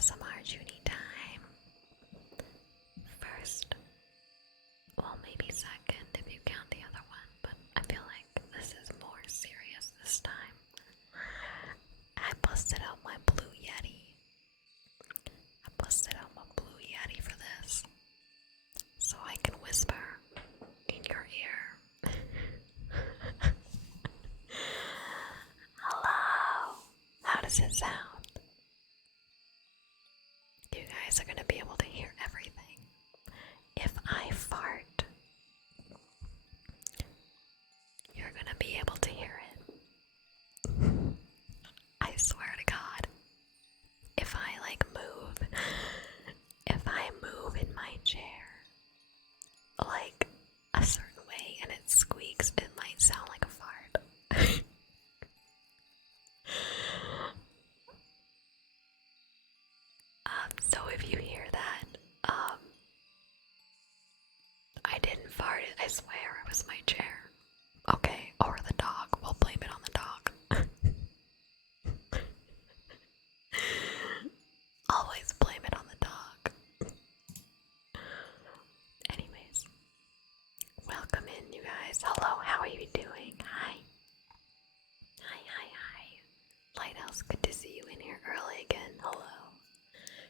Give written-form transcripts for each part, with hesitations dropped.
ASMR Juni time. First, well, maybe second if you count the other one, but I feel like this is more serious this time. I busted out my blue Yeti. For this, so I can whisper in your ear. Hello. How does it sound? You guys are gonna be able to hear everything. If I fart, you're gonna be able to hear it. I swear to God. If I move in my chair like a certain way and it squeaks, it might sound like a fart. So if you hear that, I didn't fart it, I swear it was my chair. Okay, or the dog. We'll blame it on the dog. Always blame it on the dog. Anyways, welcome in, you guys. Hello, how are you doing? Hi. Hi. Lighthouse, good to see you in here early again. Hello.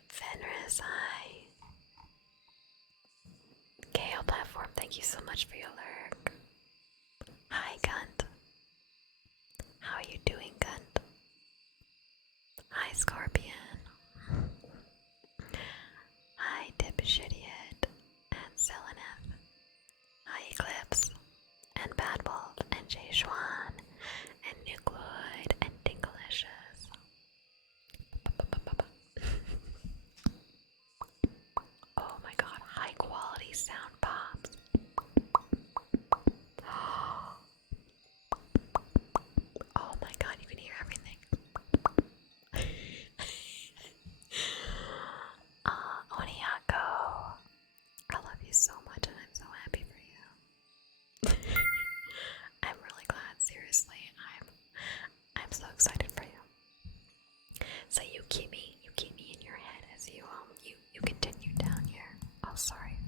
Fenris, hi. KO Platform, thank you so much for your lurk. Hi, Gunt. How are you doing, Gunt? Hi, Scorpion. Hi, Dipshitiot and Selenef. Hi, Eclipse and Badbolt and Jay Schwan and Nucleoid and Dinkalicious. Oh my god, high quality sound pops. Oh my god, you can hear everything. Oniako, I love you so much and I'm so happy for you. I'm really glad, seriously. I'm so excited for you. So you keep me in your head as you continue down here. Oh, sorry.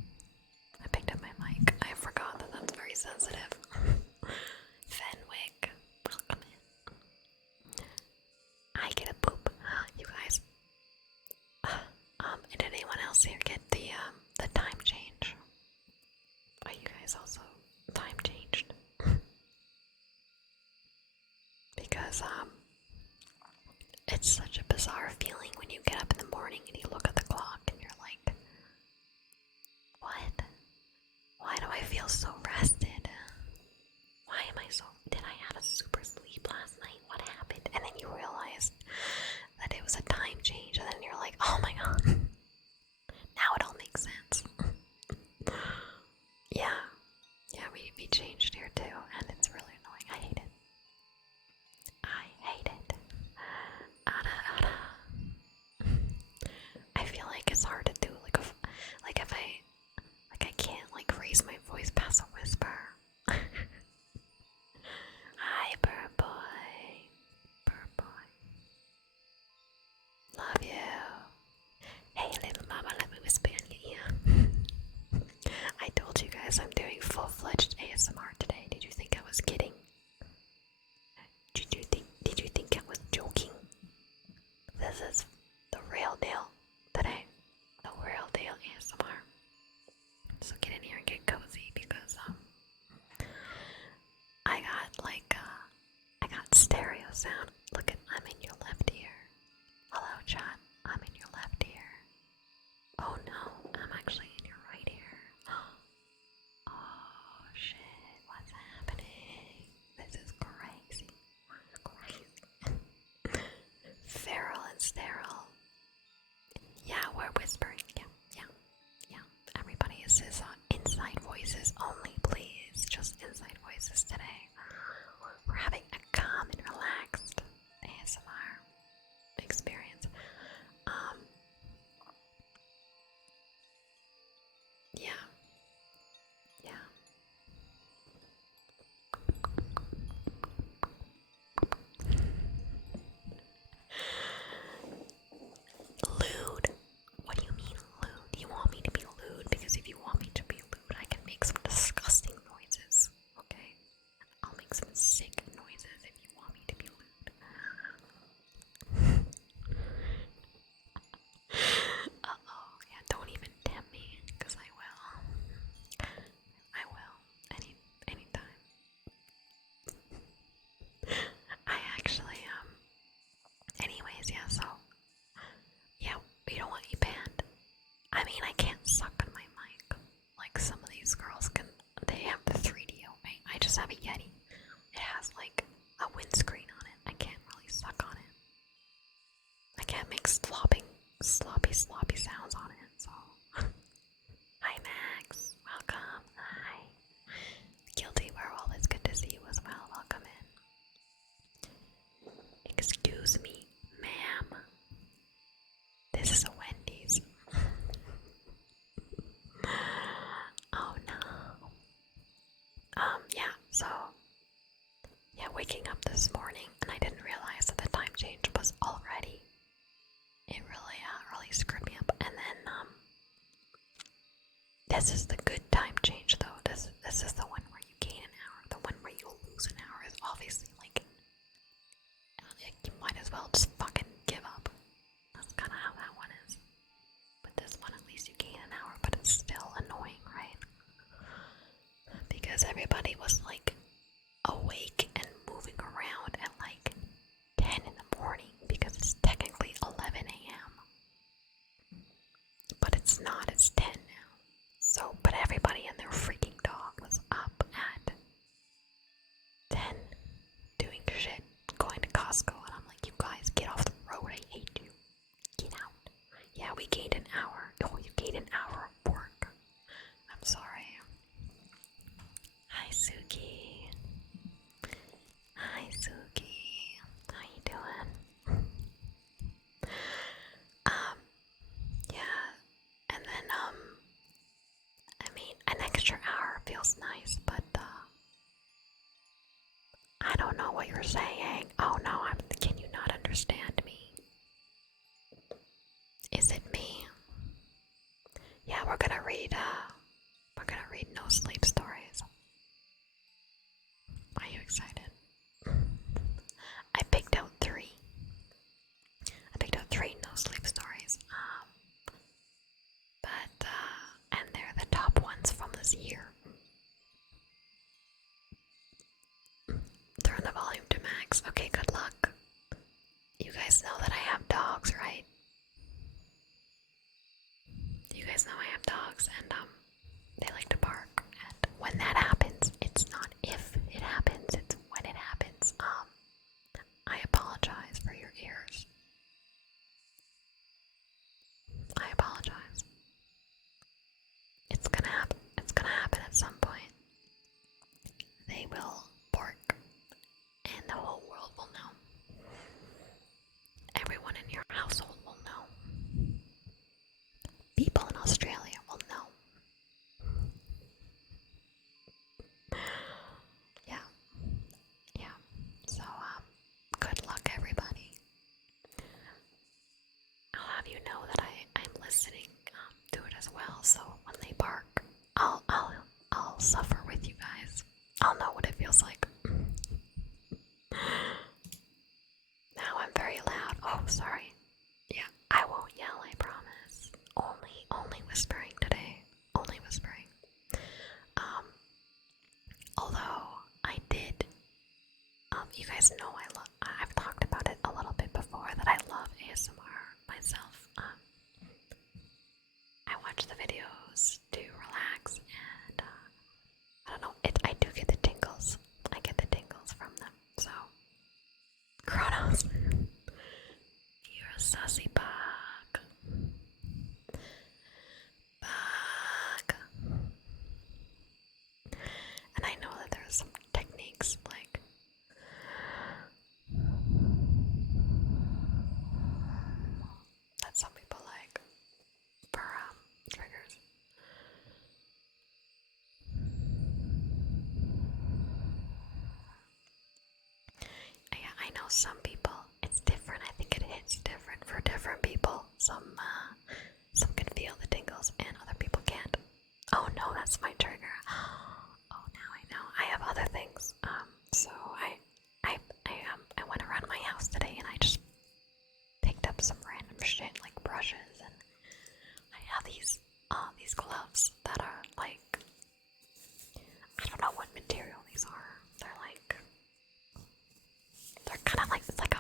I picked up my mic. I forgot that that's very sensitive. Fenwick, welcome in. I get a poop. You guys. Did anyone else here get the time change? Are you guys also time changed? Because it's such a bizarre feeling when you get up in the morning and you look at the clock and you're like, what? Why do I feel so rested? Why am I so... Did I have a super sleep last night? What happened? And then you realize that it was a time change and then you're like, oh my god. Now it all makes sense. Yeah, we changed here too and it's really annoying. I hate it. I feel like it's hard to do if I can't raise my voice past a whisper. Hi, Burr Boy. just have a Yeti. It has like a windscreen on it. I can't really suck on it. I can't make sloppy sounds on it, so. Hi Max, welcome. Hi. Guilty Werewolf, it's good to see you as well. Welcome in. Excuse me, ma'am. This is a Wendy's. Oh no. Yeah, so yeah, waking up this morning and I didn't realize that the time change was already. It really screwed me up. And then this is the good time change though. This is the one where you gain an hour. The one where you lose an hour is obviously like you might as well just fucking give up. That's kind of how that one is. But this one at least you gain an hour, but it's still annoying, right? Because everybody was like awake and moving around at like 10 in the morning because it's technically 11 a.m. But it's not, it's 10 now. So, but everybody and their freaking dog was up at 10 doing shit, going to Costco, and I'm like, you guys, get off the road, I hate you. Get out. Yeah, we gained an hour. Oh, you gained an hour of work. I'm sorry. Hi, Suki. Hi, Suki. How you doing? Yeah, and then, I mean, an extra hour feels nice, but, I don't know what you're saying. Oh no, can you not understand me? Is it me? Yeah, we're gonna read No Sleep stories. Are you excited? I picked out three. No Sleep stories. And they're the top ones from this year. Turn the volume to max. Okay, good luck. You guys know that I have dogs, right? You guys know I have dogs, and they like to bark. And when that happens, it's not if it happens, it's when it happens. I apologize for your ears. I apologize. It's gonna happen. It's gonna happen at some point. They will bark, and the whole world will know. Everyone in your household will know. People in Australia will know. Yeah. So, good luck, everybody. I'll have you know that I'm listening to it as well. So when they bark, I'll suffer with you guys. I'll know what it feels like. Now I'm very loud. Oh, sorry. Yeah, I won't yell, I promise. Only whispering today. Only whispering. Although I did, you guys know I've talked about it a little bit before that I love ASMR myself. I watch the videos to relax, and I don't know, I do get the tingles. I get the tingles from them. So, Kronos, you're a sassy bug. And I know that there's some techniques like that some people like for triggers. Yeah, I know some people, it's different. I think it hits different for different people. Some can feel the tingles and other people can't. Oh no, that's my trigger. Oh, now I know. I have other things. So I went around my house today and I just picked up some random shit like brushes, and I have these gloves that are like, I don't know what material these are. They're kind of like, it's like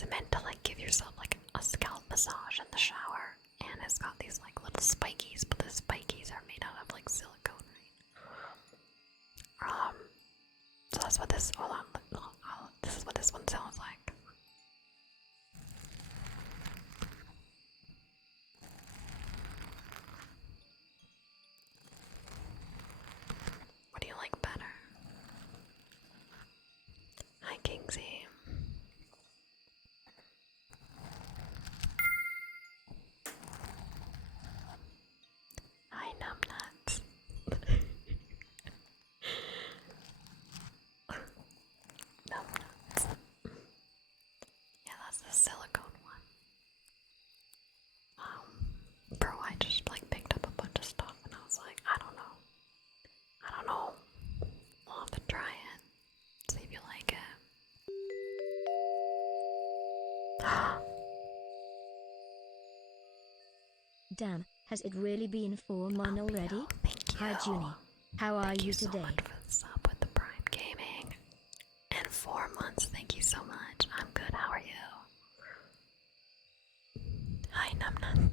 it's meant to like give yourself like a scalp massage in the shower, and it's got these like little spikies, but the spikies are made out of like silicone, right? So that's what this. Hold on, this is what this one sounds like. What do you like better? Hi, Kingsy. Hi, numbnuts. Numbnuts. Yeah, that's the silicone one. Bro, I just like picked up a bunch of stuff and I was like, I don't know. We'll have to try it. See if you like it. Damn, has it really been 4 months already? Thank you. Hi Juni, how are you today? Thank you so much for the sub with the Prime Gaming. And 4 months, thank you so much. I'm good, how are you? Hi, Numnum.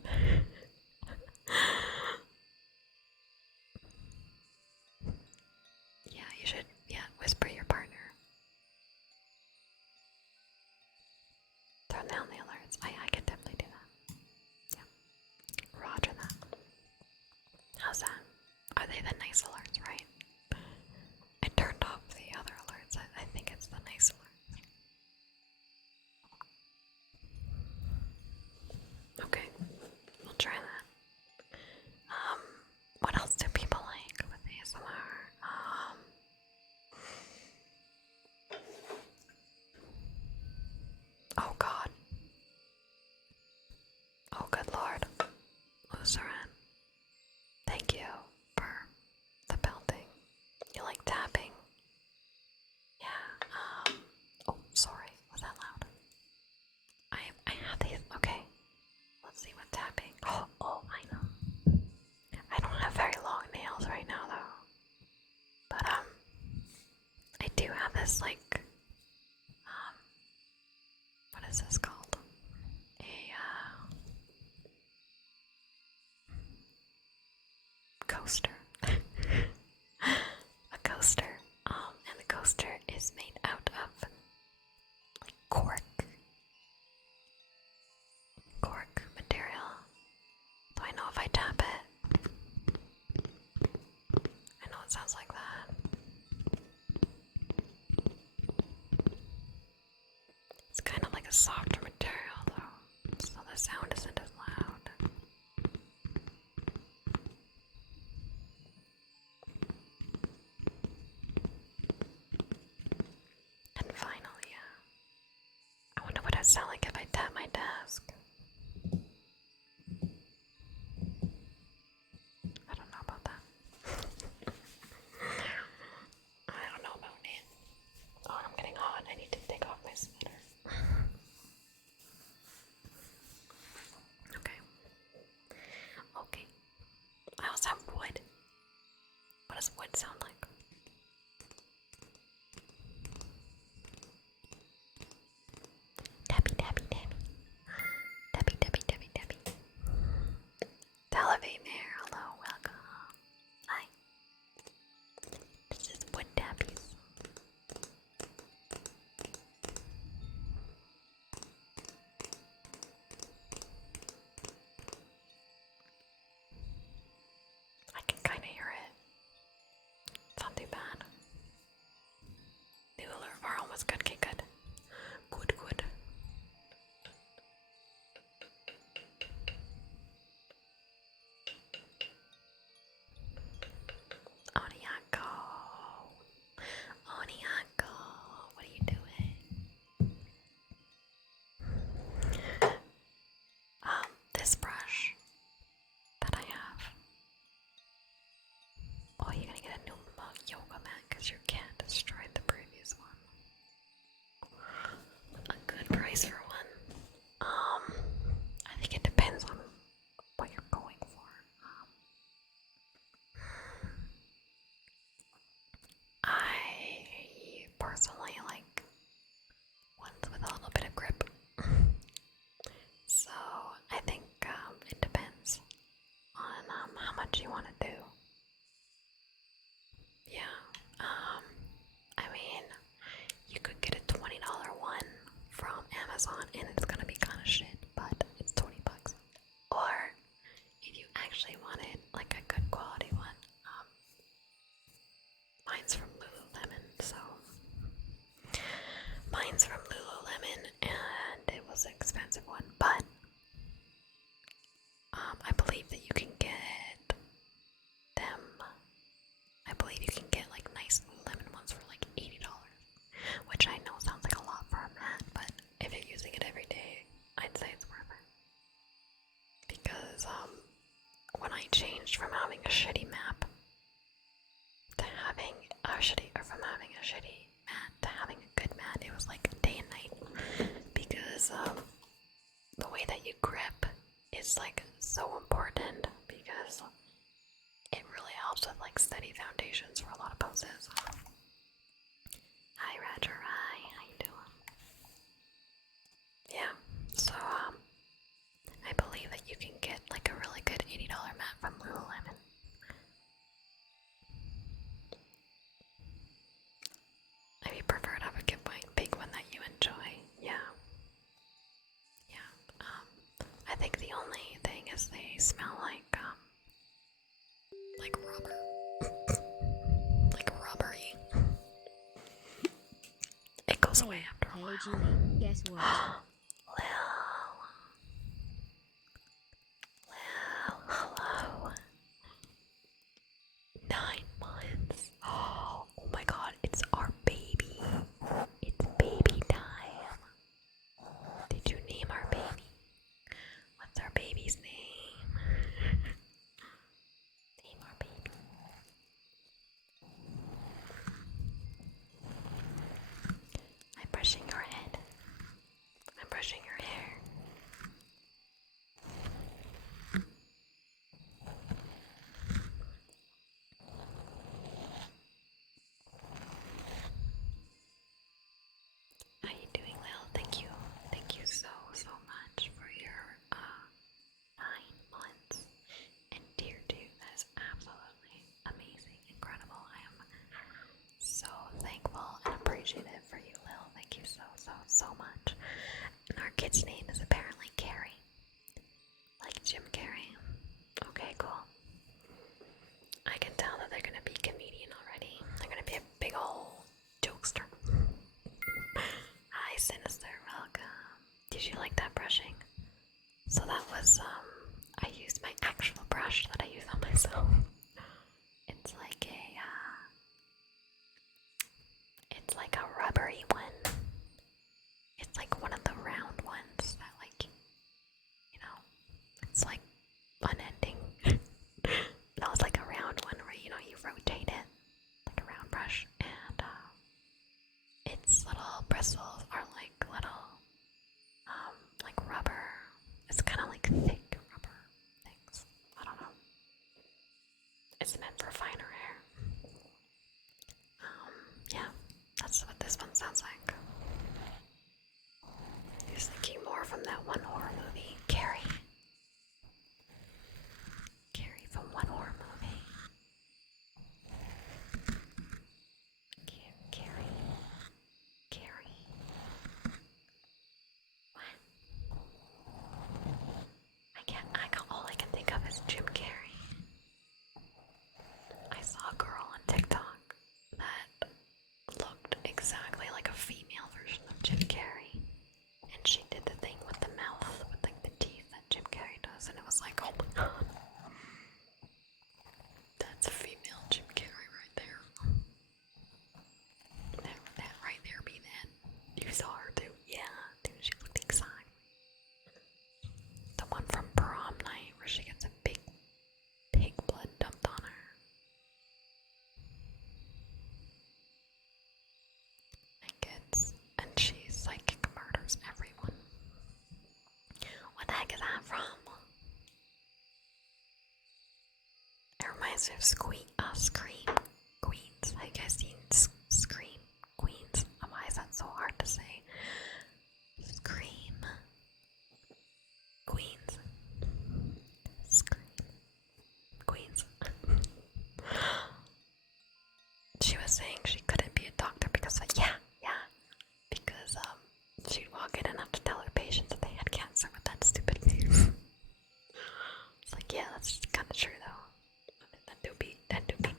Yeah, you should, whisper your partner. Turn down the alerts. I can definitely do that. Yeah. Roger that. How's that? Are they the nice alerts, right? I turned off the other alerts. I think it's the nice alerts. Okay, we'll try that. What else do people like with ASMR? Oh god. Oh good lord. Luceran. Thank you for the belting. You like tapping? Yeah, oh sorry, was that loud? I have these, okay. Let's see what tapping. Oh, I know. I don't have very long nails right now though. But I do have this like what is this called? A coaster. A coaster. And the coaster is made out of like cork material. So I know if I tap it, I know it sounds like that. It's kind of like a softer material though, so the sound isn't as loud. And finally, I wonder what it sound like if I tap my desk. I don't know about that. I don't know about it. Oh, I'm getting hot. I need to take off my sweater. Okay. Okay. I also have wood. What does wood sound like? Tappy, tappy, tappy. Tappy, tappy, tappy, tappy. Televate Mayor, hello, welcome. Hi. This is wood tappies. I can kind of hear it. It's not too bad. The alert bar was good. Okay, good. Good. Oniako. What are you doing? This brush that I have. Oh, you're gonna get a new yoga mat because your cat destroyed the previous one. A good price for one. I think it depends on what you're going for. I personally like ones with a little bit of grip. an expensive one, but I believe that you can get them. I believe you can get like nice lemon ones for like $80, which I know sounds like a lot for a mat, but if you're using it every day, I'd say it's worth it. Because when I changed from having a shitty map to having a shitty, or from having a shitty mat to having a good mat, it was like day and night. Because the way that you grip is like so important, because it really helps with like steady foundations for a lot of poses. Hi Roger, hi, how you doing? Yeah, so I believe that you can get like a really good $80 mat from Lululemon. If you prefer to have a good big one that you enjoy, yeah. Yeah, I think the only thing is they smell like rubber. Like rubbery. It goes away after a while. Hey Juni, guess what? Well, hello. 9 months. Oh my god, it's our baby. It's baby time. Did you name our baby? What's our baby's name? Name our baby. I'm brushing your head. I'm brushing your hair. How you doing, Lil? Thank you. Thank you so much for your 9 months. And dear dude, that is absolutely amazing, incredible. I am so thankful and appreciative for you, Lil. Thank you so much. And our kid's name is apparently Carrie. Like Jim Carrey. Okay, cool. I can tell that they're gonna be comedian already. They're gonna be a big ol' jokester. Hi, Sinister, welcome. Did you like that brushing? So that was, I used my actual brush that I use on myself. It's like a rubbery one. It's like one of the round ones that like, you know, it's like unending. That was like a round one where, you know, you rotate it, like a round brush, and its little bristles are like little, like rubber. It's kind of like thick rubber things. I don't know. It's meant for finer hair. Yeah, that's what this one sounds like. I was thinking more from that one horror movie, Carrie. Carrie from one horror movie. Carrie. What? All I can think of is Jim Carrey. I saw a girl on TikTok that looked exactly like a female version of Jim Carrey. And she did the thing with the mouth, with like the teeth that Jim Carrey does, and it was like, oh my god. That's a female Jim Carrey right there. That right there be that. You saw her too? Yeah, dude, she looked exactly. The one from Prom Night where she gets a big pig blood dumped on her. And she psychic murders everyone. What the heck is that from? It reminds me of Scream Queens. Have you guys seen Scream Queens? Why is that so hard to say? Scream Queens. Scream Queens. She was saying she couldn't be a doctor because of, yeah, because she'd walk in and have to tell her patients that they had cancer with that stupid news. It's like, yeah, that's kind of true though. That do be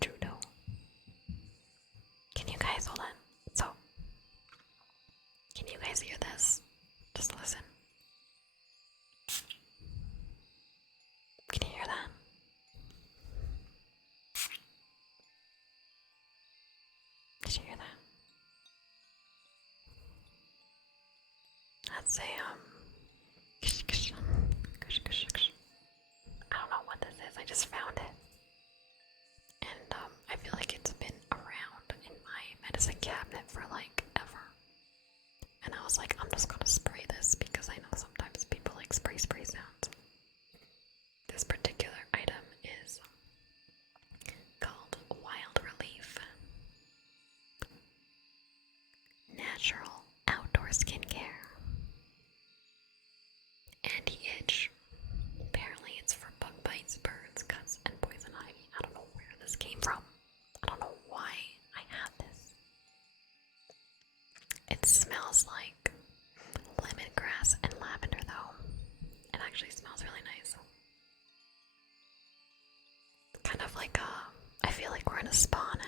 true though. Can you guys hold on? It's a I don't know what this is. I just found it, and I feel like it's been around in my medicine cabinet for like ever. And I was like, I'm just gonna spray this because I know sometimes people like spray sounds. This particular item is called Wild Relief Natural Outdoor Skincare. Anti-itch. Apparently it's for bug bites, burns, cuts, and poison ivy. I don't know where this came from. I don't know why I have this. It smells like lemongrass and lavender though. It actually smells really nice. Kind of like I feel like we're in a spa now.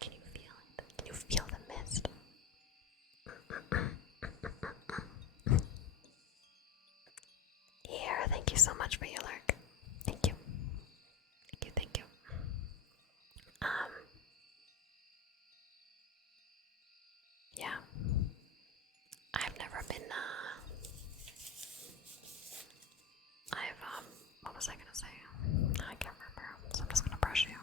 Can you feel it? Can you feel the mist? Here, thank you so much for your lurk. Thank you. Thank you. Yeah. I've never been, what was I gonna say? I can't remember, so I'm just gonna brush you.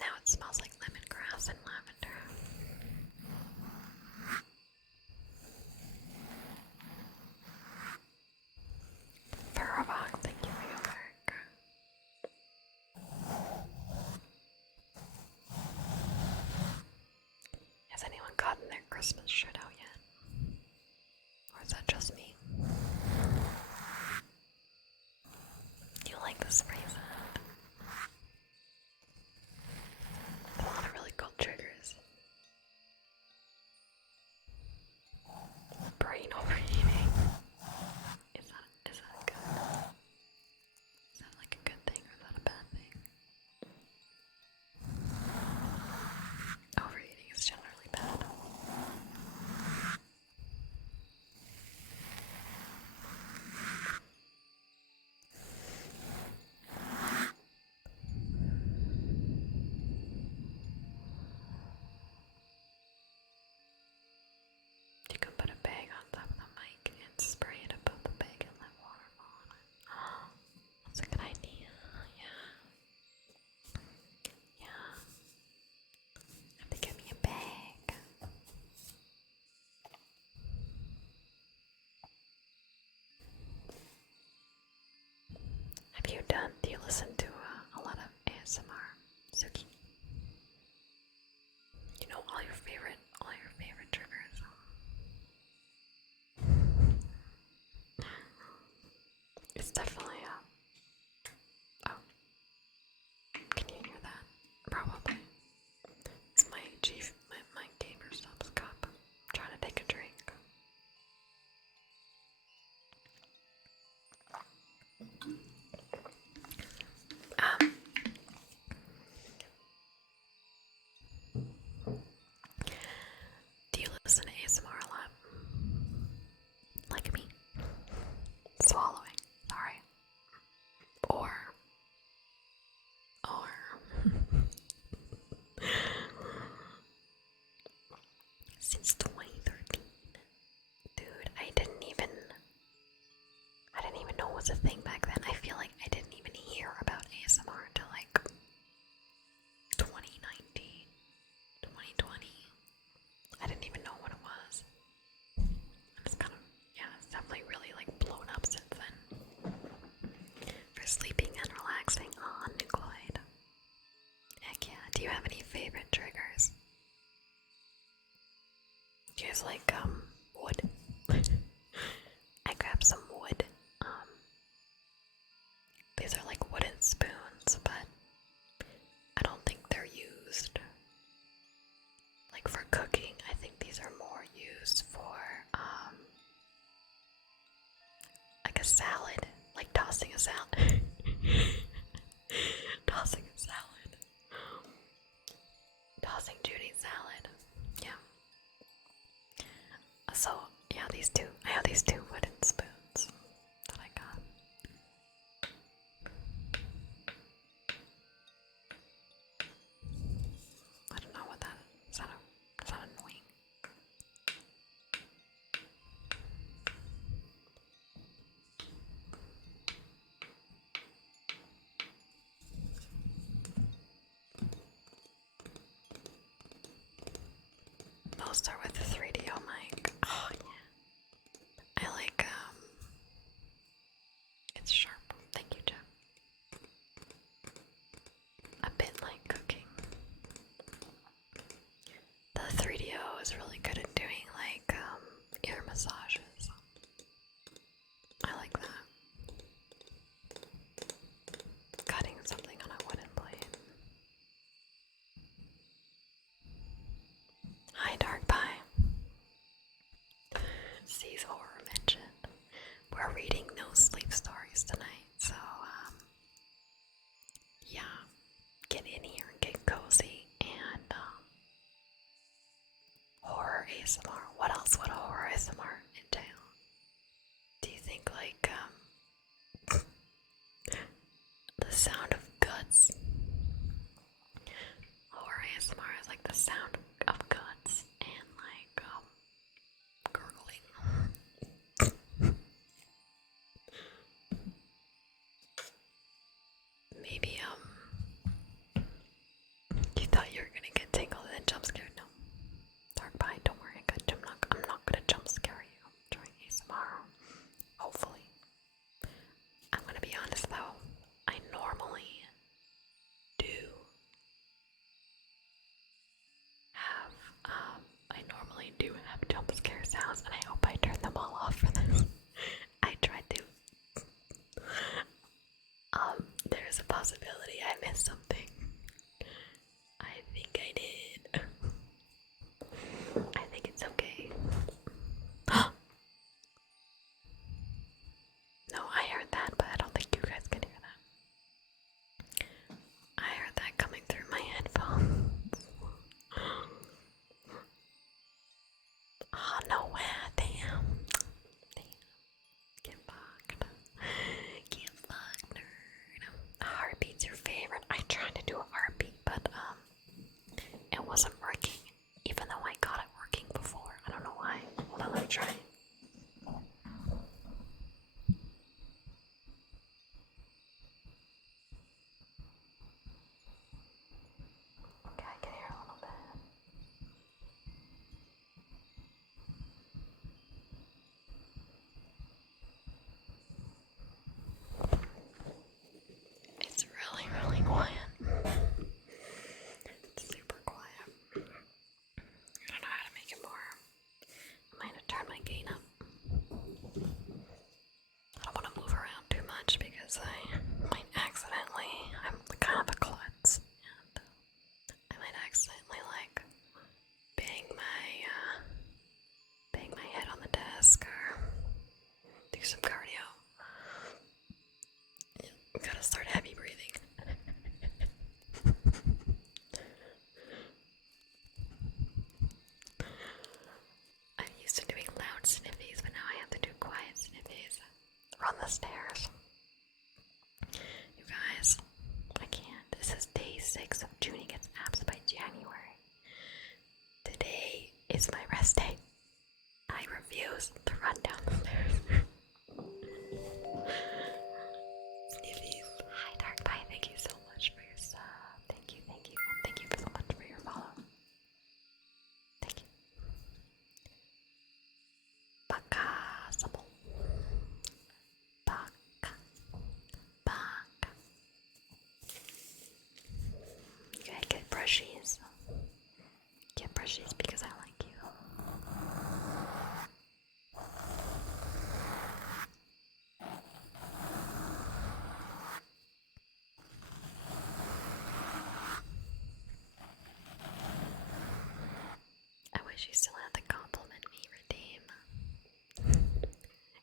Now it smells like lemongrass and lavender. Faravox, thank you for your work. Has anyone gotten their Christmas shirt out yet? Or is that just me? Do you like the spray sound? There's a lot of really cool triggers. Brain overeating. Is that good? Is that like a good thing or is that a bad thing? Overeating is generally bad. You can put a bag on top of the mic and spray it above the bag and let water fall on it. That's a good idea. Yeah. Have to get me a bag. Do you listen to a lot of ASMR, Suki? You know all your favorite triggers. It's definitely oh. Can you hear that? Probably. It's my gamer subs cup. I'm trying to take a drink. Do you listen to ASMR a lot? Like me? Swallowing. Sorry. Or since 2013. Dude, I didn't even know it was a thing back then. I feel like I didn't even hear about ASMR until like 2019, 2020. I didn't even know what it was. It's kind of, it's definitely really like blown up since then. For sleeping and relaxing on Nucleoid. Heck yeah. Do you have any favorite triggers? Do you guys like wood? I grabbed some wood. These are like wooden spoons, but I don't think they're used like for cooking. I think these are more used for like a salad, like tossing a salad. Tossing a salad. Tossing Judy's salad. Yeah. So, yeah, I have these two wooden spoons. I'll start with the 3DO mic. Oh yeah. I like it's sharp. Thank you, Jeff. A bit like cooking. The 3DO is really good at doing like ear massages. I like that. Cutting something on a wooden blade. Hi, Dark Pie. Sees horror mentioned. We're reading No Sleep stories tonight, so yeah, get in here and get cozy and horror ASMR. What else would a horror ASMR entail? Do you think like the sound of guts? Horror ASMR is like the sound of guts and like gurgling. Maybe you thought you were gonna get tingled and then jump scared. No. Dark Pie, don't worry, I'm not gonna jump scare you during ASMR. Hopefully. I'm gonna be honest though, I normally do have jump scare sounds, and I hope I turn them all off for this. I tried to. There's a possibility I missed something. I think I did. I think it's okay. No, I heard that, but I don't think you guys can hear that. I heard that coming through my headphones. Oh, no way. Damn. Get fucked. Get fucked, nerd. A heartbeat's your favorite. I tried to do a heartbeat, but it wasn't working. Even though I got it working before. I don't know why. Hold on, let me try. Okay, I can hear a little bit. It's really, really quiet. It's super quiet. I don't know how to make it more. I might have turned my gain up. I don't want to move around too much because I might accidentally. I'm kind of a klutz. And I might accidentally like bang my head on the desk or do some cardio. Yeah, we gotta start heavy breathing. I'm used to doing loud sniffies, but now I have to do quiet sniffies. Run the stairs. You guys, I can't. This is day 6 of Juni Gets Apps by January. Today is my rest day. I refuse to run down the stairs. Sniffies. Hi, Dark Pie. Thank you so much for your sub. Thank you. And thank you so much for your follow. Thank you. Bakasable. Baka. You gotta get brushies. Get brushies because I like you. I wish you still had the compliment me redeem.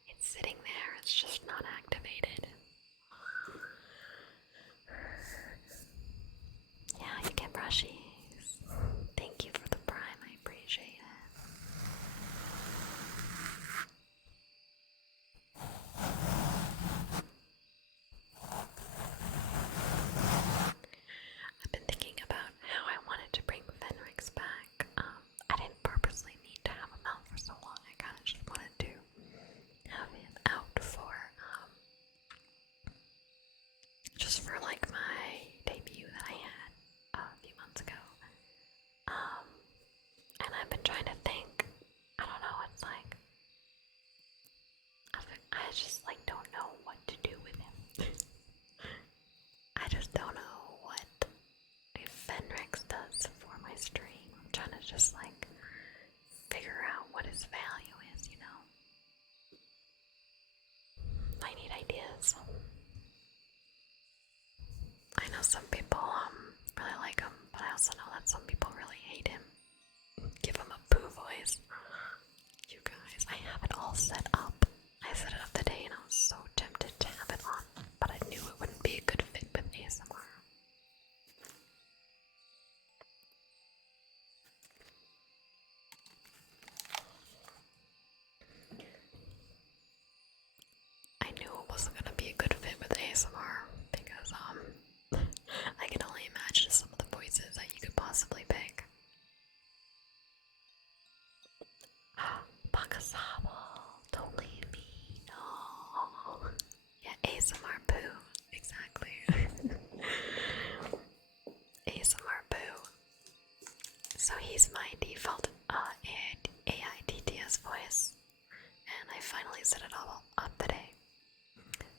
It's sitting there, it's just not activated. Yeah, you get brushies. Thank you for the prime, I appreciate it. I've been thinking about how I wanted to bring Fenrix back. I didn't purposely just like figure out what his value is, you know? I need ideas. I know some people really like him, but I also know that some people really hate him. Give him a poo voice. You guys, I have it all set up. I set it up today and I was so tempted to have it on, but I knew it wouldn't be a good fit with ASMR. I knew it wasn't gonna be a good fit with ASMR because I can only imagine some of the voices that you could possibly pick. Bakasabo, don't leave me, no. Yeah, ASMR poo, exactly. ASMR poo. So he's my default AITTS voice, and I finally set it all up today.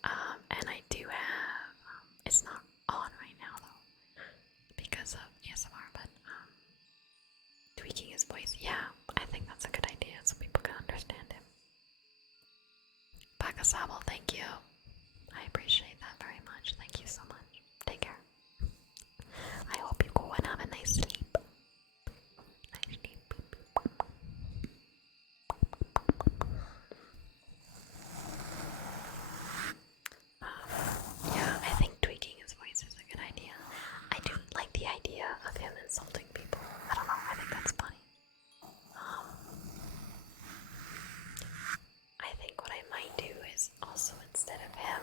And I do have, it's not on right now though, because of ASMR, but tweaking his voice, yeah, I think that's a good idea so people can understand him. Bakasabo, thank you. I appreciate that very much. Thank you so much. Take care. I hope you go and have a nice sleep. Nice sleep. Yeah, I think tweaking his voice is a good idea. I do like the idea of him insulting people. I don't know, I think that's funny. I think what I might do is also, instead of him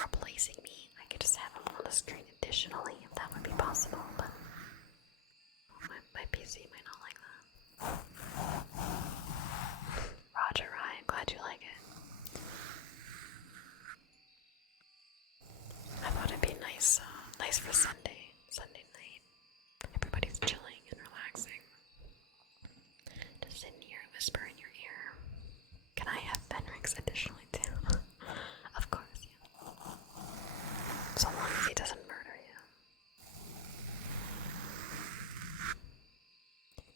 replacing me, I could just have him on the screen additionally, if that would be possible, but my PC might not like that. Roger, I'm glad you like it. I thought it'd be nice, nice for Sunday night. Everybody's chilling and relaxing. Just sit here and whisper in your ear. Can I have Fenrix additionally too? Of course, yeah. So long as he doesn't murder you.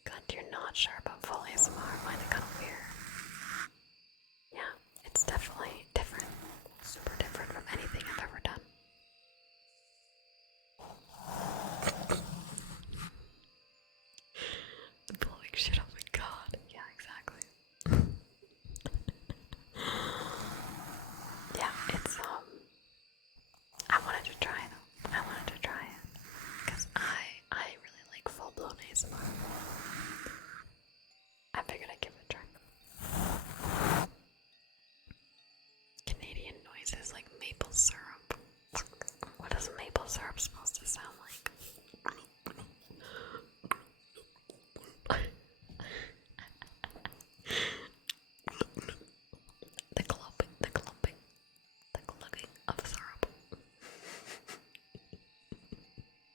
God, you're not sure about full ASMR. I find it kind of weird. Yeah, it's definitely different. Super different from anything I've ever done. Blowing shit, oh my god. Yeah, exactly. Yeah, it's, I wanted to try though. I wanted to try it. Because I really like full-blown ASMR. I figured I'd give it a try. Canadian noises like maple syrup. What is maple syrup supposed to sound like? The clumping of syrup.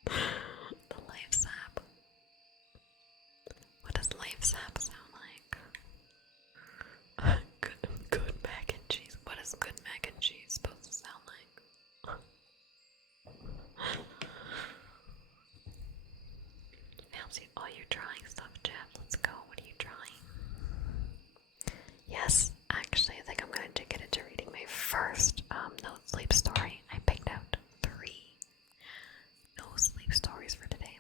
The life sap. What does life sap sound like? Good mac and cheese. What is good mac and cheese supposed to sound like? Nancy, oh, you're drawing stuff, Jeff. Let's go. What are you drawing? Yes, actually, I think I'm going to get into reading my first no sleep story. I picked out 3 no sleep stories for today.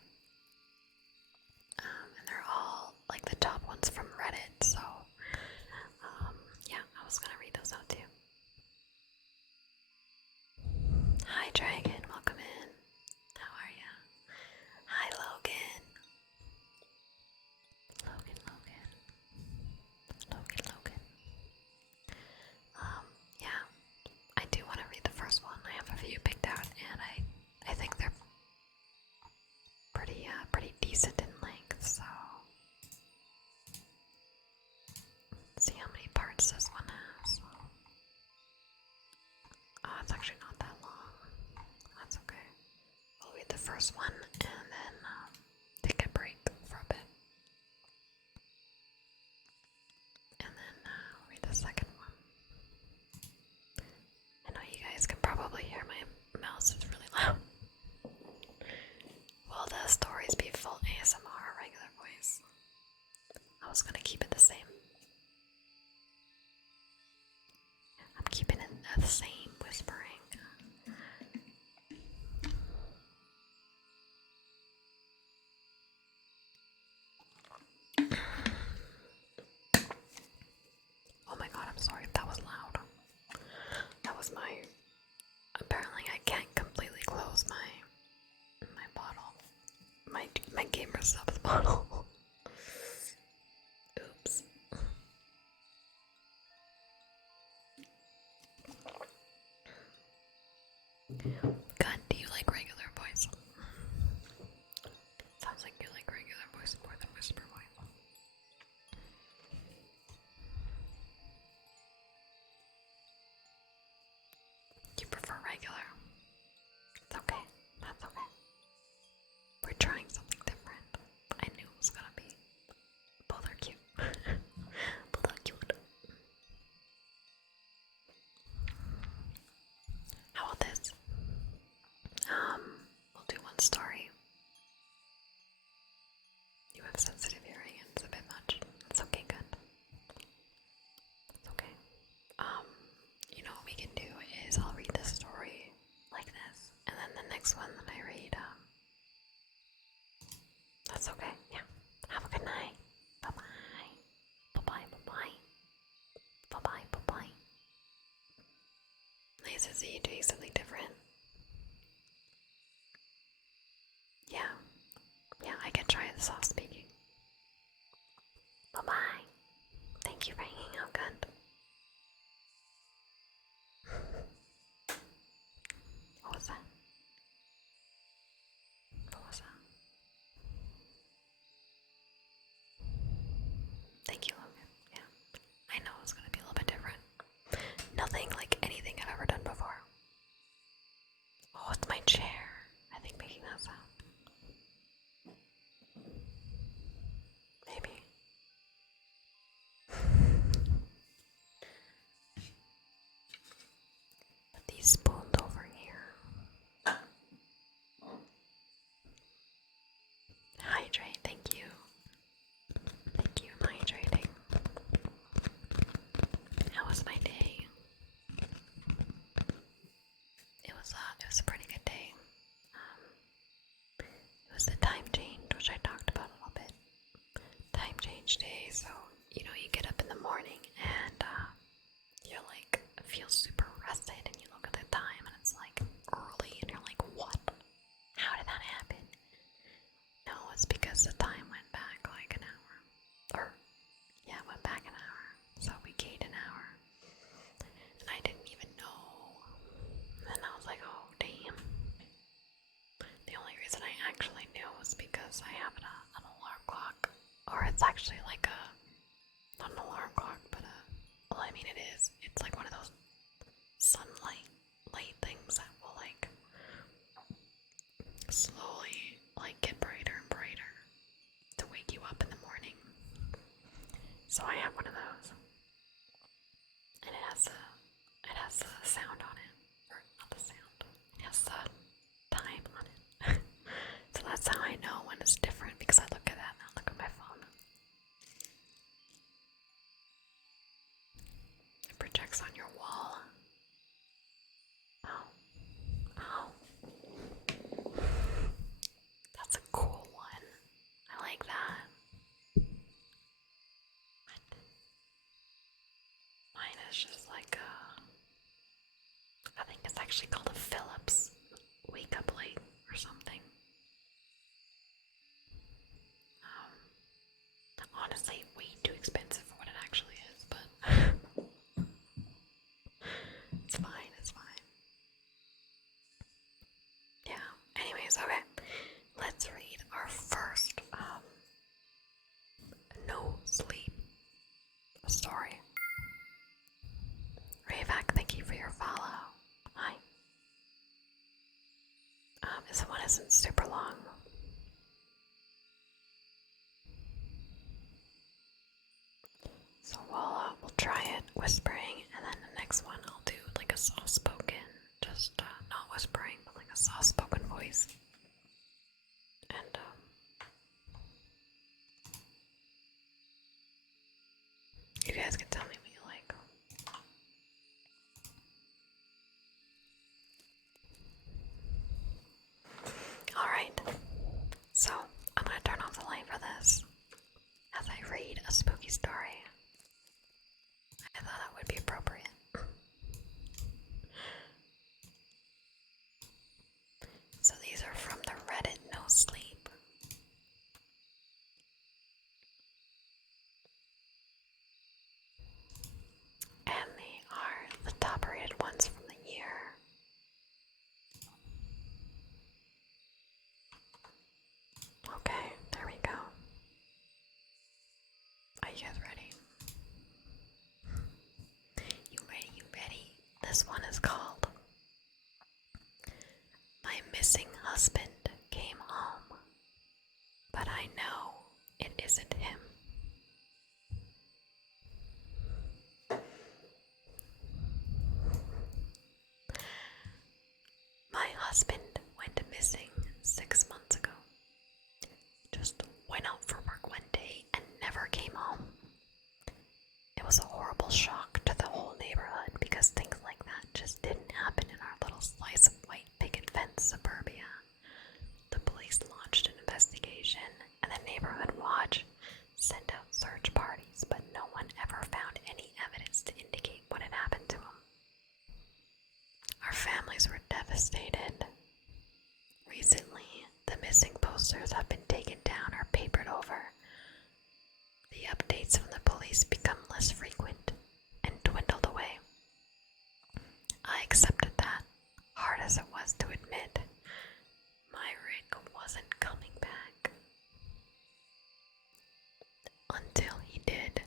And they're all like the top ones from Reddit, so yeah, I was gonna read those out too. Hi Dragon, welcome in. How are ya? Hi Logan. Logan. Yeah, I do want to read the first one. I have a few picked out, and I think they're pretty decent in length. So let's see how many parts this one has. Oh, it's actually not that long. That's okay. We'll read the first one and then take a break for a bit. And then read the second one. I know you guys can probably hear my mouse is really loud. Will the stories be full ASMR or regular voice? a subs bottle. Oops. God, do you like regular voice? Sounds like you like regular voice more than whisper voice. You prefer regular? It's okay. That's okay. We're trying something different. I knew it was gonna be. Both are cute. Both are cute. How about this? We'll do one story. You have sensitive hearing and it's a bit much. It's okay, good. It's okay. You know what we can do is I'll read the story like this, and then the next one that I read, that's okay, yeah. Have a good night. Bye-bye. Bye-bye, bye-bye. Bye-bye, bye-bye. Nice to see you doing something different. Yeah. Yeah, I can try the soft speaking. Bye-bye. Thank you for hanging out, Gun. What was that? What was that? Thank you, Logan. Yeah. I know it's gonna be a little bit different. Nothing like anything I've ever done before. Oh, it's my chair. I think making that sound. Maybe. Put these spoons over here. Hydrate, thank you. Thank you, I'm hydrating. How was my day? It was a pretty good day. It was the time change, which I talked about a little bit. Time change day, so you know you get up in the morning and you're like feel super rested, and you look at the time and it's like early, and you're like, what? How did that happen? No, it's because the time went back like an hour. Or yeah, it went back an hour. So we gained an hour. And I didn't even know. And I was like, oh damn. The only reason I actually knew was because I have an alarm clock. Or it's actually like not an alarm clock, but well, I mean it is. It's like one of those sunlight light things that will like slowly like get brighter and brighter to wake you up in the morning. So I have one of those. And it has the sound on it. Or not the sound. It has the time on it. So that's how I know when it's different, because I look at that and I look at my phone. It projects on your wall. Oh. Oh. That's a cool one. I like that. What? Mine is just like I think it's actually called a Philips wake up light or something. Honestly, way too expensive for what it actually is, but it's fine, it's fine. Yeah, anyways, okay. Let's read our first no sleep story. Rayvac, thank you for your follow. Hi. This one isn't super long. So we'll try it whispering, and then the next one I'll do like a soft spoken, just not whispering, but like a soft spoken voice. And you guys can tell me what you like. Alright, so I'm gonna turn off the light for this as I read a spooky story. I thought that would be appropriate. guys ready? You ready? You ready? This one is called My Missing Husband Came Home, but I know it isn't him. My husband went missing 6 months ago. Just went out for work one day and never came home. It was a horrible shock to the whole neighborhood because things like that just didn't happen in our little slice of white picket fence suburbia. The police launched an investigation and the neighborhood watch sent out search parties, but no one ever found any evidence to indicate what had happened to him. Our families were devastated. Recently, the missing posters have been taken down or papered over. The updates from the police become less frequent and dwindled away. I accepted that, hard as it was to admit. My Rick wasn't coming back. Until he did.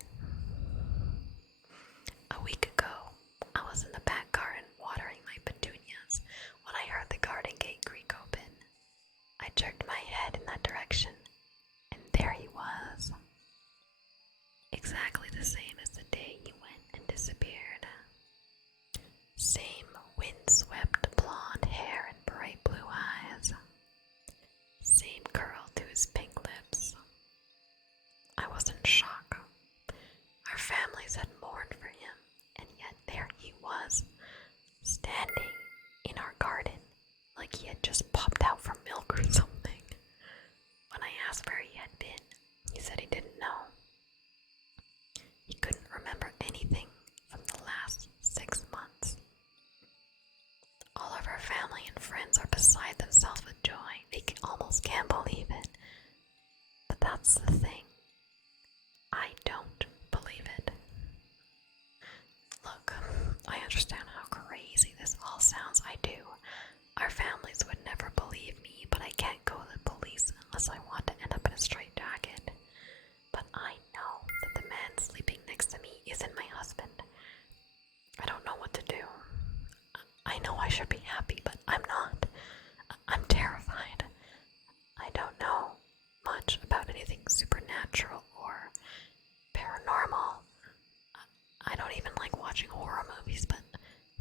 A week ago, I was in the back garden watering my petunias when I heard the garden gate creak open. I jerked my head in that direction, and there he was. Exactly the same as the day he went and disappeared. Same windswept blonde hair and bright blue eyes. Same curl to his pink lips. I was in shock. Our families had mourned for him, and yet there he was, standing in our garden like he had just popped out from milk or something. When I asked where he had been, he said he didn't know. He couldn't remember anything from the last 6 months. All of our family and friends are beside themselves with joy. They almost can't believe it. But that's the thing. I don't believe it. Look, I understand how crazy this all sounds. I do. Our families would never believe me, but I can't go to the police unless I want to end up in a straitjacket. But I know that the man sleeping next to me isn't my husband. I don't know what to do. I know I should be happy, but I'm not. I'm terrified. I don't know much about anything supernatural or paranormal. I don't even like watching horror movies, but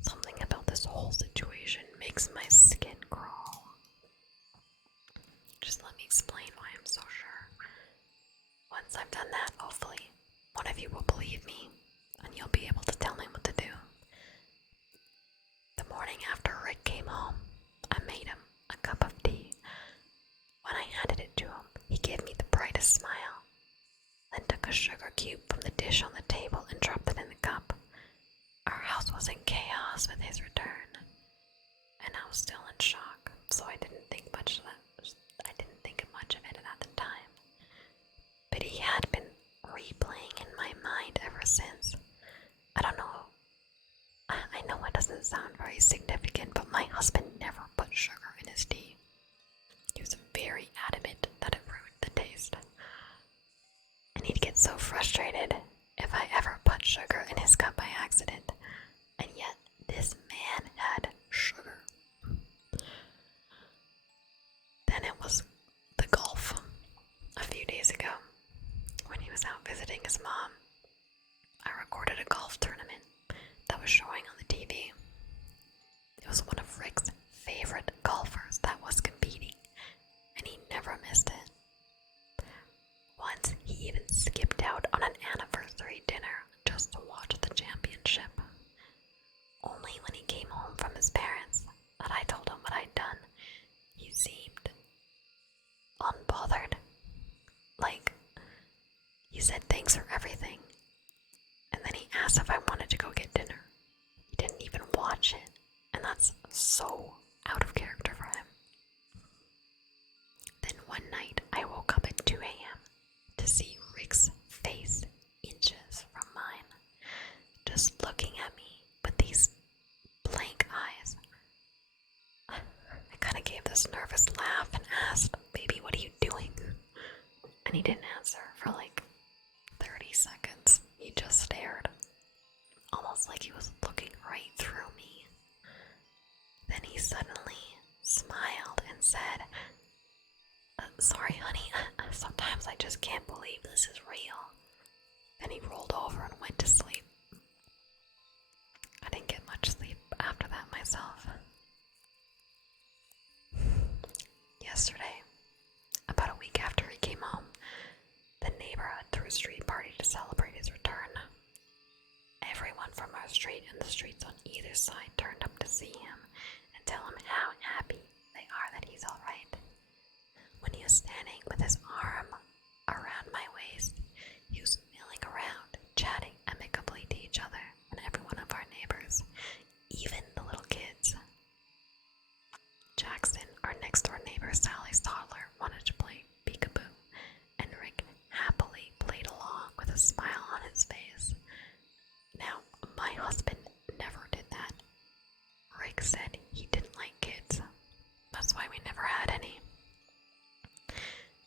something about this whole situation makes my skin crawl. Just let me explain why I'm so sure. Once I've done that, hopefully, one of you will believe me, and you'll be able to tell me what to do. The morning after Rick came home, I made him a cup of tea. When I handed it to him, he gave me the brightest smile, then took a sugar cube from the dish on the table and dropped it in the cup. Our house was in chaos with his return, and I was still in shock, so I didn't think much of it at the time. But he had been replaying in my mind ever since. I don't know. I know it doesn't sound very significant, but my husband never put sugar in his tea. He was very adamant that it ruined the taste. And he'd get so frustrated if I ever put sugar in his cup by accident. And yet, this man had sugar. Then it was the golf. A few days ago, when he was out visiting his mom, I recorded a golf tournament that was showing on the TV. It was one of Rick's favorite golfers that was competing, and he never missed it. Once, he even skipped out on an anniversary dinner just to watch the championship. Only when he came home from his parents that I told him what I'd done, he seemed unbothered. Like, he said thanks for everything, and then he asked if I wanted to go get dinner. He didn't even watch it, and that's so out of character for him. Then one night, I woke up at 2 a.m. to see Rick's face inches from mine, just looking at me with these blank eyes. I kind of gave this nervous laugh and asked, "Baby, what are you doing?" And he didn't answer for like 30 seconds, he just stared, almost like he was looking right through me. Then he suddenly smiled and said, "Sorry, honey, sometimes I just can't believe this is real." Then he rolled over and went to sleep. I didn't get much sleep after that myself. Yesterday, about a week after he came home, the neighborhood threw a street party to celebrate his return. Everyone from our street and the streets on either side turned up to see him and tell him how happy they are that he's alright. When he was standing with his arm around my waist, he was milling around, chatting amicably to each other and every one of our neighbors, even the little kids. Jackson, our next door neighbor Sally's toddler, wanted to play peekaboo, and Rick happily played along with a smile on his face. Now, my husband never did that. Rick said he didn't like kids. That's why we never had any.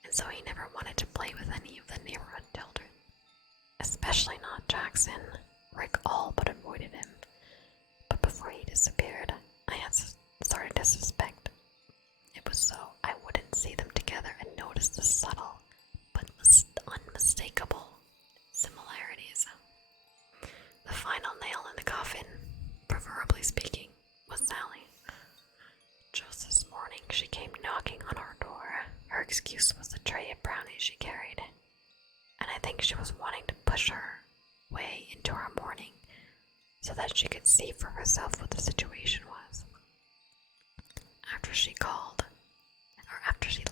And so he never wanted to play with any of the neighborhood children. Especially not Jackson. Rick all but avoided him. But before he disappeared, I had started to suspect it was so I wouldn't see them together and notice the subtle but unmistakable similarities. The final nail in the coffin, proverbially speaking, was Sally. Just this morning, she came knocking on our door. Her excuse was the tray of brownies she carried, and I think she was wanting to push her way into our morning so that she could see for herself what the situation was. After she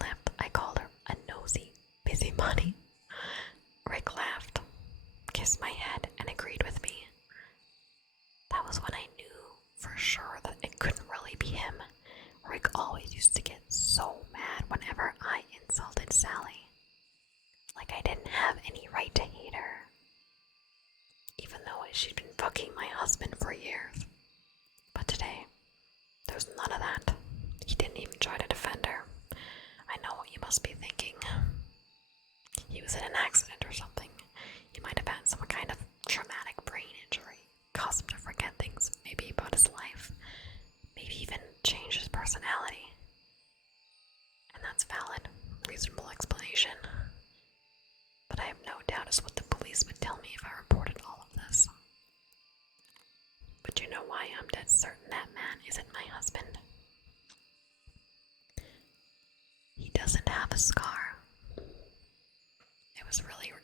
left, I called her a nosy busybody. Rick laughed, kissed my head, and agreed with me. That was when I knew for sure that it couldn't really be him. Rick always used to get so mad whenever I insulted Sally. Like I didn't have any right to hate her. Even though she'd been fucking my husband for years. But today, there's none of that. He didn't even try to defend her. I know what you must be thinking. He was in an accident or something. He might have had some kind of traumatic brain injury. Caused him to forget things, maybe about his life. Maybe even change his personality. And that's valid, reasonable explanation. But I have no doubt it's what the police would tell me if I reported all of this. But you know why I'm dead certain that man isn't my husband? He doesn't have a scar.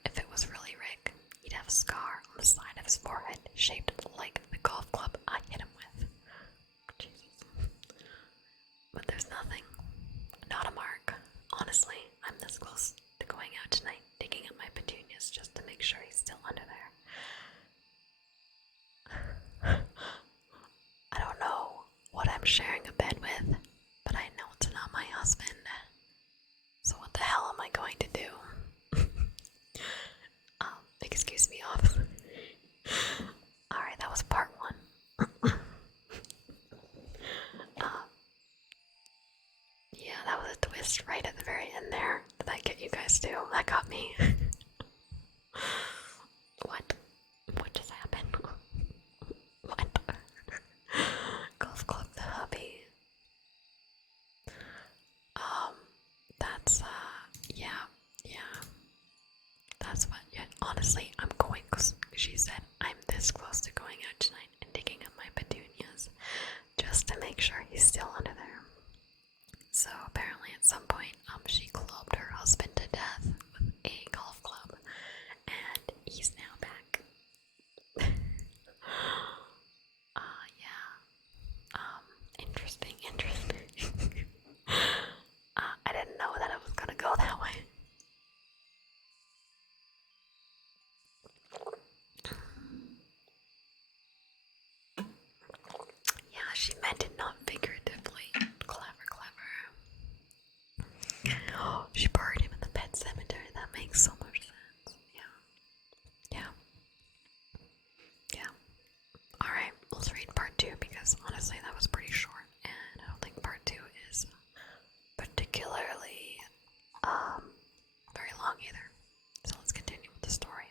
If it was really Rick, he'd have a scar on the side of his forehead shaped like the golf club I hit him with. Jesus. But there's nothing. Not a mark. Honestly, I'm this close to going out tonight, digging up my petunias just to make sure he's still under there. I don't know what I'm sharing a bed with, but I know it's not my husband. So what the hell am I going to do? Excuse me, officer. Alright, that was part one. Yeah, that was a twist right at the very end there. Did that get you guys too? That got me. What? What just happened? What? Golf club the hubby. That's, yeah. That's what, yeah, honestly, I'm going, cause she said, I'm this close to going out tonight and digging up my petunias, just to make sure he's still under there. So apparently at some point, she clubbed her husband to death with a golf club, and he's now back. Interesting. I didn't know that it was gonna go that way. Yeah, she meant it not figuratively. Clever. Oh, she buried him in the pet cemetery. That makes so much sense. Yeah. Alright, let's read part 2 because honestly that was pretty short and I don't think part 2 is particularly very long either. So let's continue with the story.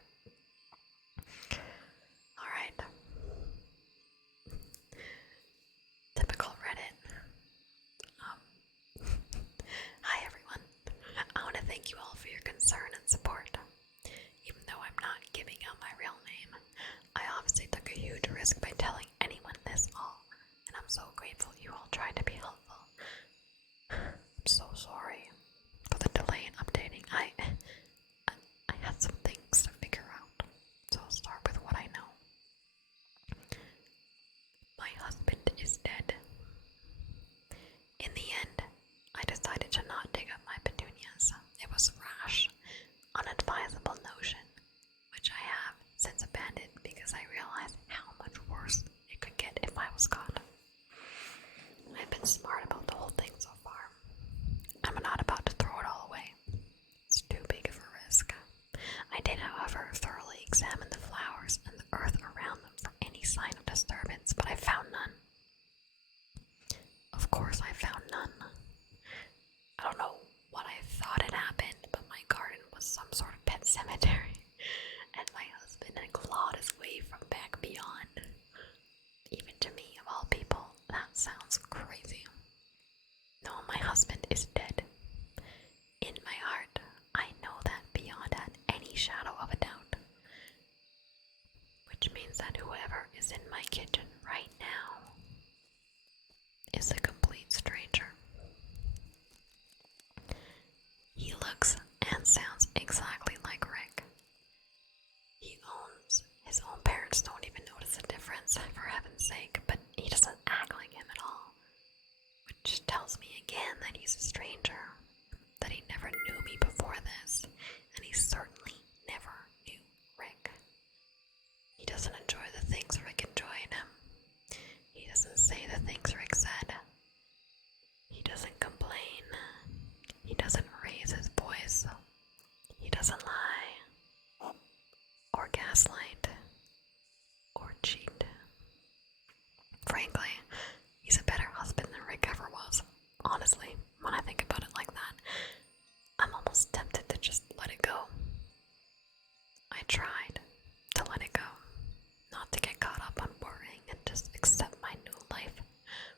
so grateful you all tried to be helpful. I'm so sorry for the delay in updating. I had some things to figure out, so I'll start with what I know. My husband is dead. In the end, I decided to not dig up my petunias. It was rash, unadvisable notion, which I have since abandoned because I realized how much worse it could get if I was caught. I've been smart about the whole thing so far. I'm not about to throw it all away. It's too big of a risk. I did, however, thoroughly examine the flowers and the earth around them for any sign of disturbance, but I found none. Of course, I found none. I don't know what I thought had happened, but my garden was some sort of pet cemetery, and my husband had clawed his way from back beyond. Even to me, of all people, that sounds crazy. No, my husband is dead. In my heart, I know that beyond any shadow of a doubt. Which means that whoever is in my kitchen right now is a complete stranger. He looks and sounds exactly like Rick. His own parents don't even notice a difference, for heaven's sake, but he doesn't act like him at all. Which tells me again that he's a stranger, that he never knew me before this, and he certainly never knew Rick. He doesn't enjoy the things Rick enjoyed. He doesn't say the things Rick said. He doesn't complain. He doesn't raise his voice. He doesn't lie, or gaslight, or cheat. Frankly, he's a better husband than Rick ever was. Honestly, when I think about it like that, I'm almost tempted to just let it go. I tried to let it go, not to get caught up on worrying and just accept my new life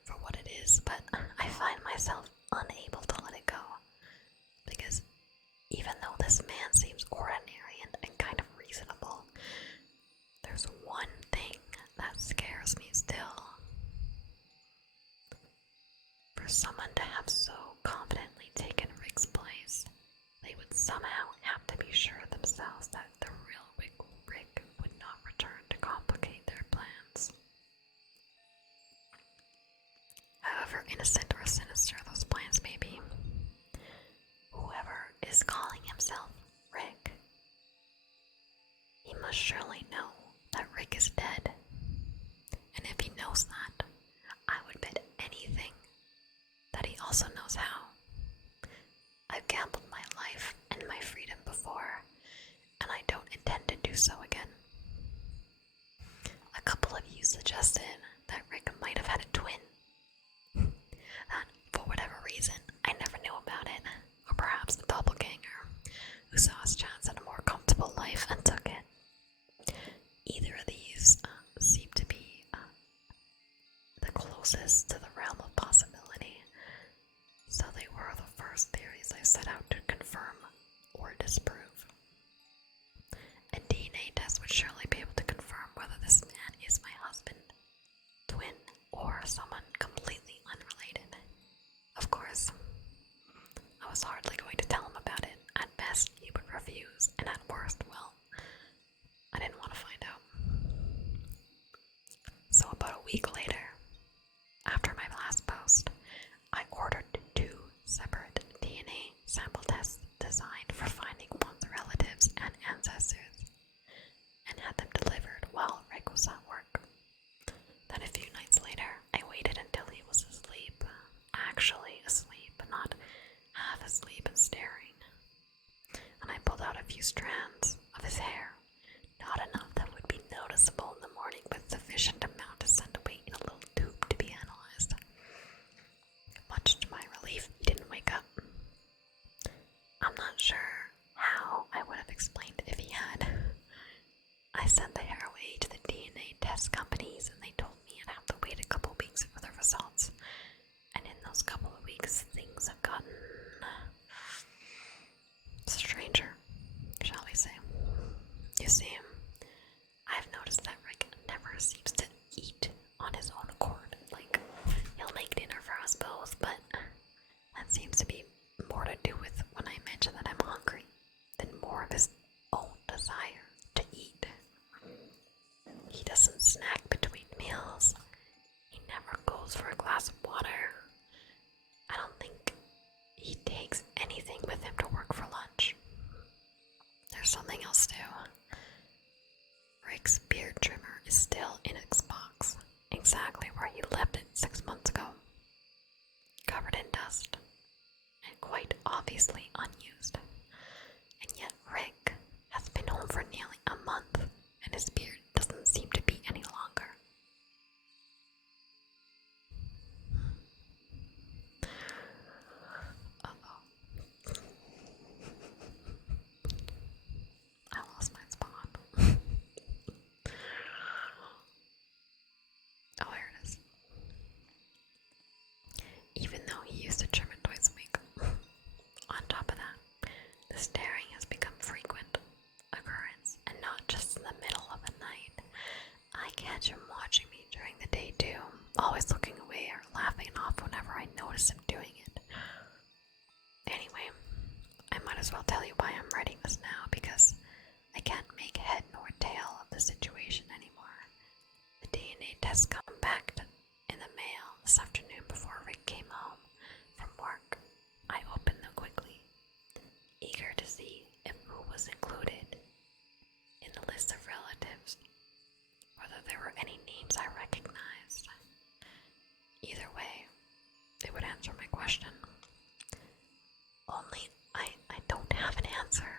for what it is, but I find myself unable to let it go. Because even though this man seems ordinary and kind of reasonable, there's one thing that scares me still. For someone to have so confidently taken Rick's place, they would somehow have to be sure themselves that the real Rick would not return to complicate their plans. However innocent or sinister those plans may be, whoever is calling himself Rick, he must surely know that Rick is dead. And if he knows that, I would bet anything that he also knows how. I've gambled my life and my freedom before, and I don't intend to do so again. A couple of you suggested that Rick might have had a twin. That, for whatever reason, I never knew about it, or perhaps a doppelganger who saw his chance at a more comfortable life and took it. Either of these seem to be the closest to the realm of possibility, so they were the first theories I set out to confirm or disprove. A DNA test would surely be able to confirm whether this man is my husband, twin, or someone completely unrelated. Of course, I was hardly going to tell him about it. At best, he would refuse, and at worst, well, I didn't want to find out. So about a week later, after my last post, I ordered 2 separate DNA sample tests designed for finding one's relatives and ancestors, and had them delivered while Rick was at work. Then a few nights later, I waited until he was asleep, actually asleep, not half asleep and staring, and I pulled out a few strands of his hair, not enough that would be noticeable in the morning, but sufficient amount to send away in a little tube to be analyzed. Much to my relief, he didn't wake up. I'm not sure how I would have explained it if he had. I sent the hair away to the DNA test companies, and they told me I'd have to wait a couple weeks for the results. And in those couple of weeks, things have gotten stranger, shall we say. You see, I've noticed that Rick never seems to obviously unused. And yet Rick has been home for nearly a month, and his beard doesn't seem to be any longer. Uh-oh. I lost my spot. Oh, here it is. Even though he used to trim it twice a week. On top of that, the staring has become frequent occurrence, and not just in the middle of the night. I catch him watching me during the day too, always looking away or laughing off whenever I notice him doing it. Anyway, I might as well tell you why I'm writing this now, because I can't make head nor tail of the situation anymore. The DNA tests come back in the mail this afternoon before Rick came home from work. I opened them quickly, eager to see if who was included in the list of relatives, whether there were any names I recognized. Either way, it would answer my question. Only I don't have an answer.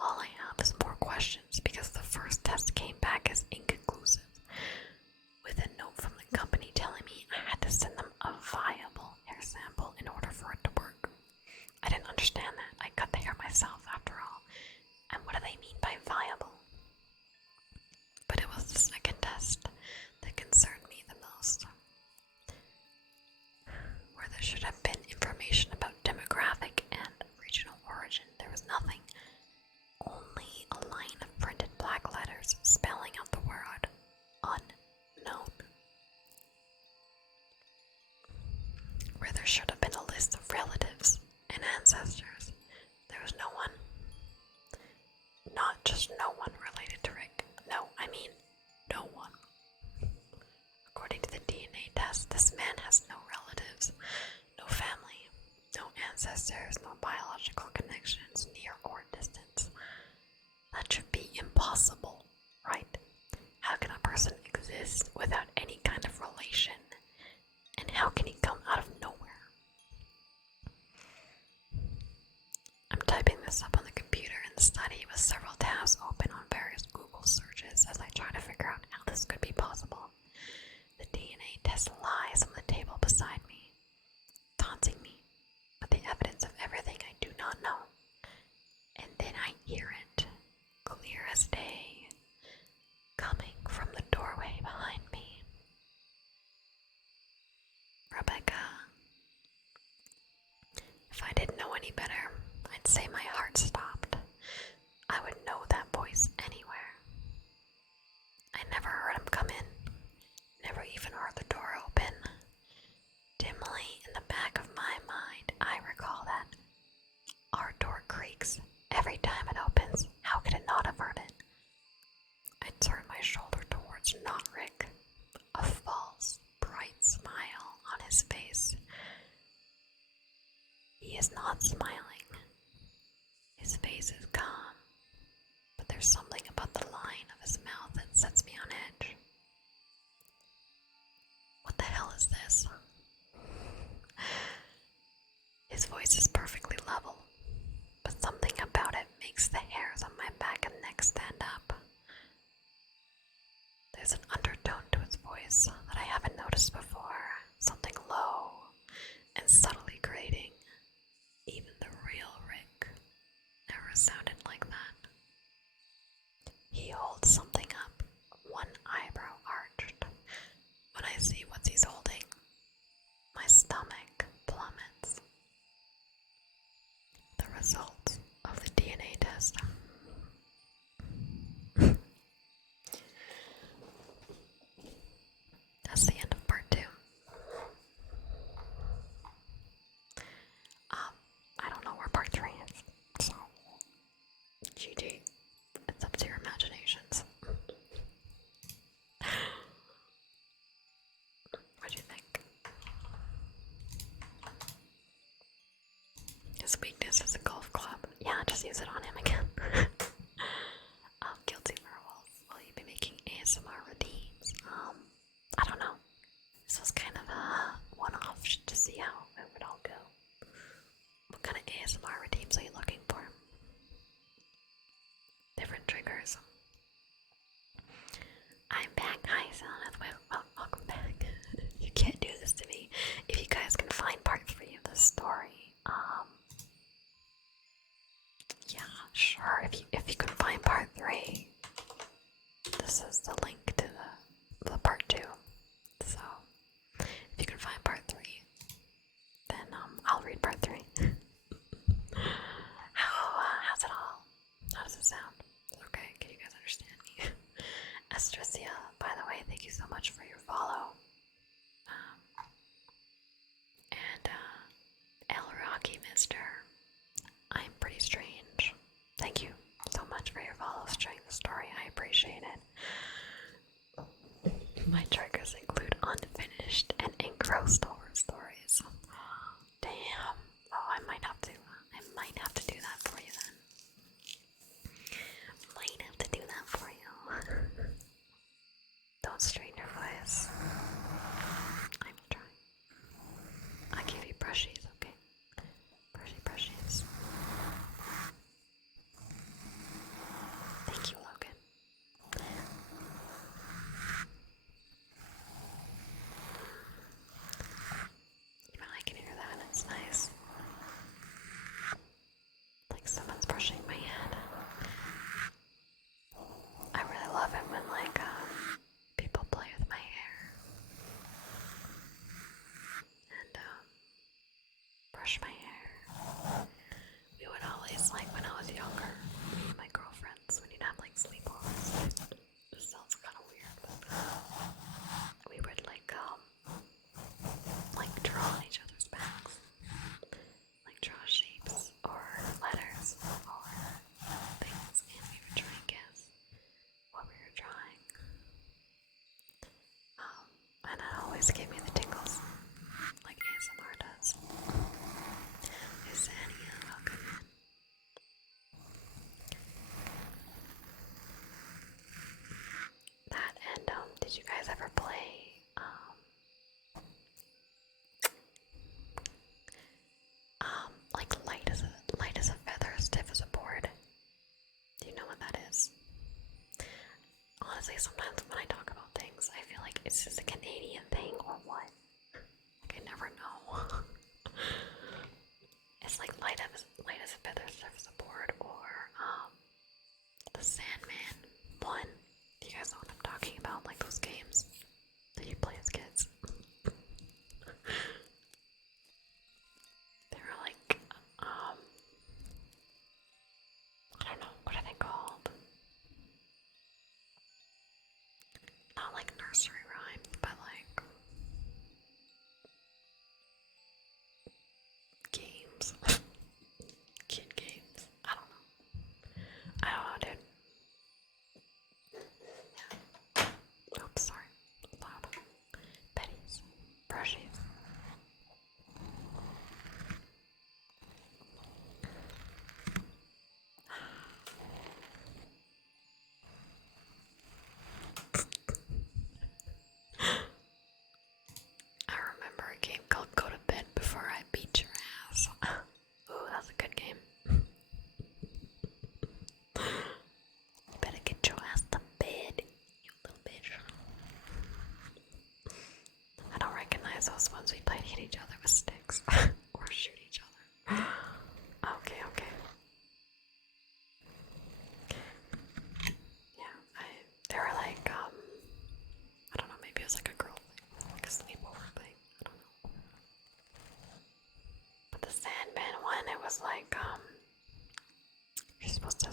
All I have is more questions because the first test came back as inconclusive, with a note from the company telling me I had to send them a viable hair sample in order for it to work. I didn't understand that. I cut the hair myself after all. And what do they mean by viable? But it was the second test that concerned me the most, where there should have been information about demographic and regional origin. There was nothing. Only a line of printed black letters spelling out the word unknown. Where there should have been a list of relatives and ancestors, there was no one. Not just no one related to Rick. No, I mean no one. According to the DNA test, this man has no relatives, no family, no ancestors, no biological connections, near or distant. That should be impossible, right? How can a person exist without any kind of relation? And how can he come out of nowhere? I'm typing this up on the computer in the study with several tabs open on various Google searches as I try to figure out how this could be possible. The DNA test lies on the table beside me, taunting me with the evidence of everything I do not know. And then I hear it, clear as day, coming from the doorway behind me. Rebecca. If I didn't know any better, I'd say my heart stopped. I would know that voice anywhere. I never heard him come in, never even heard the door open. Dimly in the back of my mind, I recall that our door creaks every time it opens. How could it not have heard it? I turned my shoulder towards not Rick, a false, bright smile on his face. He is not smiling. His face is calm, but there's something about the line of his mouth that sets me on edge. What the hell is this? His voice is perfectly level, but something about it makes the hairs on my back and neck stand up. There's an undertone to his voice that I haven't noticed before, something low and subtly grating. Even the real Rick never sounded like that. He holds something up, one eyebrow arched. When I see what he's holding, my stomach plummets. The results of the DNA test. That's the end of part 2. I don't know where part 3 is, so GG. It's up to your imaginations. What'd you think? His weakness is a golf club. Yeah, just use it on him again. Guilty werewolf. Will you be making ASMR routines? I don't know. This was kind of a one-off to see how it would all go. What kind of ASMR redeems are you looking for? Different triggers. I'm back. Hi, Selena. Welcome back. You can't do this to me. If you guys can find part 3 of the story, yeah, sure. If you can find part 3, this is the link to the part 2. So, if you can find part 3, then I'll read part 3. How's it all? How does it sound? Okay, can you guys understand me? Astrasia, by the way, thank you so much for your follow. And El Rocky Mister, I'm pretty strange. Thank you so much for your follows during the story. I appreciate it. My triggers include unfinished and engrossed horror stories. Damn. Oh, I might have to do that for you then. Might have to do that for you. Don't strain your voice. I'm trying. I give you brushies, okay? Brushies. Thank you, Logan. Even I can hear that, it's nice. Like someone's brushing my head. I really love it when people play with my hair. And brush my hair. We would always, when I was younger, me and my girlfriends, when you'd have sleepovers. This sounds kind of weird, but we would draw on each other's backs. Draw shapes or letters or things, and we would try and guess what we were drawing. And it always gave me the tingles, like ASMR does. Isania, welcome in. That and did you guys ever play light as a feather, stiff as a board? Do you know what that is? Honestly, sometimes when I talk about things, I feel like it's just a Canadian thing or what? I never know. It's like light as a feather, stiff as a board, or the Sandman one. Do you guys know what I'm talking about? Like those games that you play as kids. They were I don't know, what are they called? Not like nursery rhymes, but games. Kid games. I don't know, dude. Yeah. Oops, sorry. Loud. Pennies. Brushies. I remember a game called Go to Bed Before I Beat Your Ass. Ooh, that's a good game. You better get your ass to bed, you little bitch. I don't recognize those ones we played hit each other with sticks. Or shoot each other. Okay. Yeah, they were I don't know, maybe it was a girl thing, a sleepover thing, I don't know. But the Sandman one, it was you're supposed to,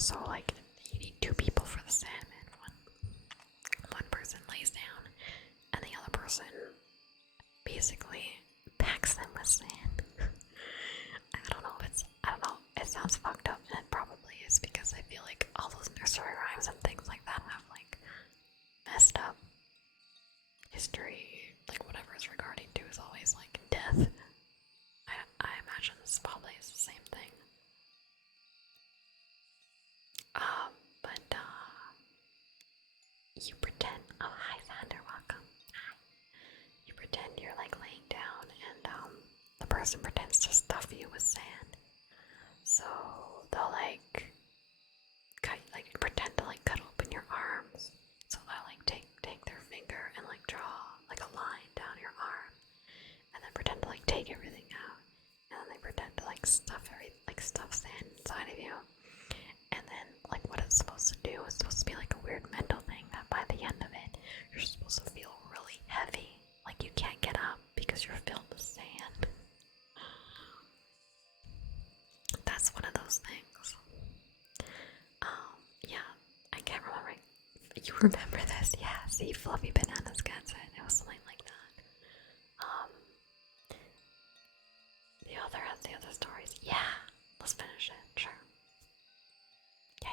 you need 2 people for the Sandman one. One person lays down, and the other person basically packs them with sand. I don't know, it sounds fucked up, and it probably is, because I feel like all those nursery rhymes and things like that have messed up history, whatever it's regarding to is always death. I imagine this probably is the same thing. But you pretend. Oh, hi, Sander, welcome. You pretend you're laying down, and the person pretends to stuff you with sand. like stuff sand inside of you. And then like what it's supposed to do is supposed to be like a weird mental thing that by the end of it, you're supposed to feel really heavy. Like you can't get up because you're filled with sand. That's one of those things. Yeah, I can't remember. You remember this? Yeah, see, Fluffy Bananas gets it. It was something like that. The other has the other stories. Yeah, let's finish it. Sure. Yeah.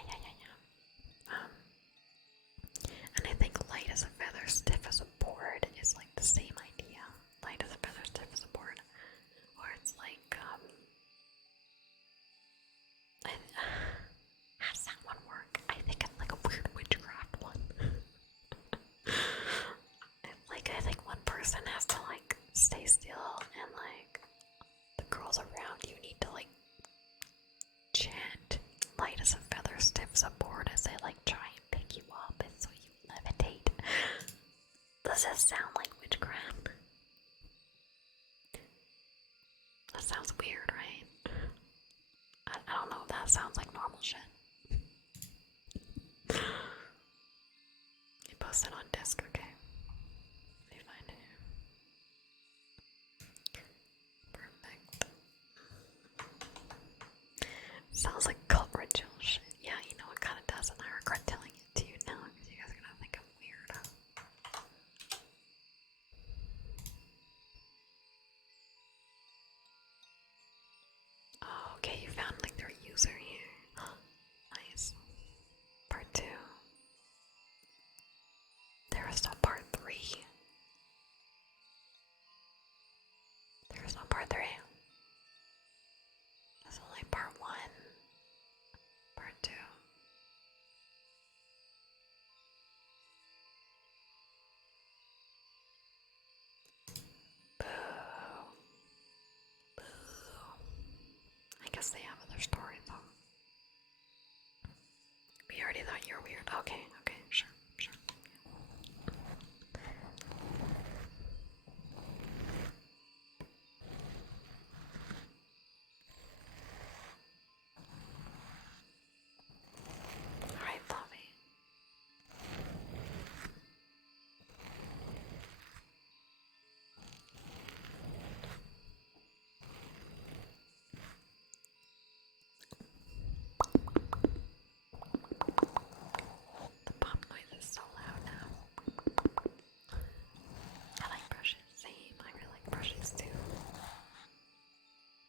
And I think light as a feather, stiff as a board is like the same idea. Light as a feather, stiff as a board. Or it's like, how does that one work? I think it's like a weird witchcraft one. I think one person has to like stay still and like the girls around you need to like chant light as a feather, stiff as a board as they like try and pick you up and so you levitate. Does this sound like witchcraft? That sounds weird, right? I don't know if that sounds like normal shit. You post it on disc, okay? Let me find it. Perfect. Sounds like cult ritual shit. Yeah, you know it kinda does, and I regret telling it to you now because you guys are gonna think I'm weird. Oh, okay, you found like their user here. Nice. Part 2. There is no part 3. There is no part 3. There's only part 1. Part 2. Boo. Boo. I guess they have other stories though. We already thought you were weird. Okay, sure. Alright, Fluffy. The pop noise is so loud now. I like brushes. Same. I really like brushes too.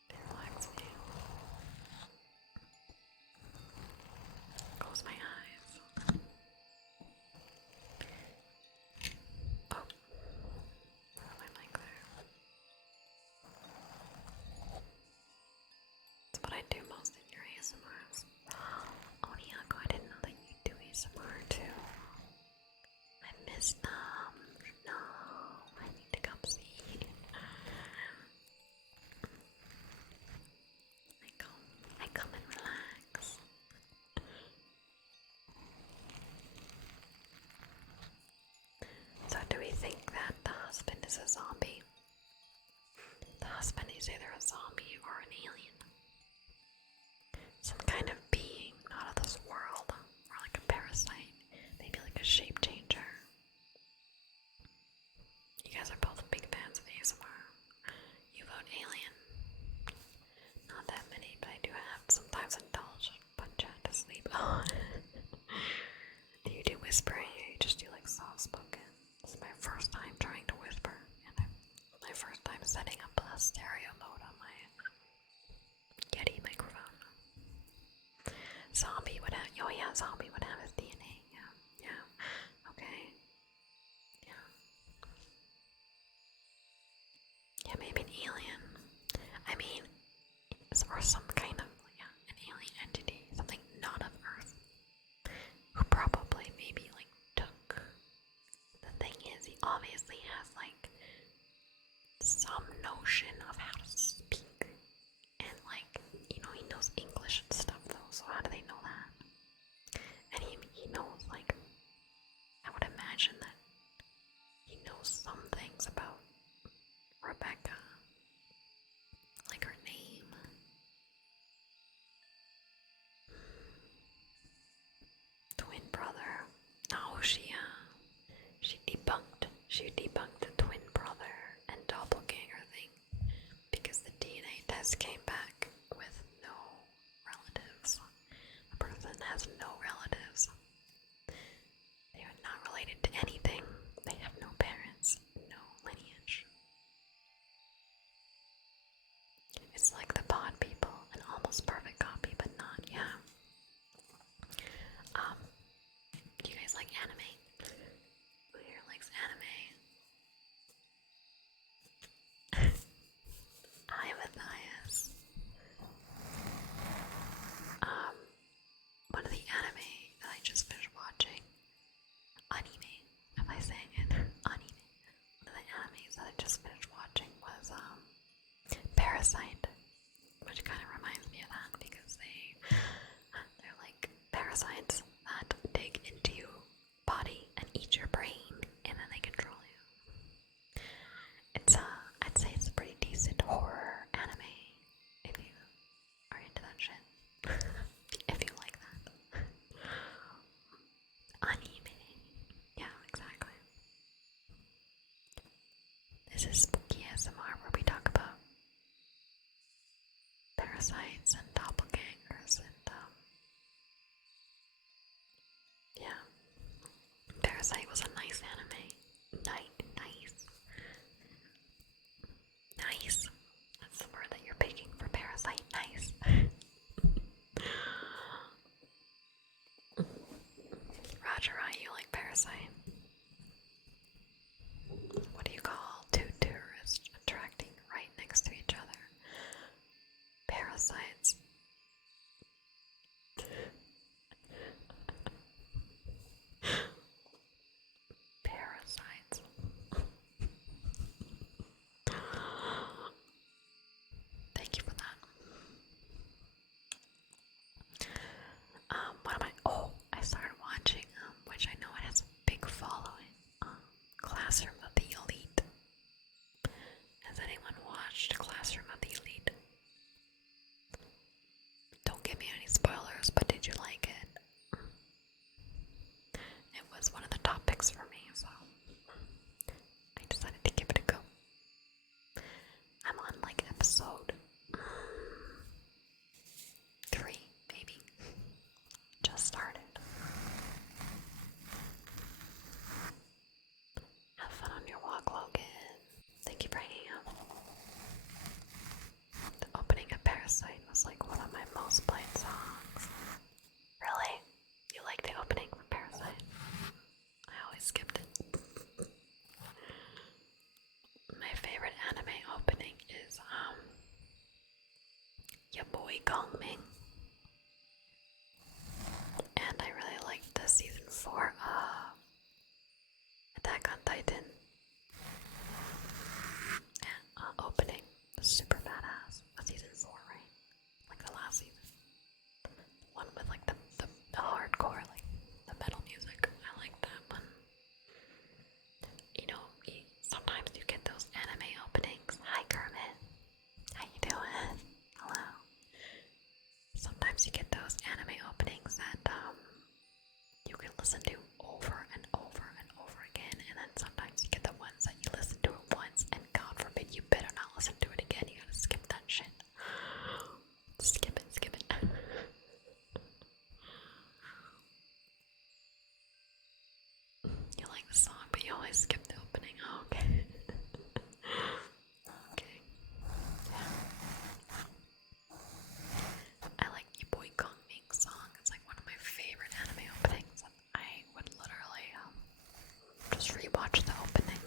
They relax me. Close my eyes. Oh. Put my mic there. That's what I do most in your ASMRs. Oh, Niako, I didn't know that you do ASMR too. I miss them. No, I need to come see. I come and relax. So do we think that the husband is a zombie? The husband is either a zombie or an alien. Some kind of being not of this world. Or like a parasite. Maybe like a shape changer. You guys are both big fans of ASMR. You vote alien. Not that many, but I do have sometimes indulge put chat to sleep. Oh. Do you do whispering or you just do like soft spoken? This is my first time trying to whisper, and my first time setting up a stereo mode on my Yeti microphone. Zombie would have, oh yeah, zombie would have his DNA. Yeah, okay. Yeah, maybe an alien. I mean, or some kind of, an alien entity, something not of Earth, who probably maybe like took. The thing is, he obviously has like some notion of how to speak, and like, he knows English and stuff though. So how do they know that? And he knows like, I would imagine that he knows some things about Rebecca, like her name, shit. If you like that. Anime. Yeah, exactly. This is spooky ASMR where we talk about parasites and doppelgangers and yeah. Parasite was a nice anime. Nice. Nice. That's the word that you're picking for parasite. Nice. Roger, right? You like parasite? What do you call two tourists attracting right next to each other? Parasites. Parasites. Thank you for that. What am I? Oh, I started watching, which I know it has a big following. Classroom of the Elite. Has anyone watched Classroom of the Elite? Don't give me any spoilers, but did you like it? It was one of the top picks for me, so I decided to give it a go. I'm on like episode 3, maybe. Just started. Have fun on your walk, Logan. Thank you for hanging out. The opening of Parasite was like one of my most played songs. Really? You like the opening for Parasite? I always skipped it. My favorite anime opening is Ya Boy Gongming. And I really liked the season 4 of Attack on Titan. And opening was super badass. Season 4, right? Like the last season. One with like the hardcore, like the metal music. I like that one. You know, sometimes you get those anime openings. Hi Kermit. How you doing? Hello. Sometimes you get those anime openings that you can listen to over and over and over again, and then sometimes you get the ones that you listen to it once, and God forbid you better not listen to it again. You gotta skip that shit. Skip it. You like the song, but you always skip the opening. Oh, okay. Okay. Yeah. I like your boy Gongming's song. It's like one of my favorite anime openings. I would literally just rewatch the opening.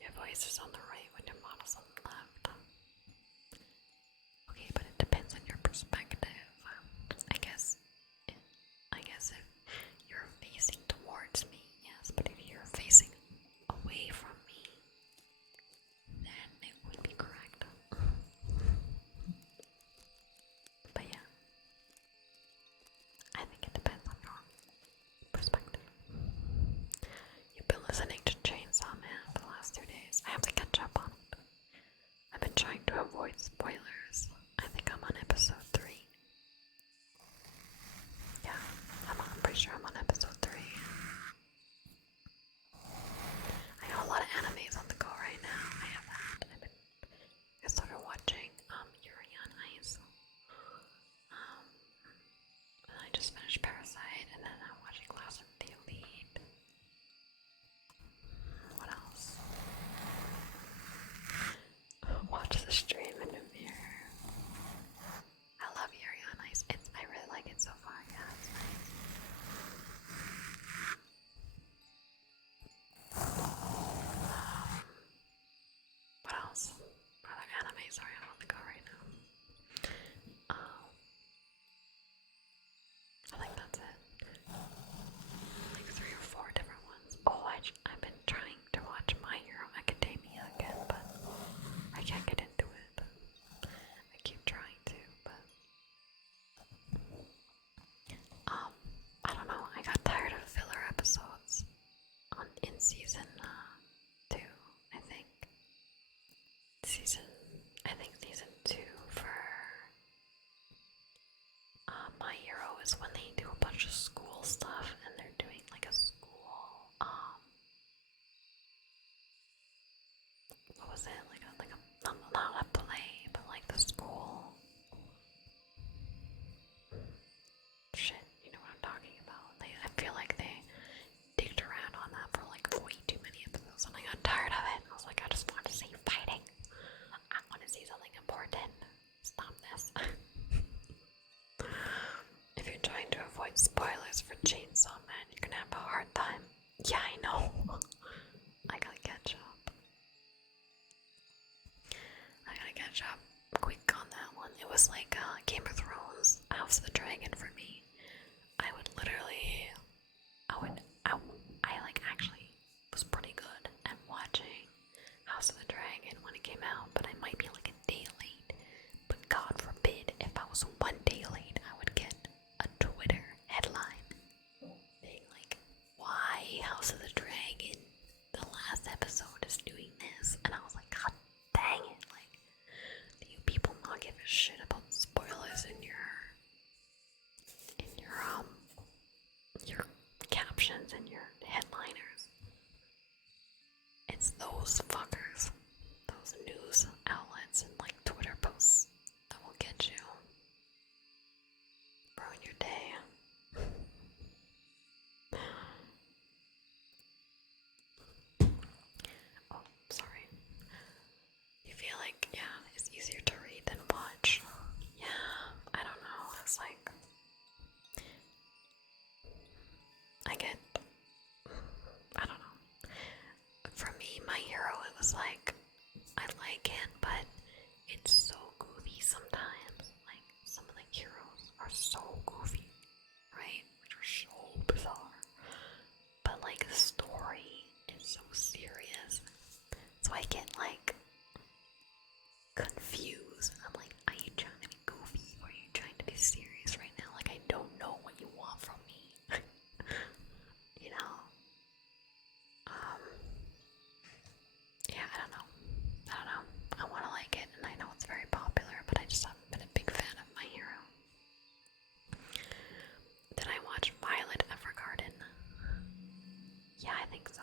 Your voice is on the right when your model's on the left. Okay, but it depends on your perspective. I guess if you're facing towards me, yes, but if you're facing away from me, then it would be correct. But yeah, I think it depends on your perspective. You've been listening to Chainsaw Man for the last 2 days. I have to catch up on it. I've been trying to avoid spoilers. I think I'm on episode 3. Yeah, I'm pretty sure I'm on episode 3. I know a lot of animes on the go right now. I have that. I started watching Yuri on Ice. And I just finished Parasite, and then I'm watching Class of the Elite. season, I think season 2 for My Hero is when they do a bunch of school stuff and they're doing like a school, what was it? Not a play, but like the school. Shit, you know what I'm talking about. I feel like they digged around on that for like way too many episodes and I got tired of it. I was like, I just want to see fighting. I want to see something important. Stop this. If you're trying to avoid spoilers for Chainsaw Man, you're gonna have a hard time. Yeah, I know. I gotta catch up. Quick on that one. It was like Game of Thrones, House of the Dragon for me. I would literally, I like actually was pretty good at watching House of the Dragon when it came out, but I might be like a day late. But God forbid, if I was one day late, I would get a Twitter headline being like, why House of the Dragon, the last episode is doing this, and I was like, God dang it, like, do you people not give a shit about spoilers in your captions and your headliners? It's those fuckers, those news outlets and like Twitter posts that will get you, ruin your day. Oh, sorry. You feel like, yeah, it's easier to read than watch. Yeah, I don't know. It's like, I don't know. For me, My Hero, it was like, I like it, but it's so goofy sometimes. Like, some of the heroes are so goofy, right? Which are so bizarre. But like, the story is so serious. So I get like confused. I'm like, are you trying to be goofy or are you trying to be serious right now? Like, I don't know what you want from me. You know? Yeah, I don't know. I want to like it, and I know it's very popular, but I just haven't been a big fan of My Hero. Did I watch Violet Evergarden? Yeah, I think so.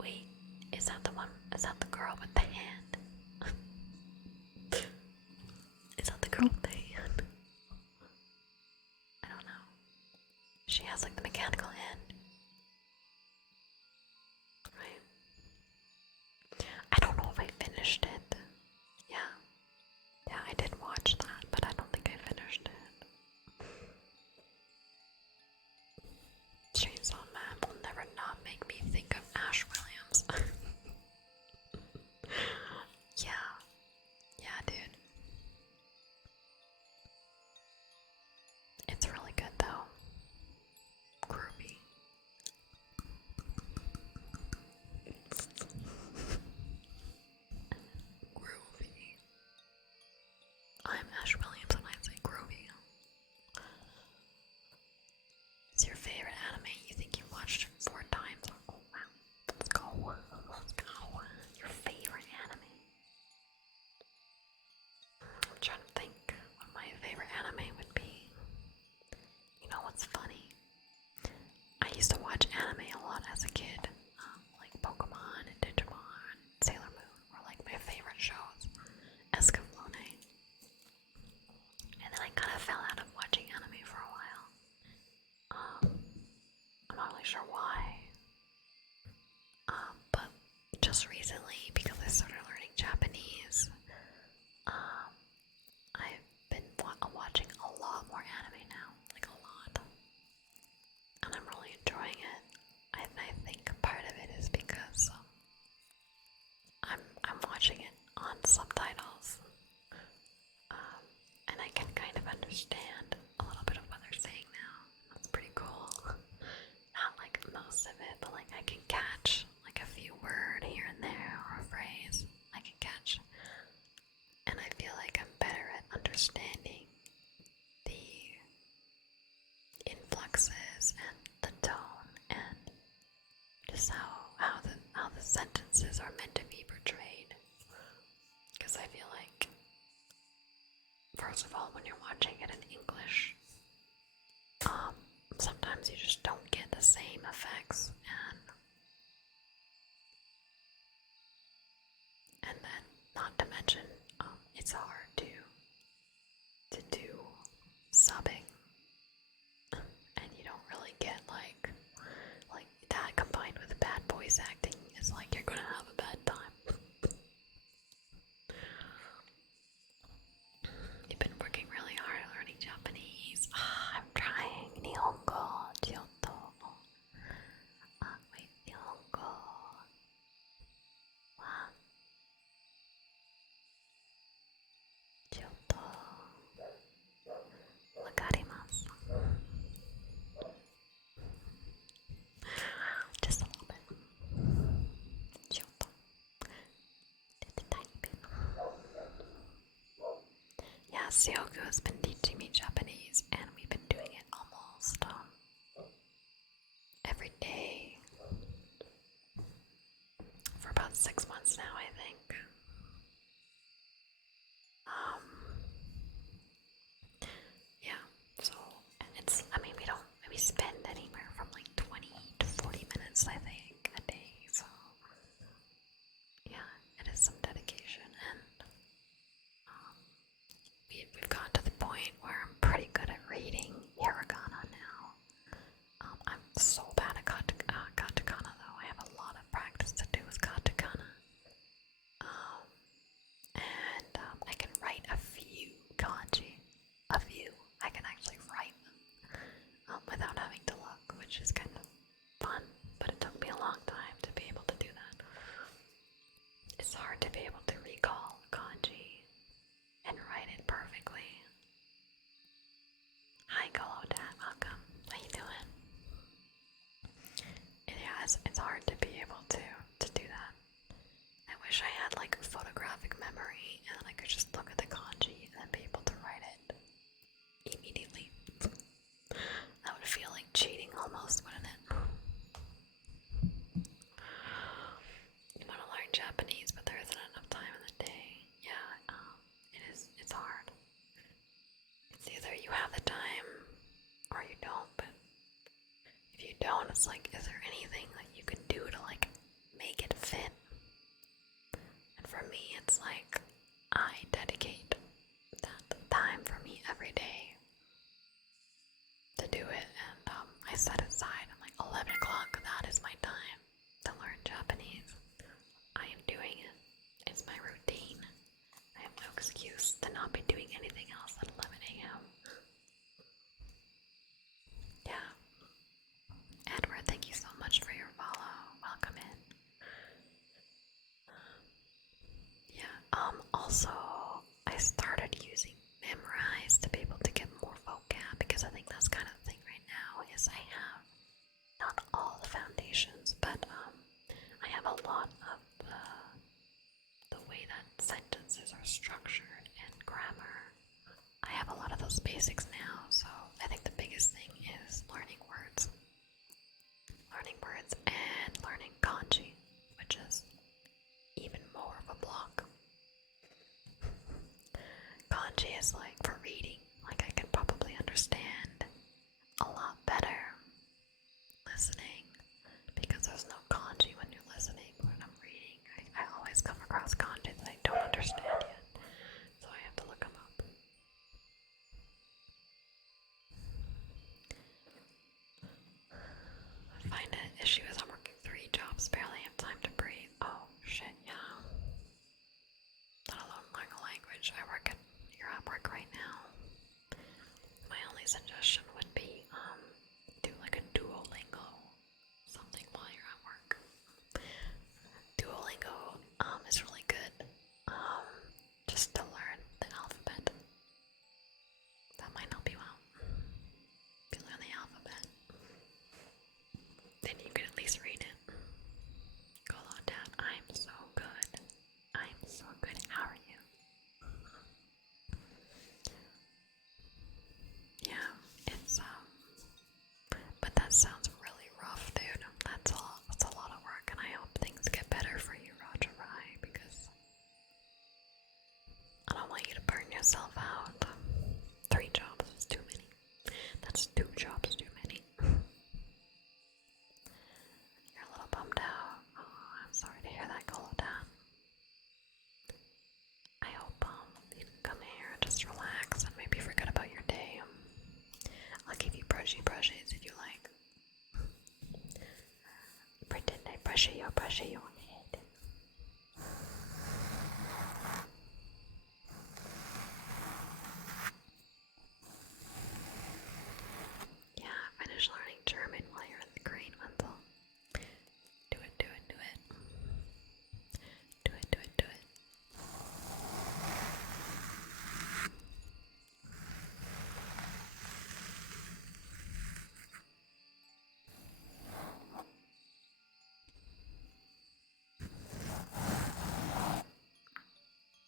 Wait, is that the one? Is that the girl with the hand? Is that the girl with the hand? I don't know. She has like the mechanical hand. Right? I don't know if I finished it. Yeah. Yeah, I did watch that, but I don't think I finished it. Chainsaw Man will never not make me think of Ash Williams. Yeah. Yeah, dude. It's really good though. Groovy. Groovy. I'm Ash Williams and I say groovy. It's your favorite anime. You think you watched it 4 times? Oh wow. Let's go. Let's go. Your favorite anime. I'm trying to think what my favorite anime would be. You know what's funny? I used to watch anime a lot as a kid. Like Pokemon and Digimon and Sailor Moon were like my favorite shows. Escaflowne. And then I kind of fell out of watching anime for a while. I'm not really sure why. But just recently, because I started learning Japanese, I've been watching a lot more anime now. Like a lot. And I'm really enjoying it. And I think part of it is because I'm watching it on subtitles. And I can kind of understand a little bit of what they're saying now. That's pretty cool. Not like most of it, but like I can catch like a few words here and there or a phrase. I can catch. And I feel like I'm better at understanding the influxes and the tone and just how the sentences are meant to be portrayed. first of all, when you're watching it in English, sometimes you just don't get the same effects, and then not to mention, it's hard to do subbing, and you don't really get like that combined with bad voice acting is like you're gonna have a bad time. You've been working really hard at learning Japanese. I'm trying. Nihongo, Kyoto. Wait, Nihongo. Wa. Kyoto. Wakarimasu. Just a little bit. Kyoto. Just a tiny bit. Yeah, Syoku has been teaching me Japanese, and we've been doing it almost every day for about 6 months now, I think. Yeah, so we spend anywhere from like 20 to 40 minutes, I think, a day, so yeah, it is some dedication, and we've gotten to the point where I'm pretty good at reading hiragana now. I'm so bad at katakana though. I have a lot of practice to do with katakana. And I can write a few kanji. A few. I can actually write them without having to look, which is kind of fun, but it took me a long time to be able to do that. It's hard to be able to recall kanji and write it perfectly. Hi, Golo Dad, welcome. How you doing? Yeah, it's hard to be able to do that. I wish I had like photographic memory and then I could just look at the kanji and then be able to write it immediately. That would feel like cheating almost, wouldn't it? You want to learn Japanese, but there isn't enough time in the day. Yeah, it's hard. It's either you have the time or you don't, but if you don't, it's like, is there anything that you can do to like make it fit? And for me, it's like I dedicate that time for me every day to do it, and I set aside, I'm like 11 o'clock, that is my time to learn Japanese. I am doing it. It's my routine. I have no excuse to not be doing anything else at 11 a.m. Yeah. Edward, thank you so much for your follow. Welcome in. Yeah, also, I started using Memrise to be able to get more vocab, because I think that's kind of the thing right now, is I have not all the foundations, but I have a lot of the way that sentences are structured and grammar. I have a lot of those basics now, so I think the biggest thing is learning words. Learning words and learning kanji, which is even more of a block. Kanji is like for reading, like I can probably understand a lot better listening, because there's no kanji when you're listening. When I'm reading, I always come across kanji that I don't understand yet, so I have to look them up. I find an issue is I'm working 3 jobs, barely have time to breathe. Oh shit, yeah. Let alone learn a language. You're at work right now. brush your head. Yeah, finish learning German while you're in the green rental. Do it, do it, do it. Do it, do it, do it.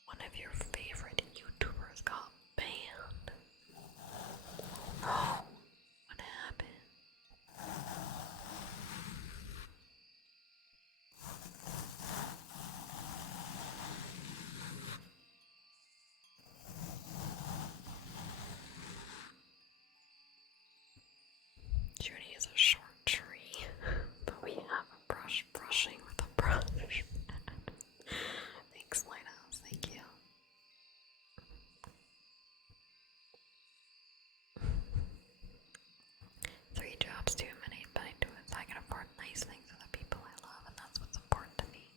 One of your favorite YouTubers got banned. Oh, what happened? Juni is a short tree, but we have a brush brushing with a brush. Thanks, Lighthouse. Thank you. Three jobs too many, but I do it so I can afford nice things for the people I love, and that's what's important to me.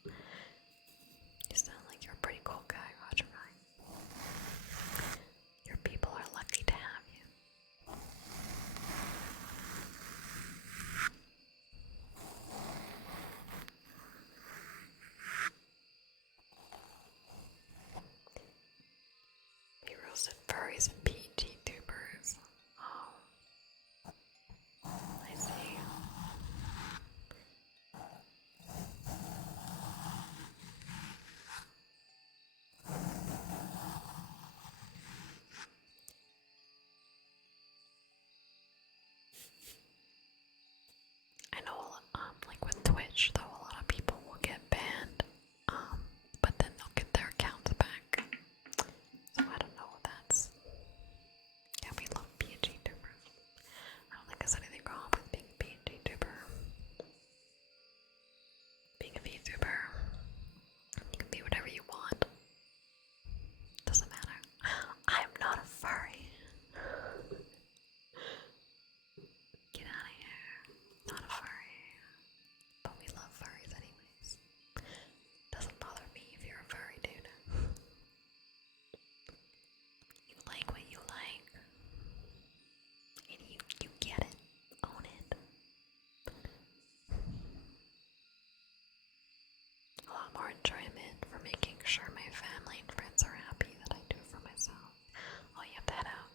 You sound like you're a pretty cool guy, Roger. Right? Your people are lucky to have you. We roasted furries and PG tubers. Oh, I see. I know like with Twitch, though, a lot of people will get banned, but then they'll get their accounts back. So I don't know what that's. Yeah, we love PG tubers. I don't think there's anything wrong with being a PG tuber. Being a VTuber, you can be whatever you want. Doesn't matter. I'm not a furry. Get out of here. Not a furry. But we love furries anyways. Doesn't bother me if you're a furry dude. You like what you like. And you get it. Own it. A lot more enjoyment for making sure my family and friends are happy than I do for myself. Oh, you have to head out.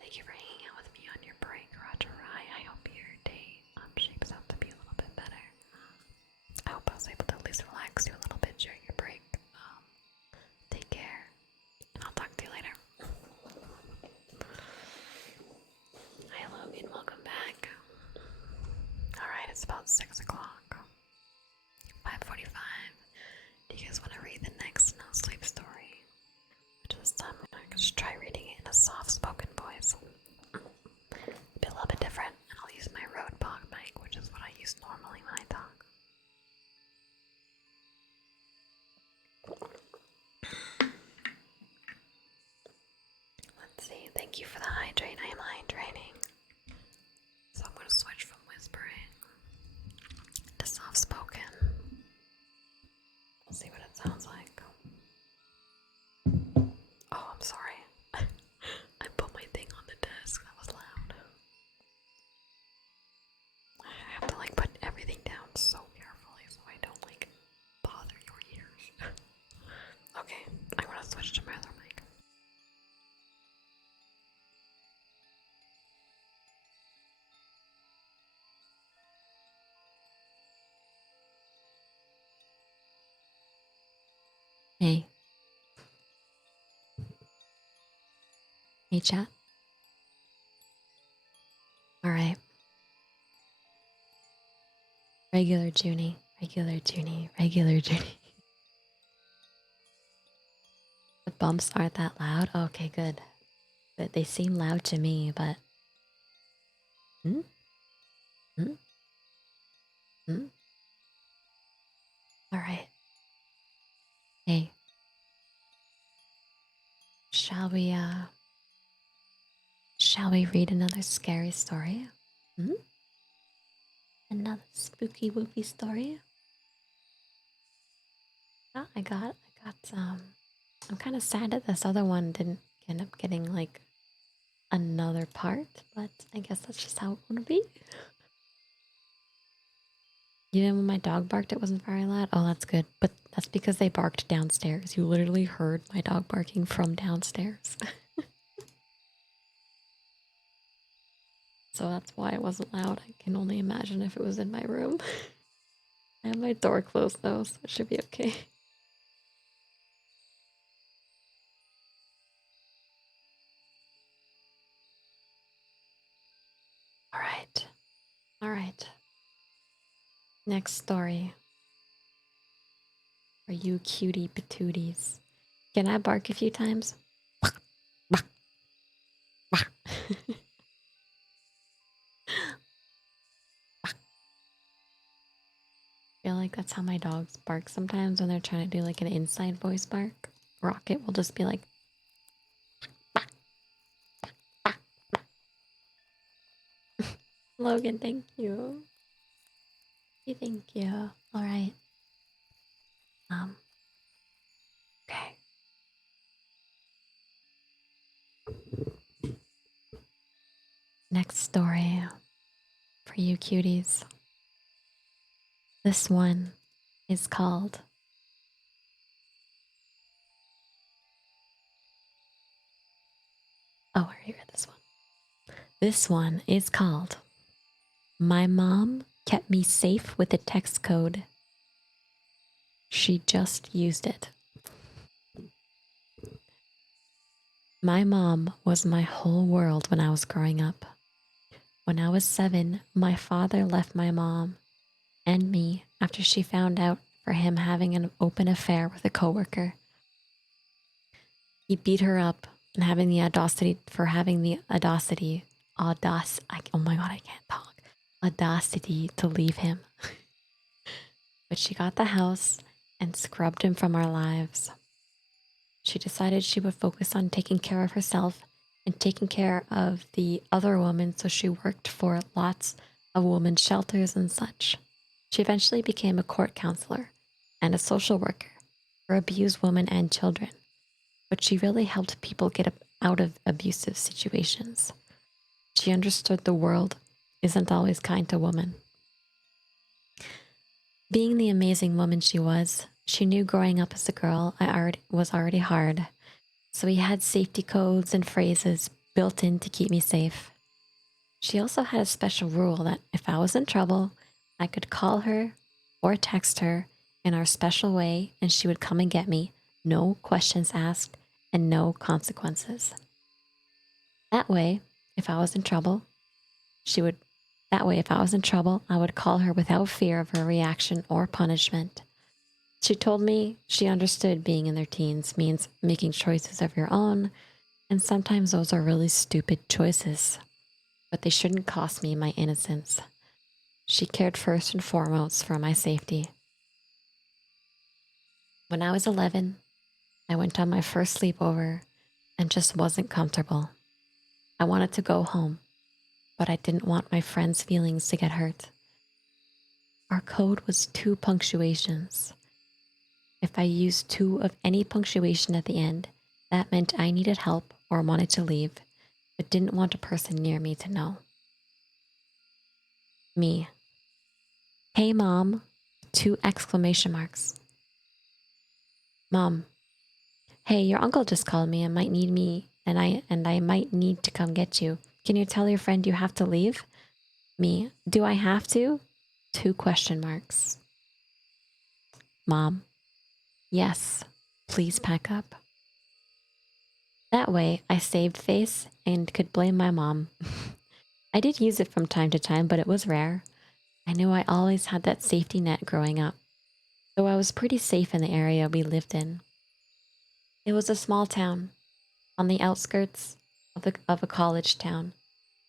Thank you for hanging out with me on your break, Roger. I hope your day shapes up to be a little bit better. I hope I was able to at least relax you a little bit during your break. Take care, and I'll talk to you later. Hi Logan, welcome back. Alright, it's about 6 o'clock. 5:45. Do you guys want to read the next no sleep story? This time I'm going to just try reading it in a soft spoken voice. Be a little bit different, and I'll use my Rode Bog mic, which is what I use normally when I talk. Let's see. Thank you for the hydrate. I am hydrating. So I'm going to switch from whispering to soft spoken. Let's see what it sounds like. Oh, I'm sorry. I put my thing on the desk. That was loud. I have to like put everything down so carefully so I don't like bother your ears. Okay, I'm gonna switch to my other mic. Hey. Hey, chat. Alright. Regular Juni. Regular Juni. Regular Juni. The bumps aren't that loud? Okay, good. But they seem loud to me, but... Hmm? Hmm? Hmm? Alright. Hey. Shall we read another scary story? Hmm? another spooky woopy story. Yeah, I got some. I'm kind of sad that this other one didn't end up getting like another part, but I guess that's just how it would be. Even when my dog barked, it wasn't very loud. Oh, that's good. But that's because they barked downstairs. You literally heard my dog barking from downstairs. So that's why it wasn't loud. I can only imagine if it was in my room. I have my door closed though, so it should be okay. All right. All right. Next story. For you cutie patooties. Can I bark a few times? I feel like that's how my dogs bark sometimes when they're trying to do like an inside voice bark. Rocket will just be like, Logan, thank you. Thank you. All right. Okay. Next story for you cuties. This one is called Oh, I already read this one. This one is called My Mom Kept Me Safe with a Text Code. She just used it. My mom was my whole world when I was growing up. When I was 7, my father left my mom and me after she found out for him having an open affair with a coworker. He beat her up and having the audacity oh my god, I can't talk. Audacity to leave him. But she got the house and scrubbed him from our lives. She decided she would focus on taking care of herself and taking care of the other women, so she worked for lots of women's shelters and such. She eventually became a court counselor and a social worker for abused women and children, but she really helped people get out of abusive situations. She understood the world isn't always kind to women. Being the amazing woman she was, she knew growing up as a girl was already hard, so we had safety codes and phrases built in to keep me safe. She also had a special rule that if I was in trouble, I could call her or text her in our special way and she would come and get me, no questions asked and no consequences. That way, if I was in trouble, I would call her without fear of her reaction or punishment. She told me she understood being in their teens means making choices of your own, and sometimes those are really stupid choices, but they shouldn't cost me my innocence. She cared first and foremost for my safety. When I was 11, I went on my first sleepover and just wasn't comfortable. I wanted to go home, but I didn't want my friends' feelings to get hurt. Our code was 2 punctuations. If I used 2 of any punctuation at the end, that meant I needed help or wanted to leave, but didn't want a person near me to know. Me. Hey mom, 2 exclamation marks. Mom. Hey, your uncle just called me and might need me and I might need to come get you. Can you tell your friend you have to leave? Me. Do I have to? 2 question marks. Mom. Yes. Please pack up. That way, I saved face and could blame my mom. I did use it from time to time, but it was rare. I knew I always had that safety net growing up, though I was pretty safe in the area we lived in. It was a small town on the outskirts of a college town,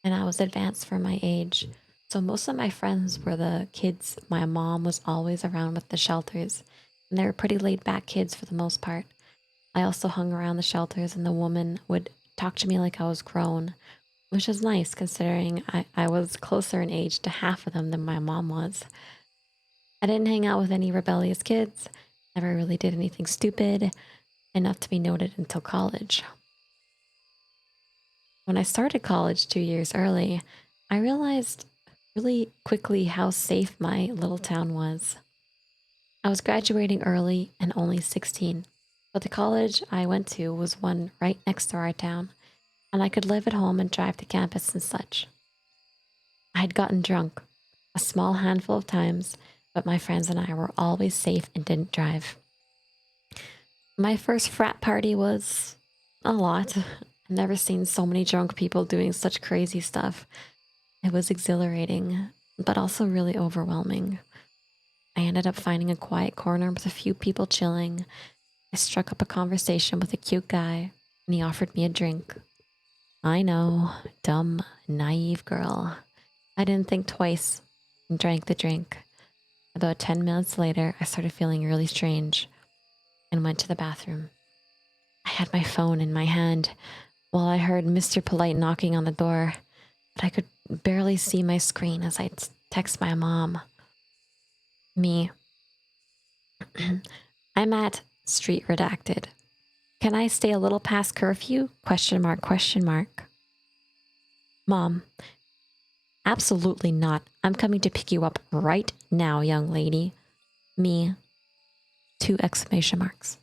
and I was advanced for my age, so most of my friends were the kids my mom was always around with the shelters, and they were pretty laid back kids for the most part. I also hung around the shelters, and the woman would talk to me like I was grown, which is nice considering I was closer in age to half of them than my mom was. I didn't hang out with any rebellious kids, never really did anything stupid, enough to be noted until college. When I started college 2 years early, I realized really quickly how safe my little town was. I was graduating early and only 16, but the college I went to was one right next to our town, and I could live at home and drive to campus and such. I had gotten drunk a small handful of times, but my friends and I were always safe and didn't drive. My first frat party was a lot. I've never seen so many drunk people doing such crazy stuff. It was exhilarating, but also really overwhelming. I ended up finding a quiet corner with a few people chilling. I struck up a conversation with a cute guy, and he offered me a drink. I know, dumb, naive girl. I didn't think twice and drank the drink. About 10 minutes later, I started feeling really strange and went to the bathroom. I had my phone in my hand while I heard Mr. Polite knocking on the door, but I could barely see my screen as I text my mom. Me. I'm at street redacted. Can I stay a little past curfew? Question mark, question mark. Mom. Absolutely not. I'm coming to pick you up right now, young lady. Me. 2 exclamation marks.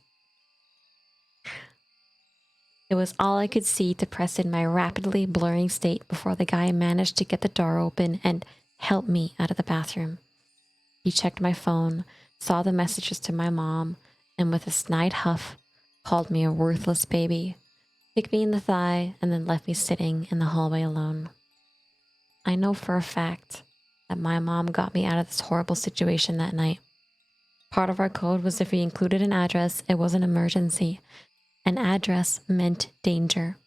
It was all I could see to press in my rapidly blurring state before the guy managed to get the door open and help me out of the bathroom. He checked my phone, saw the messages to my mom, and with a snide huff, called me a worthless baby, kicked me in the thigh, and then left me sitting in the hallway alone. I know for a fact that my mom got me out of this horrible situation that night. Part of our code was if we included an address, it was an emergency. An address meant danger.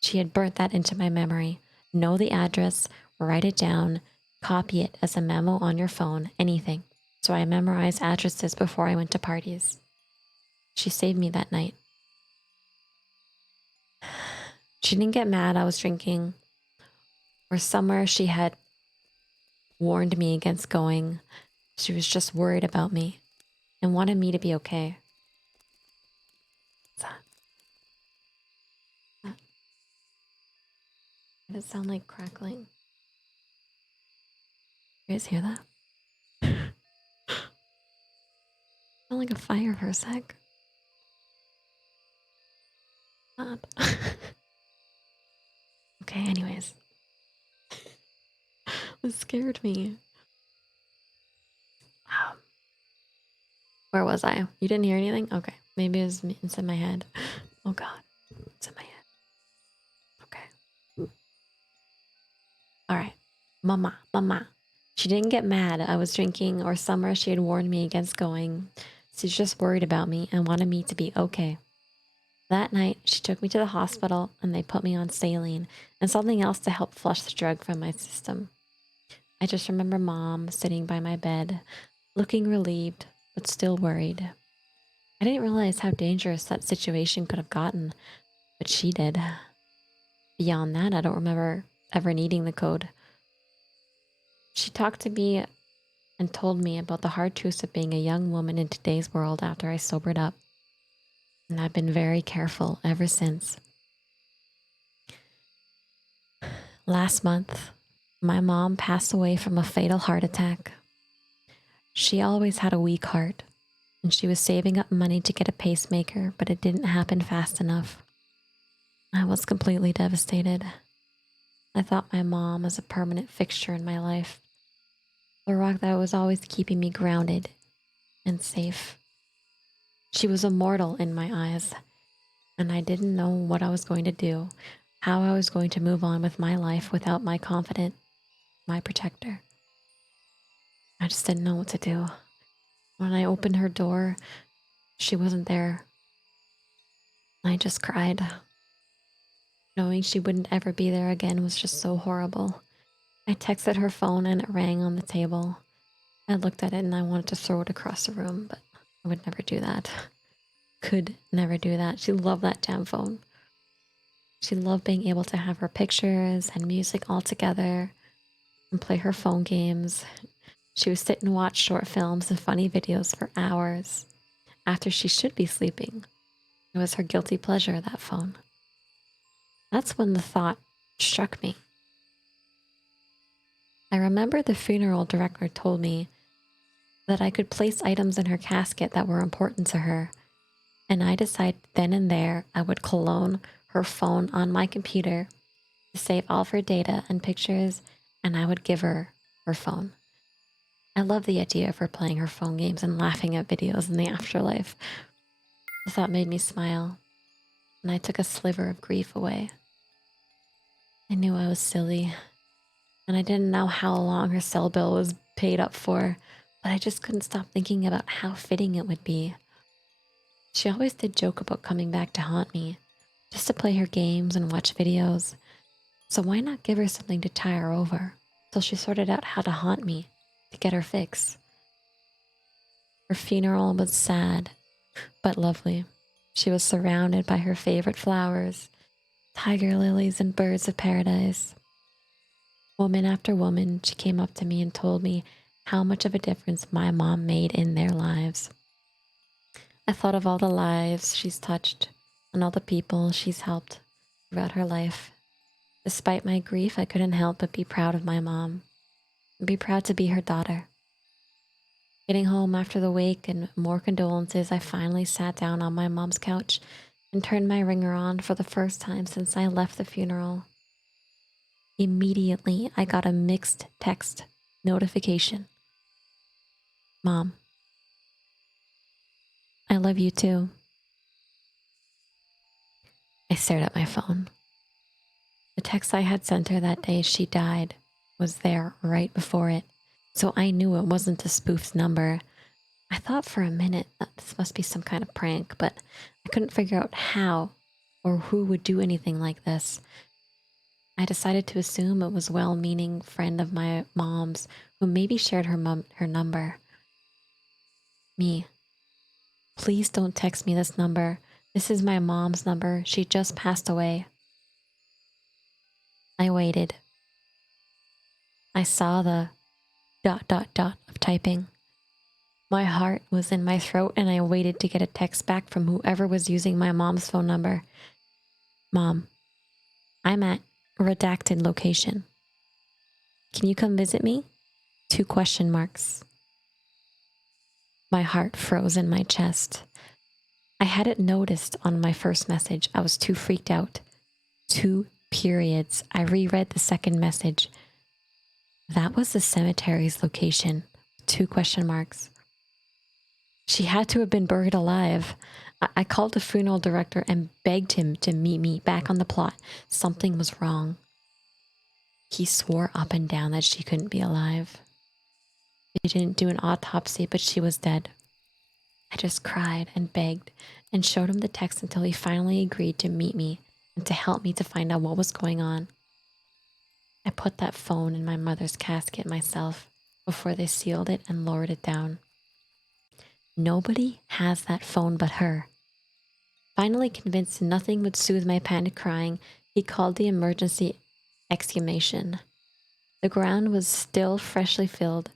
She had burnt that into my memory. Know the address, write it down, copy it as a memo on your phone, anything. So I memorized addresses before I went to parties. She saved me that night. She didn't get mad I was drinking or somewhere she had warned me against going. She was just worried about me and wanted me to be okay. What's that? Did it sound like crackling? You guys hear that? Sound like a fire for a sec. Stop. Okay, anyways. It scared me. Where was I? You didn't hear anything? Okay. Maybe it was inside my head. Oh god. It's in my head. Okay. Alright. Mama. She didn't get mad I was drinking or somewhere she had warned me against going. She's just worried about me and wanted me to be okay. That night, she took me to the hospital and they put me on saline and something else to help flush the drug from my system. I just remember Mom sitting by my bed, looking relieved, but still worried. I didn't realize how dangerous that situation could have gotten, but she did. Beyond that, I don't remember ever needing the code. She talked to me and told me about the hard truths of being a young woman in today's world after I sobered up. And I've been very careful ever since. Last month, my mom passed away from a fatal heart attack. She always had a weak heart, and she was saving up money to get a pacemaker, but it didn't happen fast enough. I was completely devastated. I thought my mom was a permanent fixture in my life, the rock that was always keeping me grounded and safe. She was immortal in my eyes, and I didn't know what I was going to do, how I was going to move on with my life without my confidant, my protector. I just didn't know what to do. When I opened her door, she wasn't there. I just cried. Knowing she wouldn't ever be there again was just so horrible. I texted her phone and it rang on the table. I looked at it and I wanted to throw it across the room, but I would never do that. Could never do that. She loved that damn phone. She loved being able to have her pictures and music all together and play her phone games. She would sit and watch short films and funny videos for hours after she should be sleeping. It was her guilty pleasure, that phone. That's when the thought struck me. I remember the funeral director told me that I could place items in her casket that were important to her, and I decided then and there I would clone her phone on my computer to save all of her data and pictures, and I would give her her phone. I love the idea of her playing her phone games and laughing at videos in the afterlife. The thought made me smile, and I took a sliver of grief away. I knew I was silly, and I didn't know how long her cell bill was paid up for, but I just couldn't stop thinking about how fitting it would be. She always did joke about coming back to haunt me, just to play her games and watch videos. So why not give her something to tie her over till she sorted out how to haunt me to get her fix? Her funeral was sad, but lovely. She was surrounded by her favorite flowers, tiger lilies and birds of paradise. Woman after woman, she came up to me and told me how much of a difference my mom made in their lives. I thought of all the lives she's touched and all the people she's helped throughout her life. Despite my grief, I couldn't help but be proud of my mom and be proud to be her daughter. Getting home after the wake and more condolences, I finally sat down on my mom's couch and turned my ringer on for the first time since I left the funeral. Immediately, I got a mixed text notification. Mom, I love you too. I stared at my phone. The text I had sent her that day she died was there right before it, so I knew it wasn't a spoofed number. I thought for a minute that this must be some kind of prank, but I couldn't figure out how or who would do anything like this. I decided to assume it was a well-meaning friend of my mom's who maybe shared her number. Me. Please don't text me this number. This is my mom's number. She just passed away. I waited. I saw the ... of typing. My heart was in my throat and I waited to get a text back from whoever was using my mom's phone number. Mom, I'm at redacted location. Can you come visit me? 2 question marks. My heart froze in my chest. I hadn't noticed on my first message. I was too freaked out. 2 periods. I reread the second message. That was the cemetery's location. 2 question marks. She had to have been buried alive. I called the funeral director and begged him to meet me back on the plot. Something was wrong. He swore up and down that she couldn't be alive. They didn't do an autopsy, but she was dead. I just cried and begged and showed him the text until he finally agreed to meet me and to help me to find out what was going on. I put that phone in my mother's casket myself before they sealed it and lowered it down. Nobody has that phone but her. Finally convinced nothing would soothe my panic crying, he called the emergency exhumation. The ground was still freshly filled,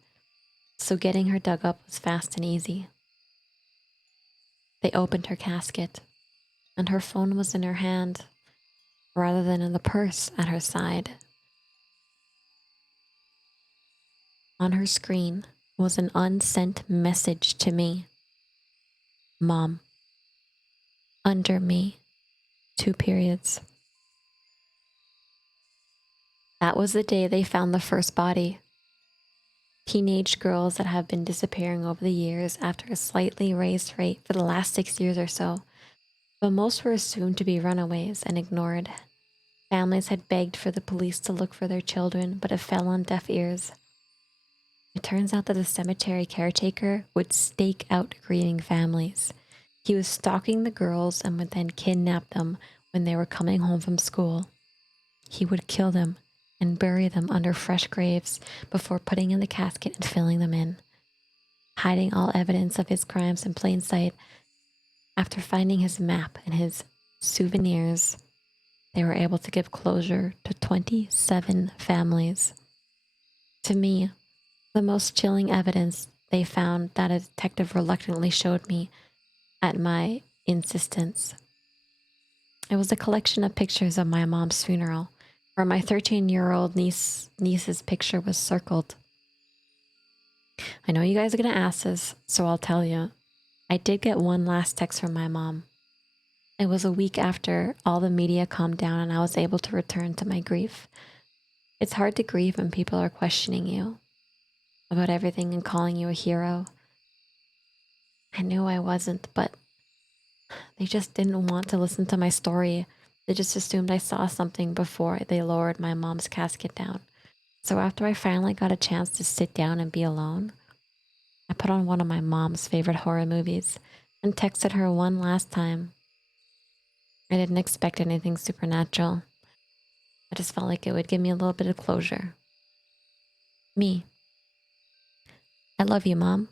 so getting her dug up was fast and easy. They opened her casket, and her phone was in her hand, rather than in the purse at her side. On her screen was an unsent message to me. Mom. Under me. 2 periods. That was the day they found the first body. Teenage girls that have been disappearing over the years after a slightly raised rate for the last 6 years or so, but most were assumed to be runaways and ignored. Families had begged for the police to look for their children, but it fell on deaf ears. It turns out that the cemetery caretaker would stake out grieving families. He was stalking the girls and would then kidnap them when they were coming home from school. He would kill them and bury them under fresh graves before putting in the casket and filling them in, hiding all evidence of his crimes in plain sight. After finding his map and his souvenirs, they were able to give closure to 27 families. To me, the most chilling evidence they found that a detective reluctantly showed me at my insistence. It was a collection of pictures of my mom's funeral, where my 13-year-old niece's picture was circled. I know you guys are going to ask this, so I'll tell you. I did get one last text from my mom. It was a week after all the media calmed down and I was able to return to my grief. It's hard to grieve when people are questioning you about everything and calling you a hero. I knew I wasn't, but they just didn't want to listen to my story. They just assumed I saw something before they lowered my mom's casket down. So after I finally got a chance to sit down and be alone, I put on one of my mom's favorite horror movies and texted her one last time. I didn't expect anything supernatural. I just felt like it would give me a little bit of closure. Me. I love you, Mom.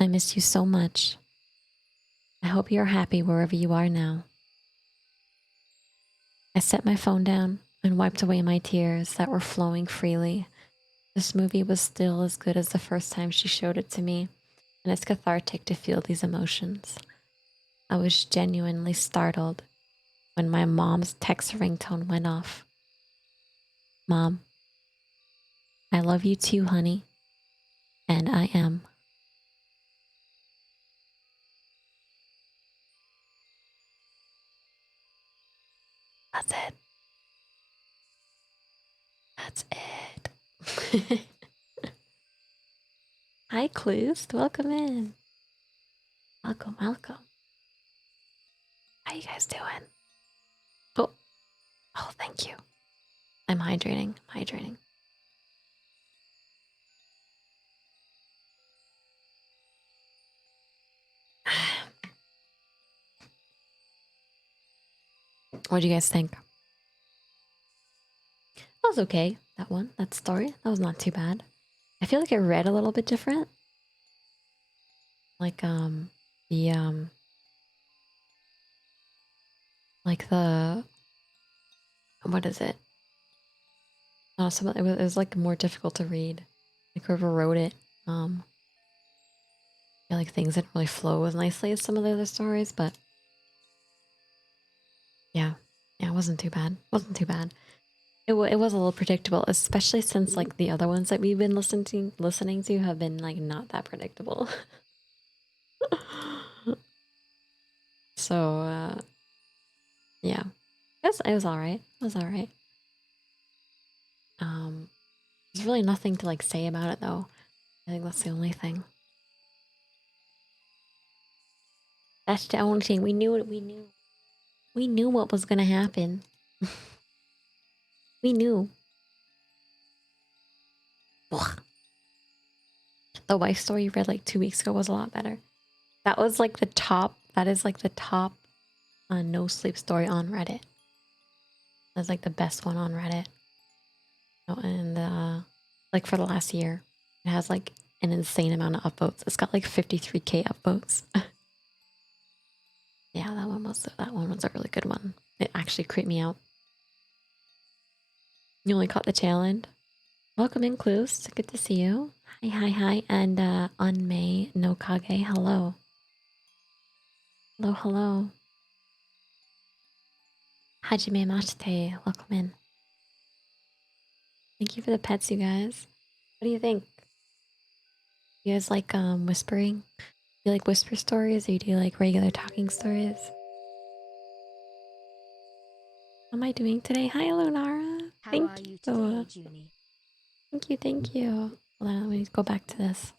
I miss you so much. I hope you're happy wherever you are now. I set my phone down and wiped away my tears that were flowing freely. This movie was still as good as the first time she showed it to me, and it's cathartic to feel these emotions. I was genuinely startled when my mom's text ringtone went off. Mom, I love you too, honey. And I am. That's it. That's it. Hi, Clues. Welcome in. Welcome, welcome. How you guys doing? Oh, thank you. I'm hydrating. What do you guys think? That was okay. That story, that was not too bad. I feel like it read a little bit different. Like the like the what is it? Oh, it was like more difficult to read. Like whoever wrote it, I feel like things didn't really flow as nicely as some of the other stories, but yeah, it wasn't too bad. It was a little predictable, especially since like the other ones that we've been listening to have been like not that predictable. So yeah, it was all right. There's really nothing to like say about it though. I think that's the only thing. That's the only thing. We knew what was gonna happen. We knew. Ugh. The wife story you read like 2 weeks ago was a lot better. That was like the top. That is like the top no sleep story on Reddit. That's like the best one on Reddit. Oh, and like for the last year, it has like an insane amount of upvotes. It's got like 53K upvotes. Yeah, that one was a really good one. It actually creeped me out. You only caught the tail end. Welcome in, Clues. Good to see you. Hi. And Unmei no Kage, hello. Hello. Hajime mashite, welcome in. Thank you for the pets, you guys. What do you think? You guys like whispering? Do you like whisper stories or do you like regular talking stories? How am I doing today? Hi, Lunara. How are you today, Juni? Thank you. Hold on, let me go back to this.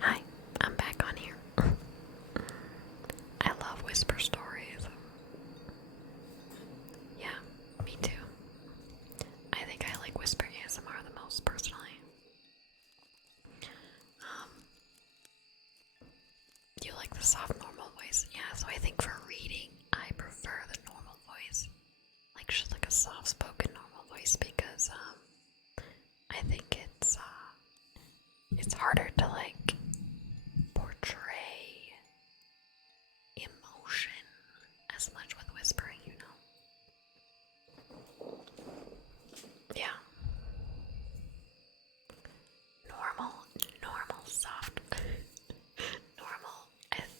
Hi, I'm back on here. I love whisper stories. Yeah, me too. I think I like whisper ASMR the most personally. Do you like the soft normal voice? Yeah, so I think for reading, I prefer the normal voice. Like just like a soft-spoken normal voice because I think it's harder to like portray emotion as much with whispering, you know. Yeah. Normal soft. Normal.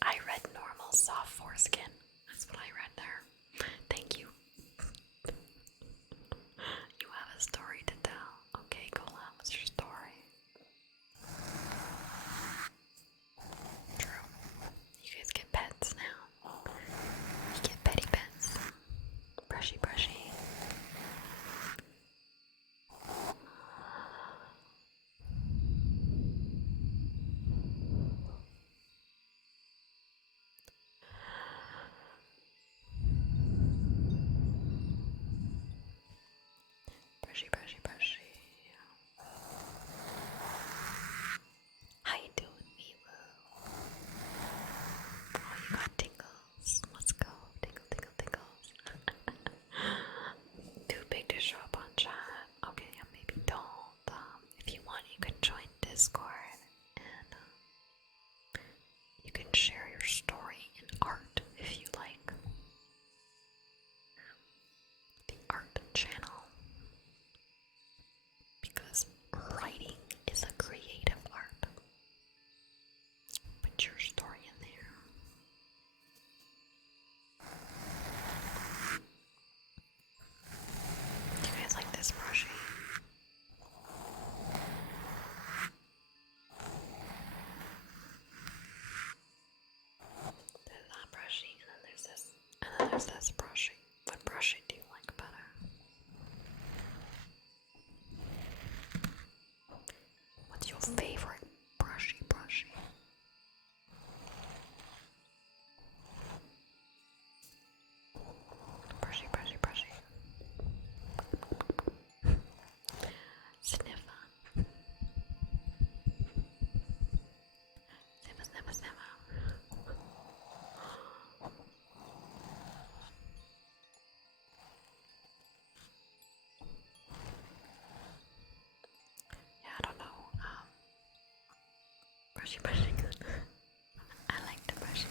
I read normal soft foreskin. That's what I read there. Thank you. You have a story to tell. Okay, Cola, what's your story? True. You guys get pets now. You get petty pets. Brushy, brushy. Brushy, brushy, brushy. How you doing, Miwu? Oh, you got tingles. Let's go. Tingle, tingle, tingles. Too big to show up on chat. Okay, yeah, maybe don't. If you want, you can join Discord and you can share your story in art if you like. The art channel. Because writing is a creative art. Put your story in there. Do you guys like this brushing? There's that brushing, and then there's this, and then there's this brushing. What brushing do you like better? What's your favorite brushy? Brushy. Sniffer. Sniffer. Yeah, I don't know. Brushy. I like the brushy.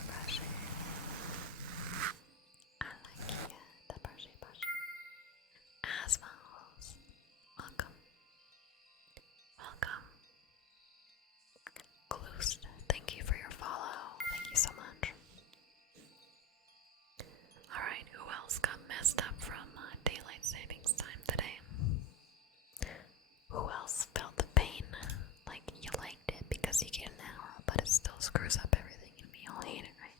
I like the brushy. Asmos. Welcome. Gloust, thank you for your follow. Thank you so much. Alright, who else got messed up from daylight savings time today? Who else felt the pain? Like you liked it because you get an hour, but it still screws up everything and we all hate it, right?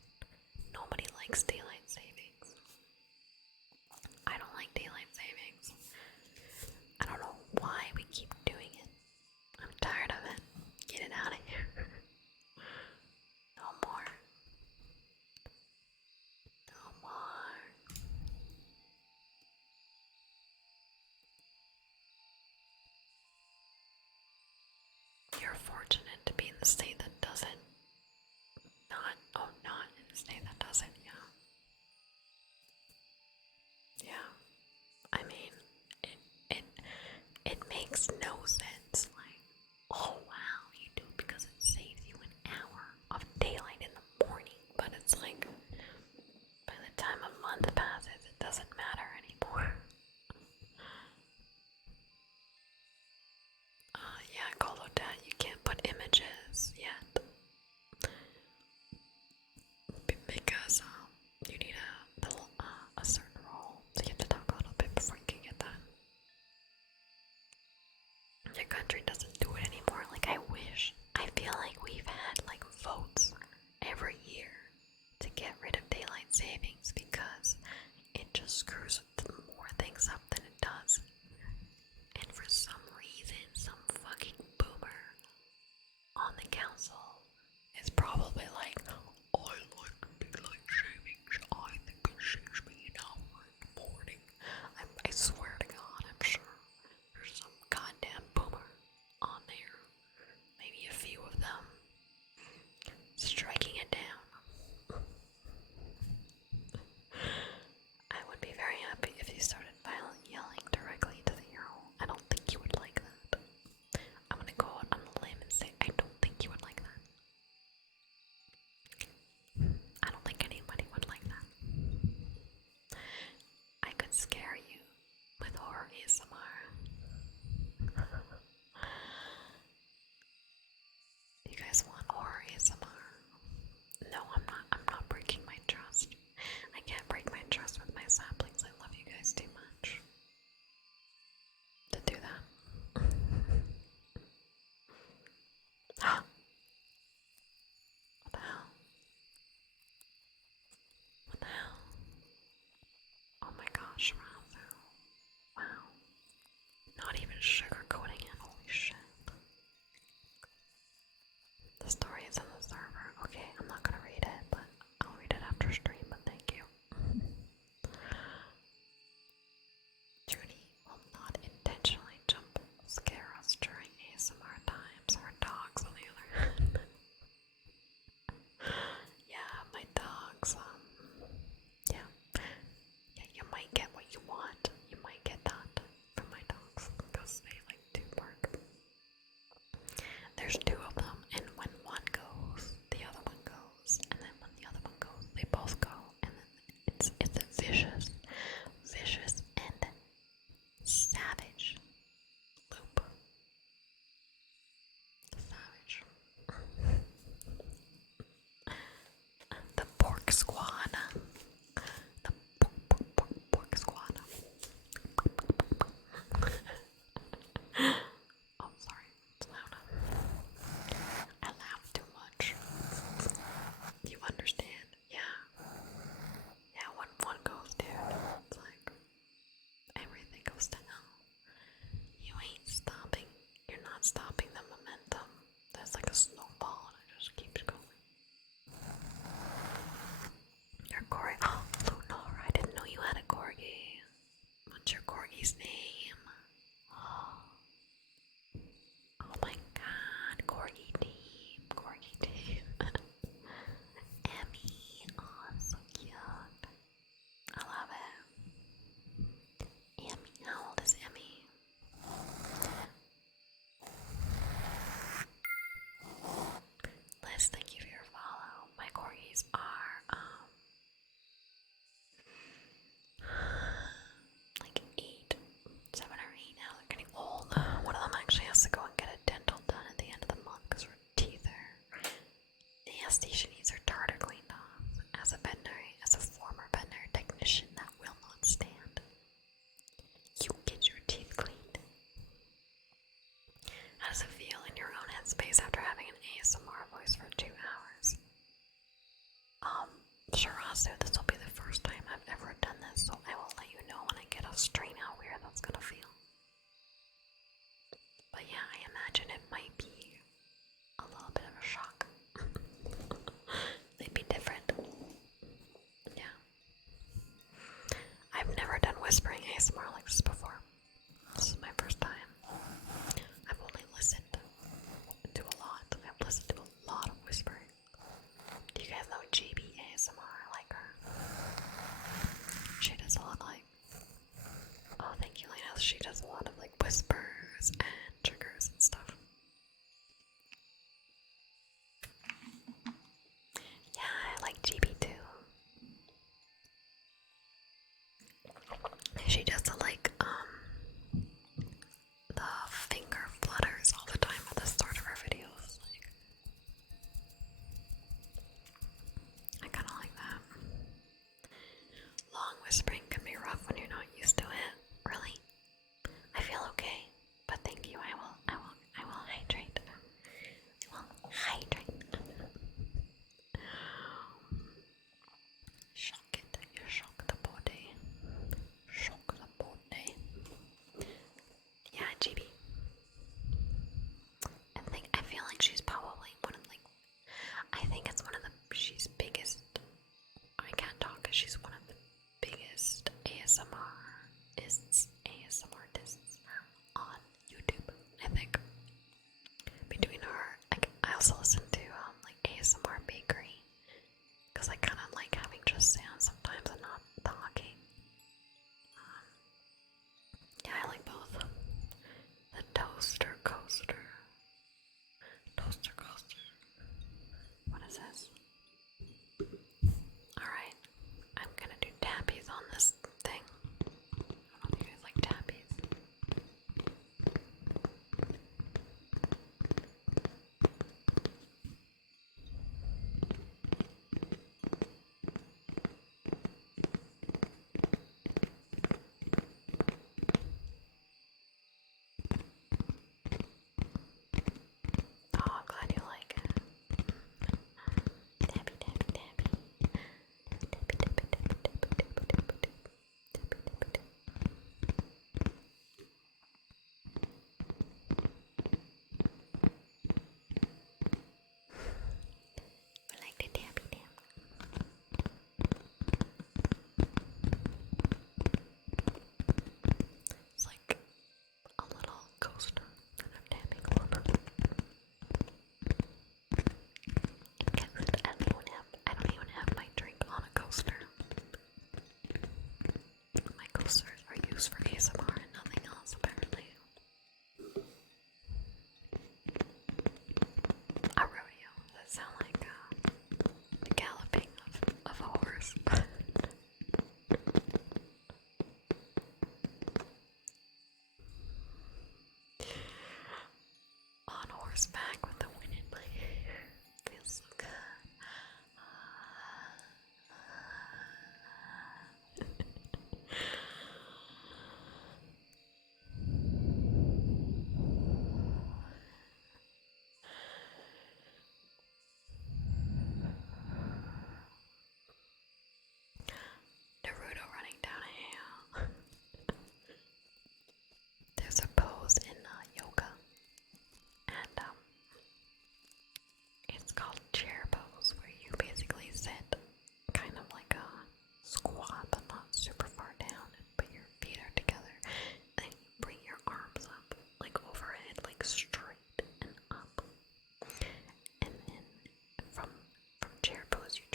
Nobody likes daylight savings. I don't like daylight savings. I don't know why we keep doing it. I'm tired of it. Get it out of here. No more. You're fortunate to be in the state that doesn't. Not in the state that doesn't, yeah. Yeah. I mean, it makes no sense. Like, oh wow, you do it because it saves you an hour of daylight in the morning. But it's like, by the time a month passes, it doesn't matter anymore. Yeah, Colodat, you can't put images yet. Because you need a certain role, so you have to talk a little bit before you can get that. Yeah, pork squad. The pork squad. Oh, sorry, it's loud. I laugh too much. You understand? Yeah. Yeah, when one goes, dude, it's like everything goes to hell. You ain't stopping. You're not stopping the momentum. There's like a snowball and it just keeps going. Your corgi. Oh, Lunar, I didn't know you had a corgi. What's your corgi's name? Oh my god, corgi team. Corgi team. Emmy. Oh, so cute. I love it. Emmy. How old is Emmy? Liz, thank you for your follow. My corgis are, like 8, 7 or 8 now. They're getting old. One of them actually has to go and get a dental done at the end of the month because her teeth are nasty. She needs her tartar cleaned off. As a former veterinary technician, that will not stand. You get your teeth cleaned. How does it feel in your own headspace after having an ASMR voice for 2 hours? Shirazu, this will be the first time I've ever done this, so I will let you know when I get a strain how weird that's gonna feel. But yeah, I imagine it might be a little bit of a shock. It'd be different. Yeah. I've never done whispering ASMR like this before. This is my first time. I've only listened to a lot. I've listened to a lot of whispering. Do you guys know GB ASMR? I like her. She does a lot like... Oh, thank you, Lena. She does a lot of like whispers and triggers and stuff. Yeah, I like GB too. She does the like, the finger flutters all the time at the start of her videos. Like, I kinda like that. Long whispering can be rough when you're not used to it. Really? I feel okay, but thank you. I will hydrate. I will hydrate. Shock it. You shock the body. Shock the body.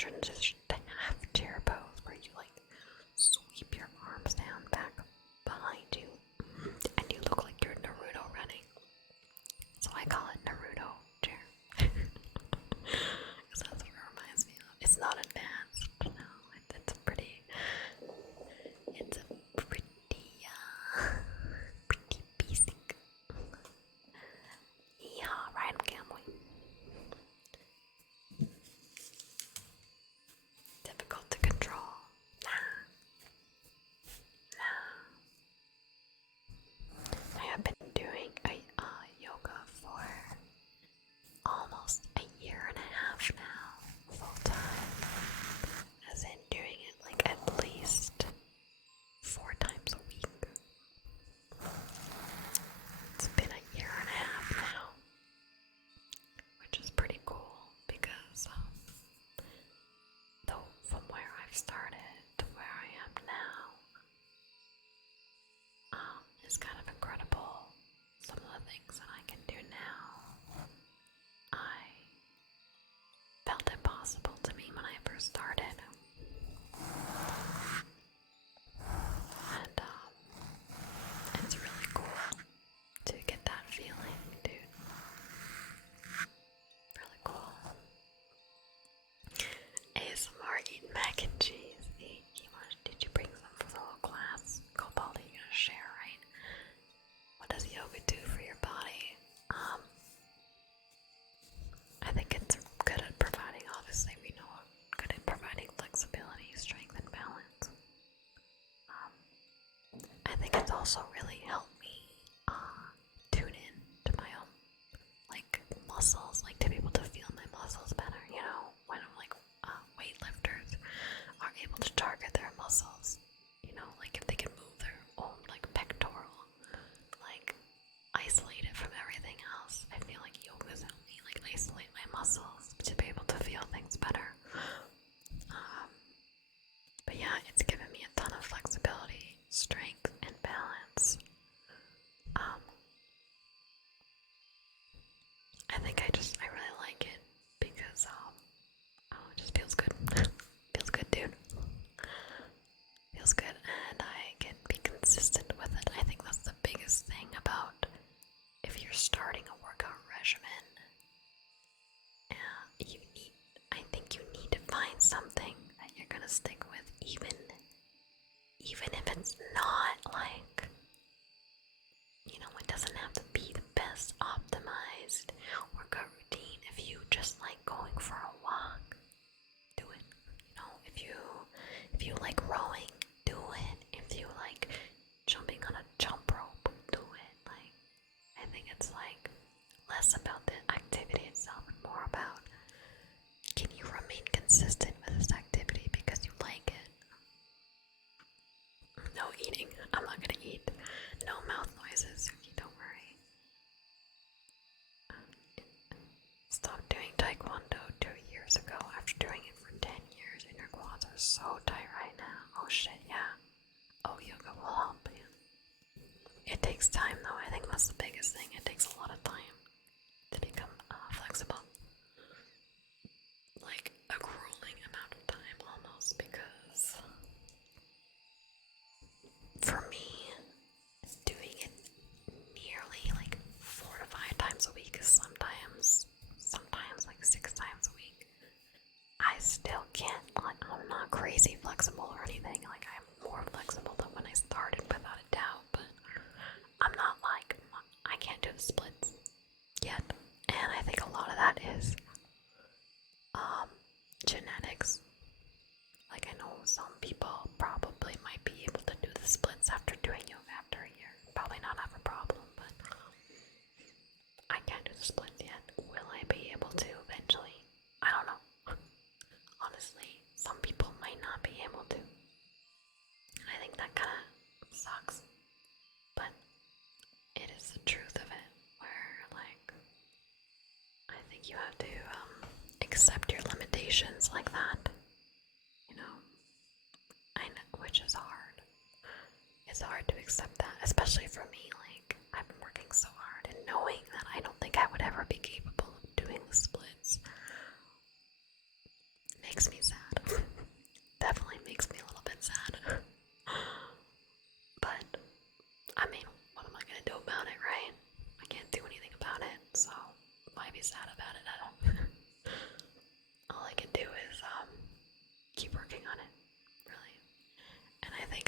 transition to half chair pose where you like sweep your arms down back behind you and you look like you're Naruto running. So I call it Naruto chair. Because that's what it reminds me of. It's not advanced, no. It's a pretty basic. Yeah, right, Camboy. Difficult to control. Nah. I have been doing yoga for almost a year and a half now, full time. As in doing it like at least 4 times a week. It's been a year and a half now, which is pretty cool because though from where I've started to where I am now, is kind of incredible. Some of the things that I can do now, I felt impossible to me when I first started. And it's really cool to get that feeling, dude. Really cool. ASMR eat mac and cheese. Hey, did you bring some for the whole class? Cobalt, you're gonna share, right? What does yoga do for your body? I think it's good at providing, obviously we know, good at providing flexibility, strength, and balance. I think it's also really helped me tune in to my own like muscles, like to be able to feel my muscles better, you know, when like weightlifters are able to target their muscles, you know, like if they can move their own like pectoral, like isolate it from everything else. I feel like yoga's helped me like isolate my muscles to be able to feel things better. But yeah, it's given me a ton of flexibility, strength, and balance. I think I really like it because it just feels good. Feels good, dude. Feels good, and I can be consistent with it. I think that's the biggest thing about if you're starting a workout regimen. I think you need to find something that you're gonna stick with, even if it's not like, you know, it doesn't have to be the best optimized workout routine. If you just like going for a walk, do it. You know, if you like rowing, do it. If you like jumping on a jump rope, do it. Like, I think it's like less about the activity itself and more about, can you remain consistent with this activity because you like it? No eating. I'm not gonna eat. No mouth noises, Suki, don't worry. Stopped doing Taekwondo 2 years ago after doing it for 10 years, and your quads are so tight right now. Oh shit, yeah. Oh, yoga will help you. It takes time though. I think that's the biggest thing. It takes a lot of time to become flexible. Like a grueling amount of time almost, because for me, doing it nearly like 4 to 5 times a week, sometimes like 6 times a week, I still can't, like, I'm not crazy flexible or anything. Like, I'm more flexible than when I started without a doubt, but I'm not like, I can't do the splits yet. And I think a lot of that is genetics. Like, I know some people probably might be able to do the splits after doing yoga after a year. Probably not have a problem, but I can't do the splits yet. Will I be able to eventually? I don't know. Honestly, some people might not be able to. And I think that kind of sucks. But it is the truth of it, where, like, I think you have to accept your limitations like that. You know? I know, which is hard. It's hard to accept that, especially for me. Like, I've been working so hard and knowing that I don't think I would ever be capable of doing the splits makes me sad.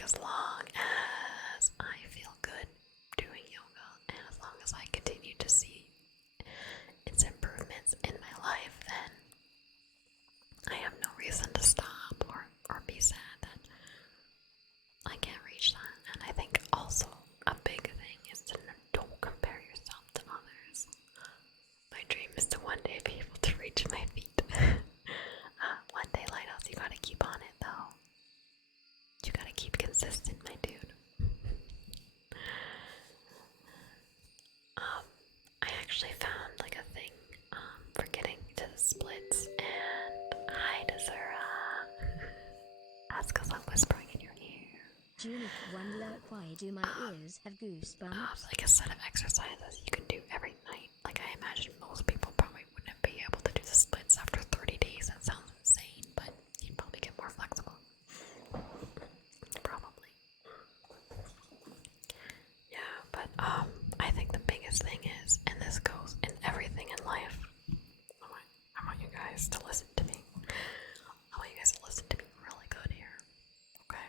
as long as I feel good doing yoga, and as long as I continue to see its improvements in my life, then I have no reason to stop or be sad that I can't reach that. And I think also a big thing is to don't compare yourself to others. My dream is to one day be able to reach my feet. One day, Lighthouse, you gotta keep on it though. You gotta keep consistent, my dude. I actually found like a thing for getting to the splits, and hi Desira. That's because I'm whispering in your ear. Juni Kodama, why do my ears have goosebumps? Like a set of exercises you can do every night. Like I imagine most people probably wouldn't be able to do the splits after 30 days. That sounds insane, but you'd probably get more flexible. Probably. Yeah, but I think the biggest thing is, and this goes in everything in life. I want you guys to listen to me. I want you guys to listen to me really good here. Okay?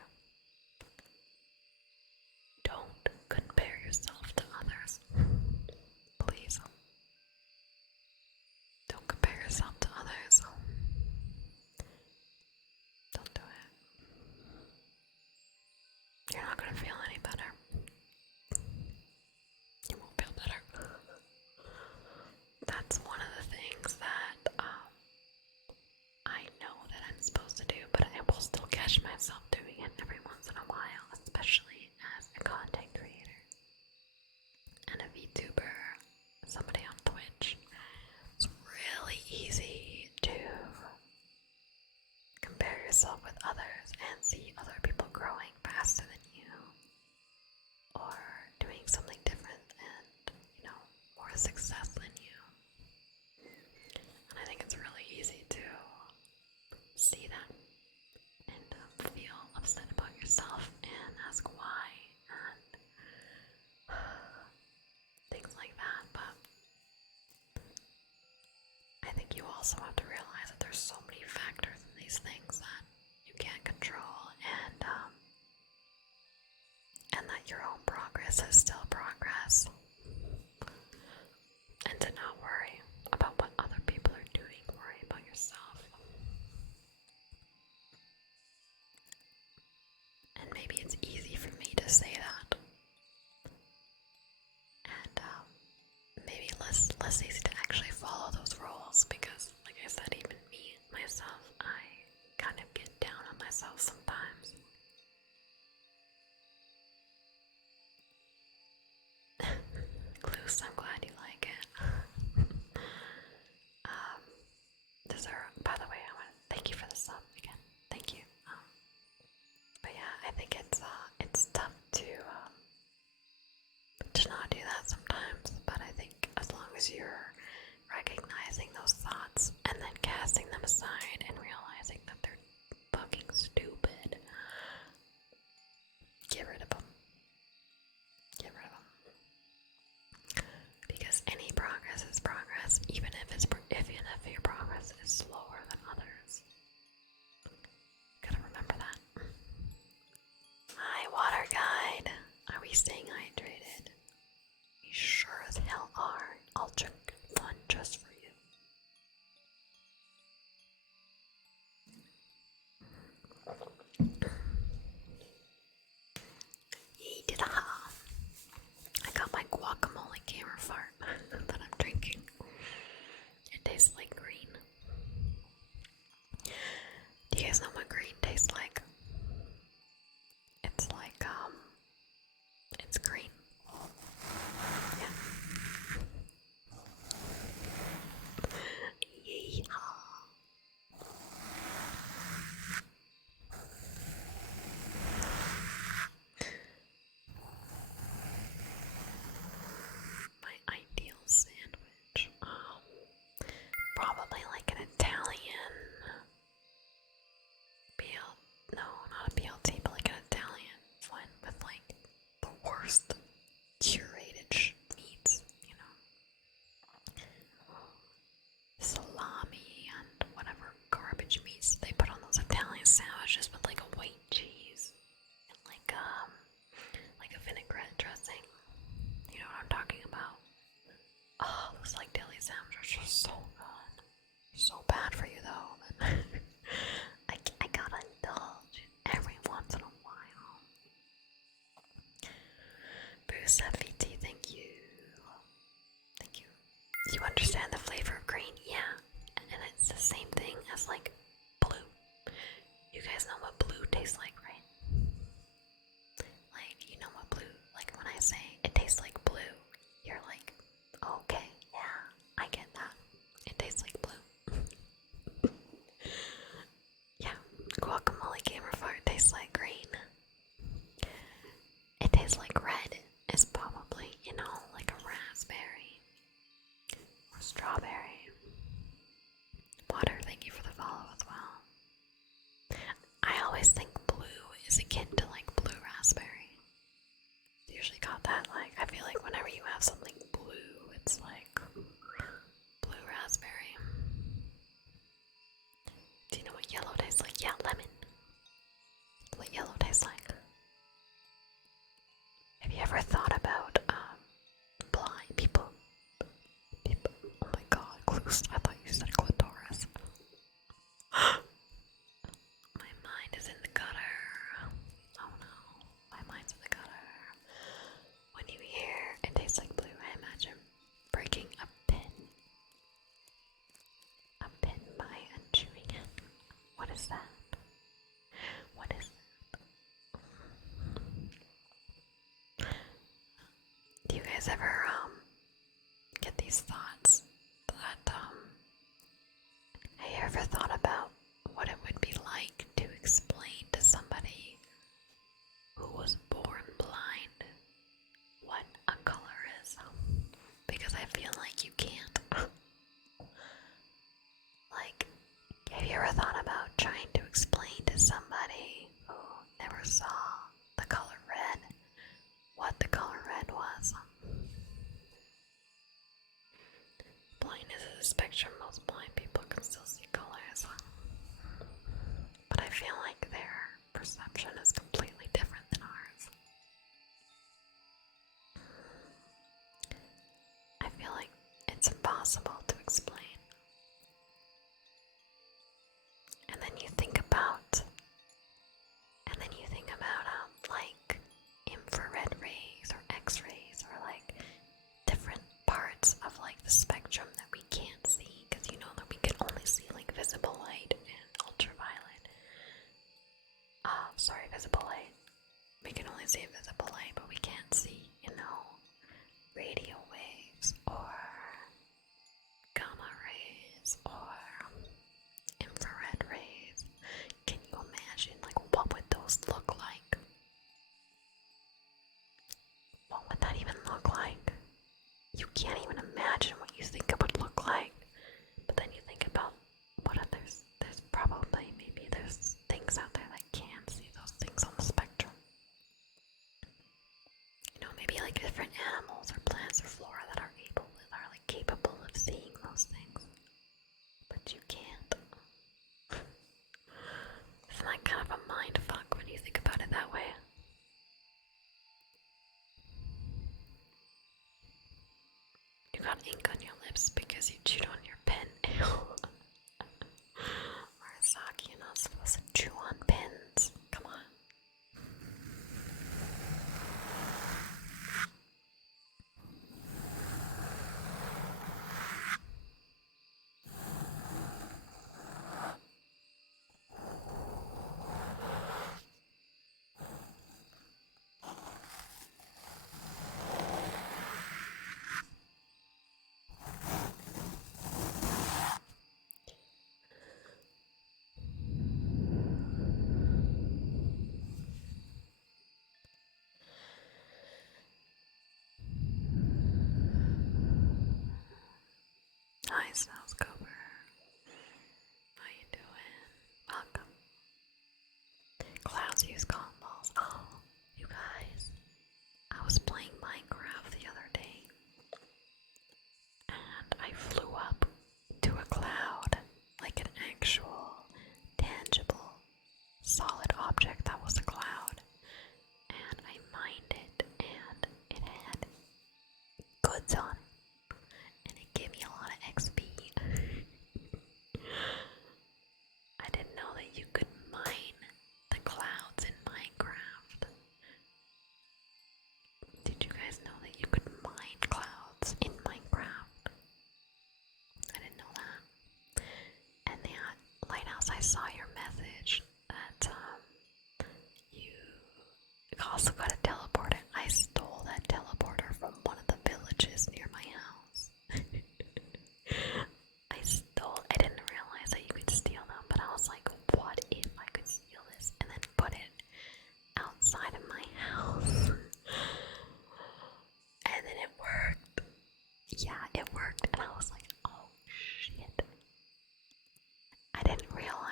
Don't compare yourself to others. Please. Don't compare yourself to others. Don't do it. You're not gonna feel any better. You won't feel better. That's one of the things that I know that I'm supposed to do, but I will still catch myself doing it every once in a while, especially as a content creator and a VTuber, somebody on Twitch. It's really easy to compare yourself with others and see other people growing faster than you, or doing something different and, more success than you. And I think it's really easy to see that and feel upset about yourself and ask why and things like that. But I think you also have to realize that there's so many factors in these things that you can't control, and that your own progress is still progress. And to not worry about what other people are doing, worry about yourself. And maybe it's easy for me to say that, and maybe less easy to actually follow those rules, because, like I said, even me, myself, I kind of get down on myself sometimes. Gloose, I'm glad you like it. By the way, I want to thank you for the sub again. Thank you. But yeah, I think it's tough to not do that sometimes. But I think as long as you're recognizing those thoughts and then casting them aside and realizing that they're fucking stupid, get rid of them. Get rid of them. Because any progress is progress, even if your progress is slower than others. Gotta remember that. Hi, water guide. Are we staying hydrated? We sure as hell are. I'll drink one just for you. I got my guacamole camera fart that I'm drinking. It tastes like green. Do you guys know what green tastes like? It's like, it's green. Yeah. Yeehaw. My ideal sandwich. Probably like an Italian no, not a BLT, but like an Italian one with like the worst curated meats, salami and whatever garbage meats they put on those Italian sandwiches with like a white cheese and like understand the flavor of green? Yeah. And it's the same thing as like blue. You guys know what blue tastes like, right? Like, you know what blue, like when I say it tastes like blue, you're like, okay, yeah, I get that. It tastes like blue. Yeah, guacamole gamer fart tastes like green. It tastes like red. It's probably, you know, like a raspberry or strawberry. Water, thank you for the follow as well. I always think blue is akin to like blue raspberry. Usually got that, like, I feel like whenever you have something blue, it's like blue raspberry. Do you know what yellow tastes like? Yeah, lemon. What yellow tastes like? Have you ever thought about blind people? Oh my god, clues. I thought you said clitoris. My mind is in the gutter. Oh no, my mind's in the gutter. When you hear it tastes like blue, I imagine breaking a pin. A pin by unchewing it. What is that? What is that? Do you guys ever get these thoughts that have you ever thought about what it would be like to explain to somebody who was born blind what a color is? Because I feel like you can't. Like, have you ever thought about trying to explain to somebody who never saw the color red what the color red was? Blindness is a spectrum. Most blind people can still see colors. But I feel like their perception is completely different than ours. I feel like it's impossible to explain. And then you think about like infrared rays or X-rays or like different parts of like the spectrum that we can't see, because you know that we can only see like visible light and ultraviolet. Visible light. We can only see visible light, but we can't see, you know, radio waves or gamma rays or infrared rays. Can you imagine, like, what would those look like? What would that even look like? You can't even imagine what you think it would look like. But then you think about what if there's probably, maybe there's things out there that can see those things on the spectrum. You know, maybe like different animals or plants or flora that are like capable of seeing those things. But you can't. Isn't that kind of a mind fuck when you think about it that way? You got ink on your lips because you chewed on your pen. Ew. Marisaki, you're not supposed to chew on pens. Come on. Hi, Smells Cooper. How you doing? Welcome. Clouds use cotton balls. Oh, you guys. I was playing Minecraft the other day, and I flew up to a cloud, like an actual, tangible, solid object that was a cloud, and I mined it, and it had goods on it, and it gave me a lot of XP.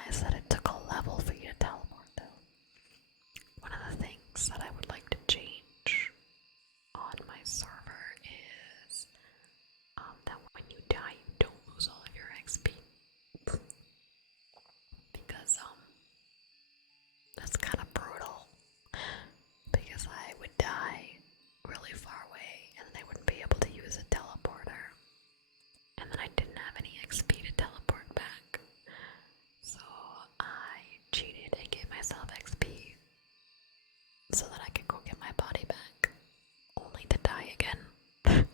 realize that it took a level for you to teleport, though. One of the things that I would like to change on my server is that when you die, you don't lose all of your XP. Because, that's kind of brutal. Because I would die really far away, and then I wouldn't be able to use a teleporter. And then I didn't have any XP to teleport back. So I cheated and gave myself XP so that I could go get my body back, only to die again.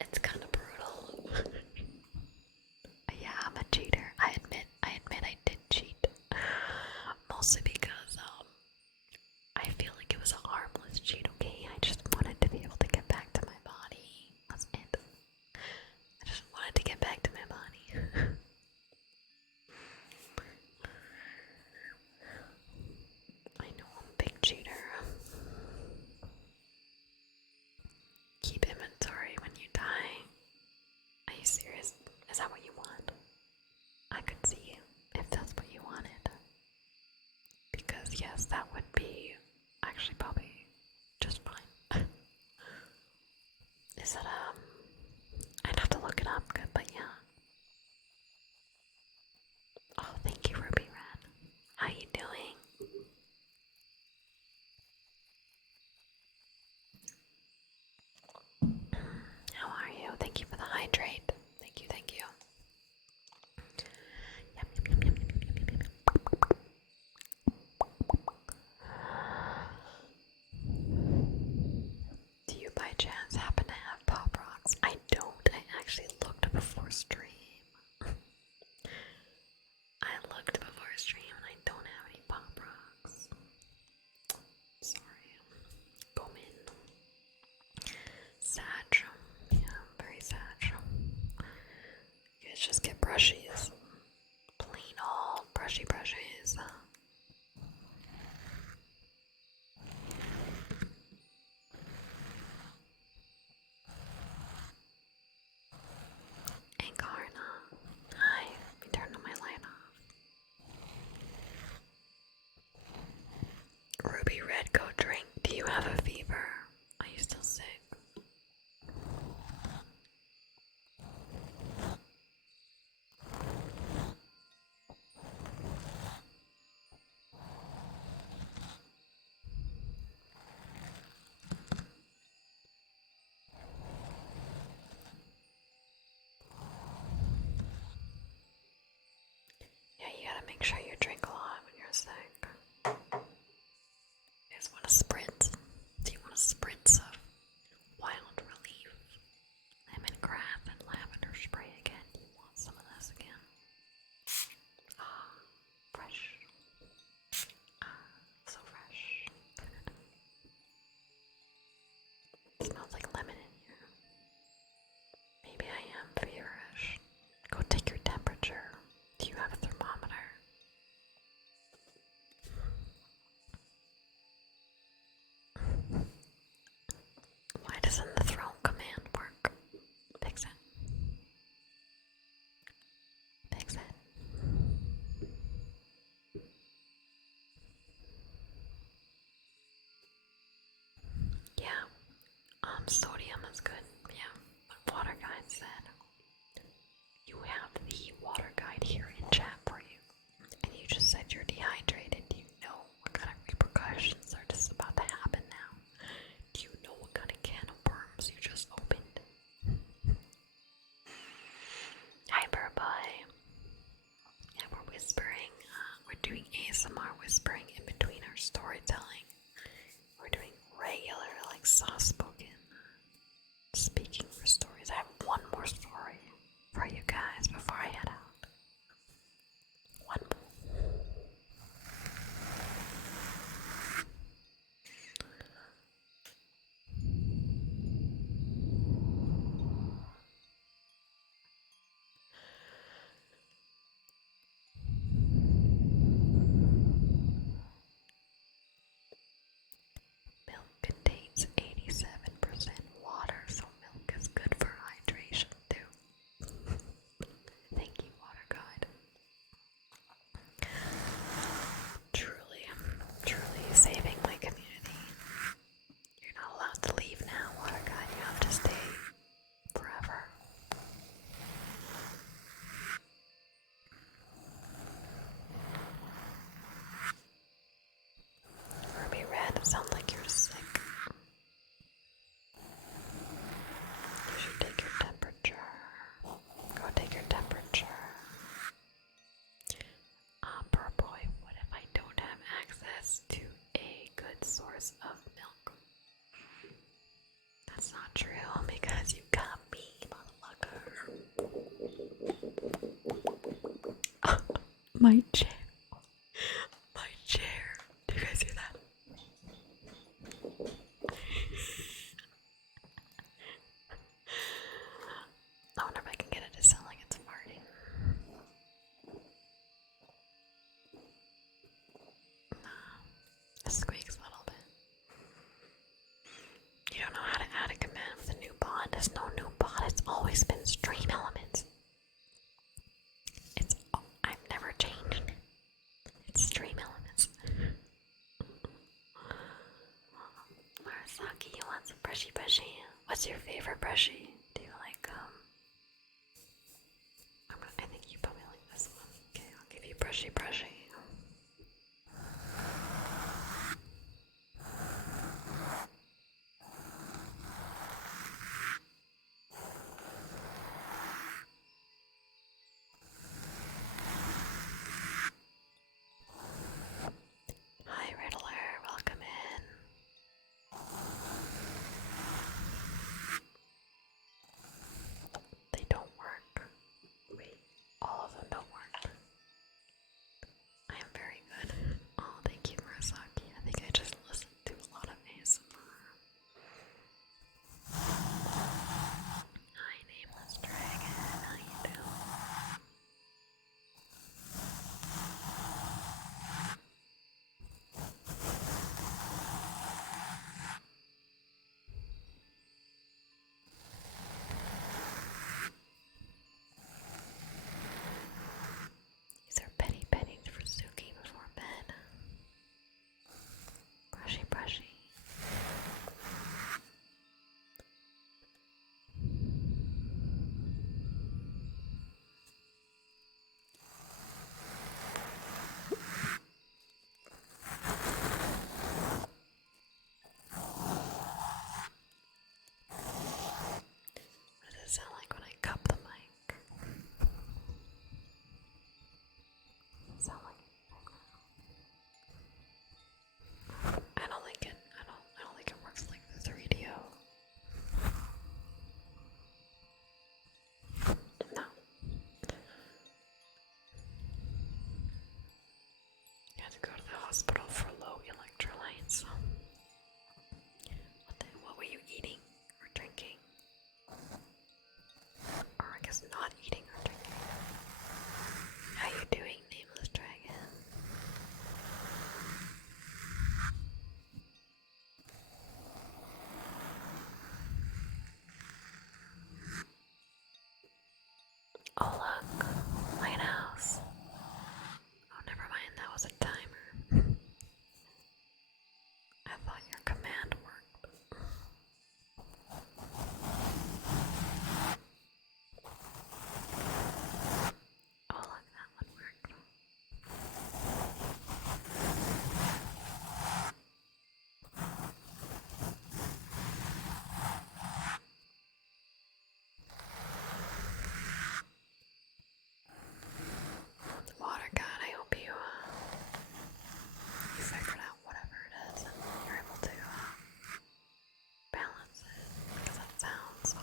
It's kind of brutal. Yeah, I'm a cheater. I admit I did cheat. Mostly because I feel like it was a harmless cheat, okay? I just wanted to be able to get back to my body. That's it. I just wanted to get back to my body. I know I'm a big cheater. Keep inventory when you die. Are you serious? Is that what you want? I could see you if that's what you wanted. Because yes, that would be actually probably just fine. Is that I'd have to look it up, but yeah. Oh, thank you, Ruby Red. How you doing? How are you? Thank you for the hydrate. Thank you, thank you. Yep, yep, yep, yep, yep, yep, yep, yep. Do you by chance happen to have Pop Rocks? I don't. I actually looked before stream. I looked before stream and I don't have any Pop Rocks. Sorry. Gomin. Sad. Yeah, very sad. You guys just get brushies. Plain old brushy brushies. Incarna. Hi. Let me turn my light off. Ruby Red, go drink. Do you have a fever? Are you still sick? Yeah, you gotta make sure you drink a lot when you're sick. You guys want a spritz? Do you want a spritz of Wild Relief, lemongrass, and lavender spray again? Do you want some of this again? Ah, fresh. Ah, so fresh. It smells like lemon in here. Maybe I am feverish. Go take your temperature. Do you have a thermometer? Why doesn't the throne command work? Fix it. Fix it. Yeah. Sodium is good. Yeah. But Water Guide said you have the water guide here in chat for you. And you just said you're dehydrated. Do you know what kind of repercussions are just about to happen now? Do you know what kind of can of worms you just opened? Hi, Burboy. Yeah, we're whispering. We're doing ASMR whispering in between our storytelling. We're doing regular, like, soft-spoken speaking for stories. I have one more story for you guys before I head out. One more. Milk contains 87 My chair. My chair. Do you guys hear that? I wonder if I can get it to sound like it's farting. It squeaks a little bit. You don't know how to add a command with a new bot. There's no new bot. It's always been stream elements. I've never changed. It's stream elements. Marasaki, you want some brushy? What's your favorite brushy? Do you like I think you probably like this one. Okay, I'll give you brushy. Hi Riddler, welcome in. They don't work. Wait, all of them don't work. I am very good. Oh, thank you, Murasaki. I think I just listened to a lot of ASMR. Hi, Nameless Dragon. How you doing? These are petty pettings for Suki before bed. Brushy. What does it sound like when I cup the mic? Sound like I don't think it works like the 3DO. No. You had to go to the hospital for low electrolytes. What were you eating or drinking? Or I guess not eating or drinking. How you doing, Nameless Dragon? Oh look, lighthouse. Oh, never mind, that was a timer. I thought your command worked. Oh look, that one worked. Water God, I hope you figured out whatever it is and you're able to balance it because that sounds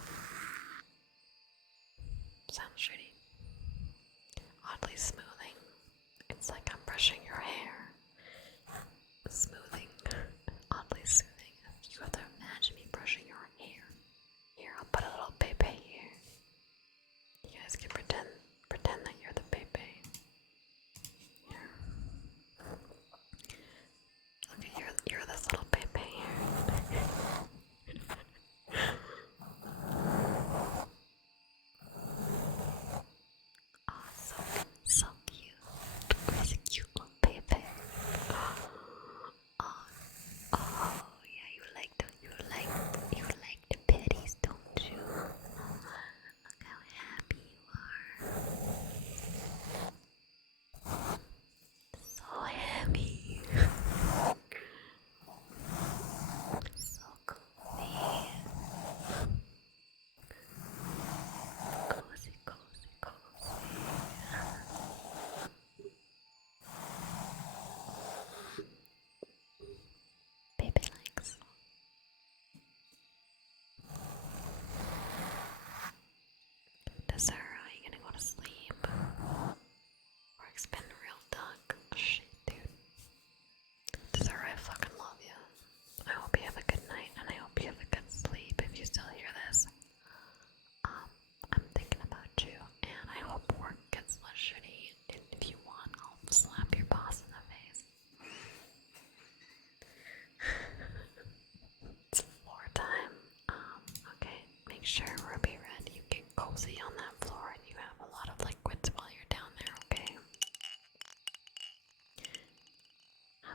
shitty. Oddly smoothing. It's like I'm brushing your hair. Smoothing. Oddly soothing. You have to imagine me brushing your hair. Here, I'll put a little pepe here. You guys can pretend that you're the pepe. Here. Look at you're this little pepe here. Oh, so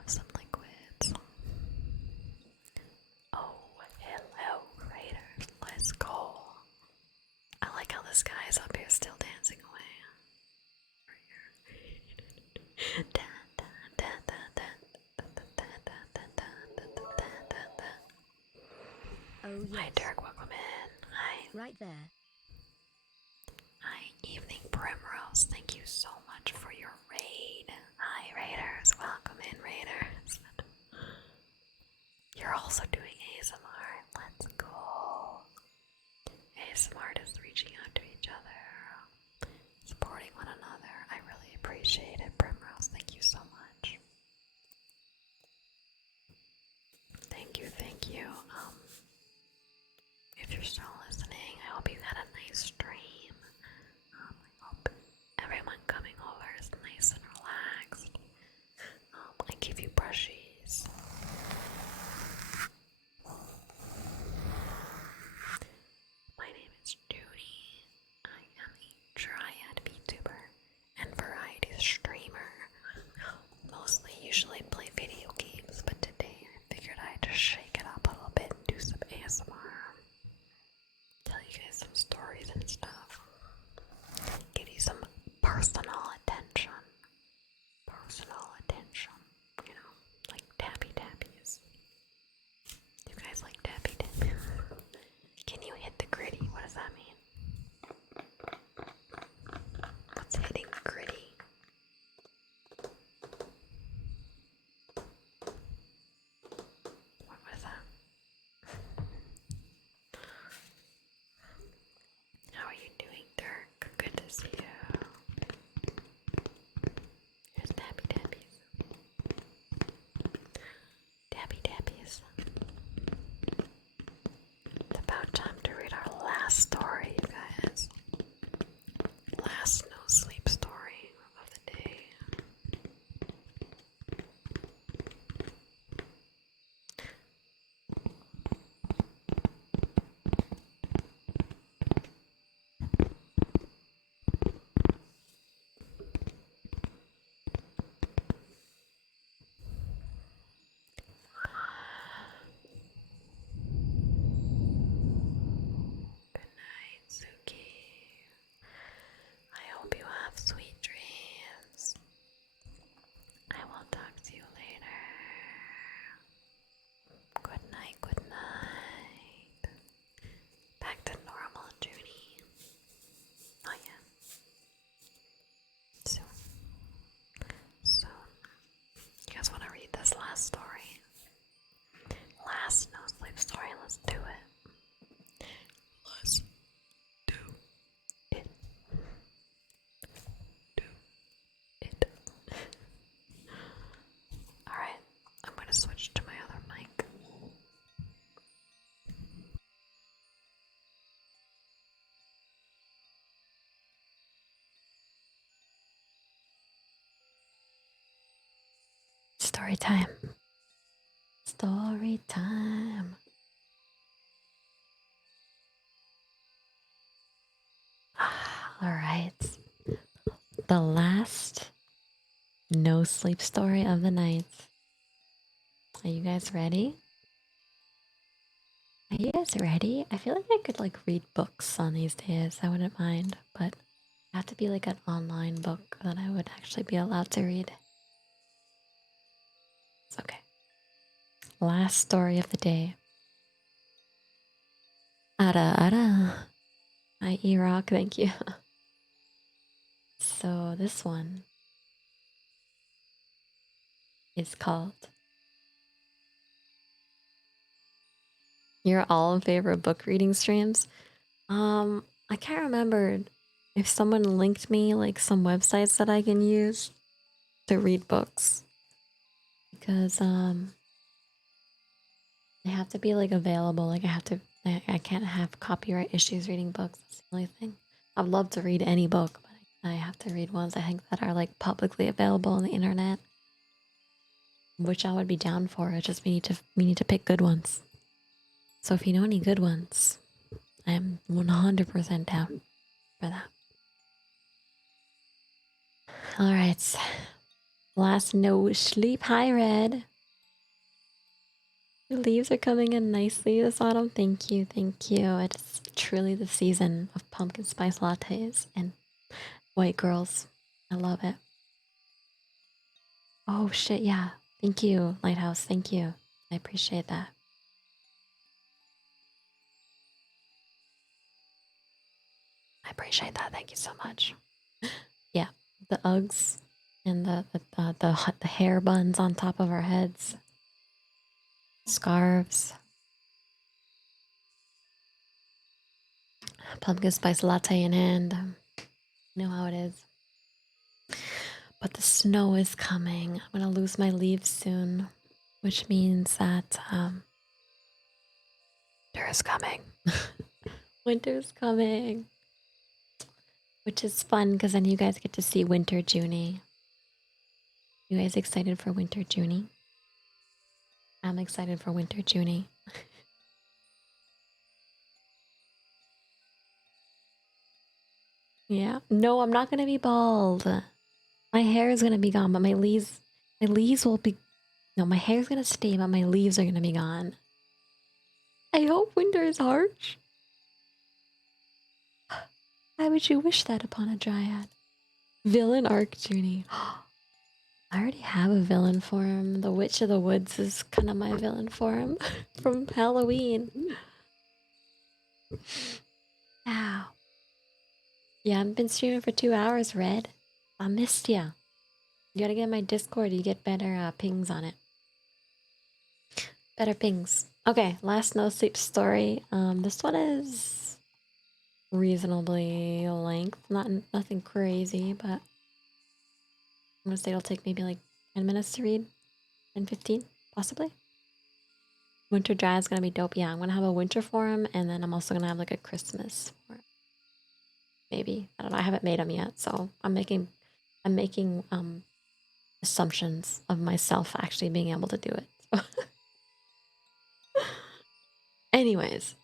some liquids. Oh, hello, Raiders. Let's go. I like how this guy is up here still dancing away. Oh yes. Hi, Dirk. Welcome in. Hi. Right there. Hi, Evening Primrose. Thank you so much for your raid. Hi, Raiders. Welcome in, Raiders. You're also doing ASMR. Let's go. ASMR artists reaching out to each other, supporting one another. I really appreciate it, Primrose. Thank you so much. Thank you, thank you. If you're still listening, I hope you had a nice stream. I hope everyone coming over is nice and relaxed. I give you brushies. My name is Juni. I am a triad VTuber and variety streamer. Mostly usually play video games, but today I figured I'd just shake it up a little bit and do some ASMR. Tell you guys some stories and stuff. Give you some personal attention. Personal attention. You know, like tappy tappies. You guys like tappy tappies? Can you hit the gritty? What does that mean? What's hitting gritty? What was that? How are you doing, Dirk? Good to see you. Here's Tappy Tappies. Tappy Tappies. It's about time to read our last story, you guys. Last no sleep story of the day. Good night, Suki. I hope you have sweet dreams. I will talk to you later. Good night, good night. Back to normal, Junie. Not yet. Soon. Soon. You guys want to read this last story? Last no sleep story. Let's do it. Let's do it. Do it. Alright, I'm going to switch to my other mic. Story time. Story time. Alright. The last no sleep story of the night. Are you guys ready? Are you guys ready? I feel like I could like read books on these days. I wouldn't mind, but it have to be like an online book that I would actually be allowed to read. It's okay. Last story of the day. Ara ara. Hi, E-Rock, thank you. So this one is called You're All in Favor of Book Reading Streams. I can't remember if someone linked me like some websites that I can use to read books. Because they have to be like available. Like I can't have copyright issues reading books. That's the only thing. I'd love to read any book, but I have to read ones I think that are like publicly available on the internet, which I would be down for. It's just we need to pick good ones. So if you know any good ones, I'm 100% down for that. All right. Last no sleep. Hi, Red. The leaves are coming in nicely this autumn. Thank you, thank you. It's truly the season of pumpkin spice lattes and white girls. I love it. Oh shit, yeah. Thank you, Lighthouse. Thank you. I appreciate that. I appreciate that. Thank you so much. Yeah, the Uggs and the hair buns on top of our heads, scarves, pumpkin spice latte in hand. You know how it is. But the snow is coming. I'm gonna lose my leaves soon, which means that winter is coming. Winter's coming, which is fun because then you guys get to see winter Juni. You guys excited for winter Juni? I'm excited for winter Juni. Yeah. No, I'm not gonna be bald. My hair is gonna be gone, but my leaves will be. No, my hair's gonna stay, but my leaves are gonna be gone. I hope winter is harsh. Why would you wish that upon a dryad? Villain arc, Junie. I already have a villain form. The Witch of the Woods is kind of my villain form from Halloween. Ow. Yeah, I've been streaming for 2 hours, Red. I missed ya. You gotta get in my Discord. You get better pings on it. Better pings. Okay, last no sleep story. This one is reasonably length. Nothing crazy, but I'm gonna say it'll take maybe like 10 minutes to read. 10, 15, possibly. Winter dry is gonna be dope. Yeah, I'm gonna have a winter forum, and then I'm also gonna have like a Christmas forum. Maybe, I don't know. I haven't made them yet, so I'm making assumptions of myself actually being able to do it. Anyways,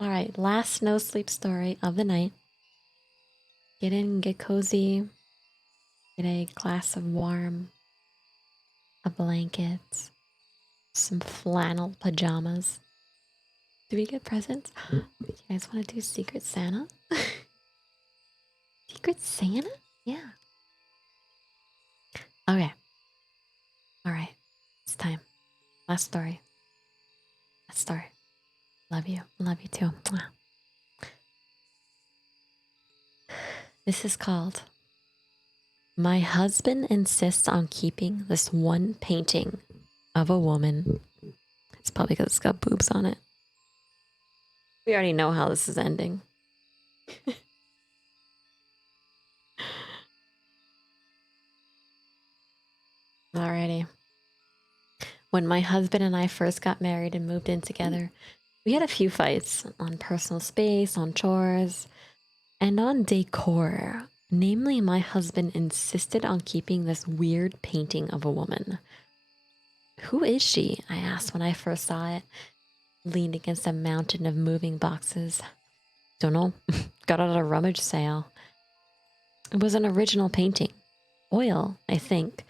all right. Last no sleep story of the night. Get in, get cozy. Get a glass of warm, a blanket, some flannel pajamas. Do we get presents? Do you guys want to do Secret Santa? Secret Santa? Yeah. Okay. All right. It's time. Last story. Last story. Love you. Love you too. Mwah. This is called My Husband Insists on Keeping This One Painting of a Woman. It's probably because it's got boobs on it. We already know how this is ending. Alrighty. When my husband and I first got married and moved in together, we had a few fights on personal space, on chores, and on decor. Namely, my husband insisted on keeping this weird painting of a woman. Who is she? I asked when I first saw it, leaned against a mountain of moving boxes. Don't know. Got it at a rummage sale. It was an original painting. Oil, I think,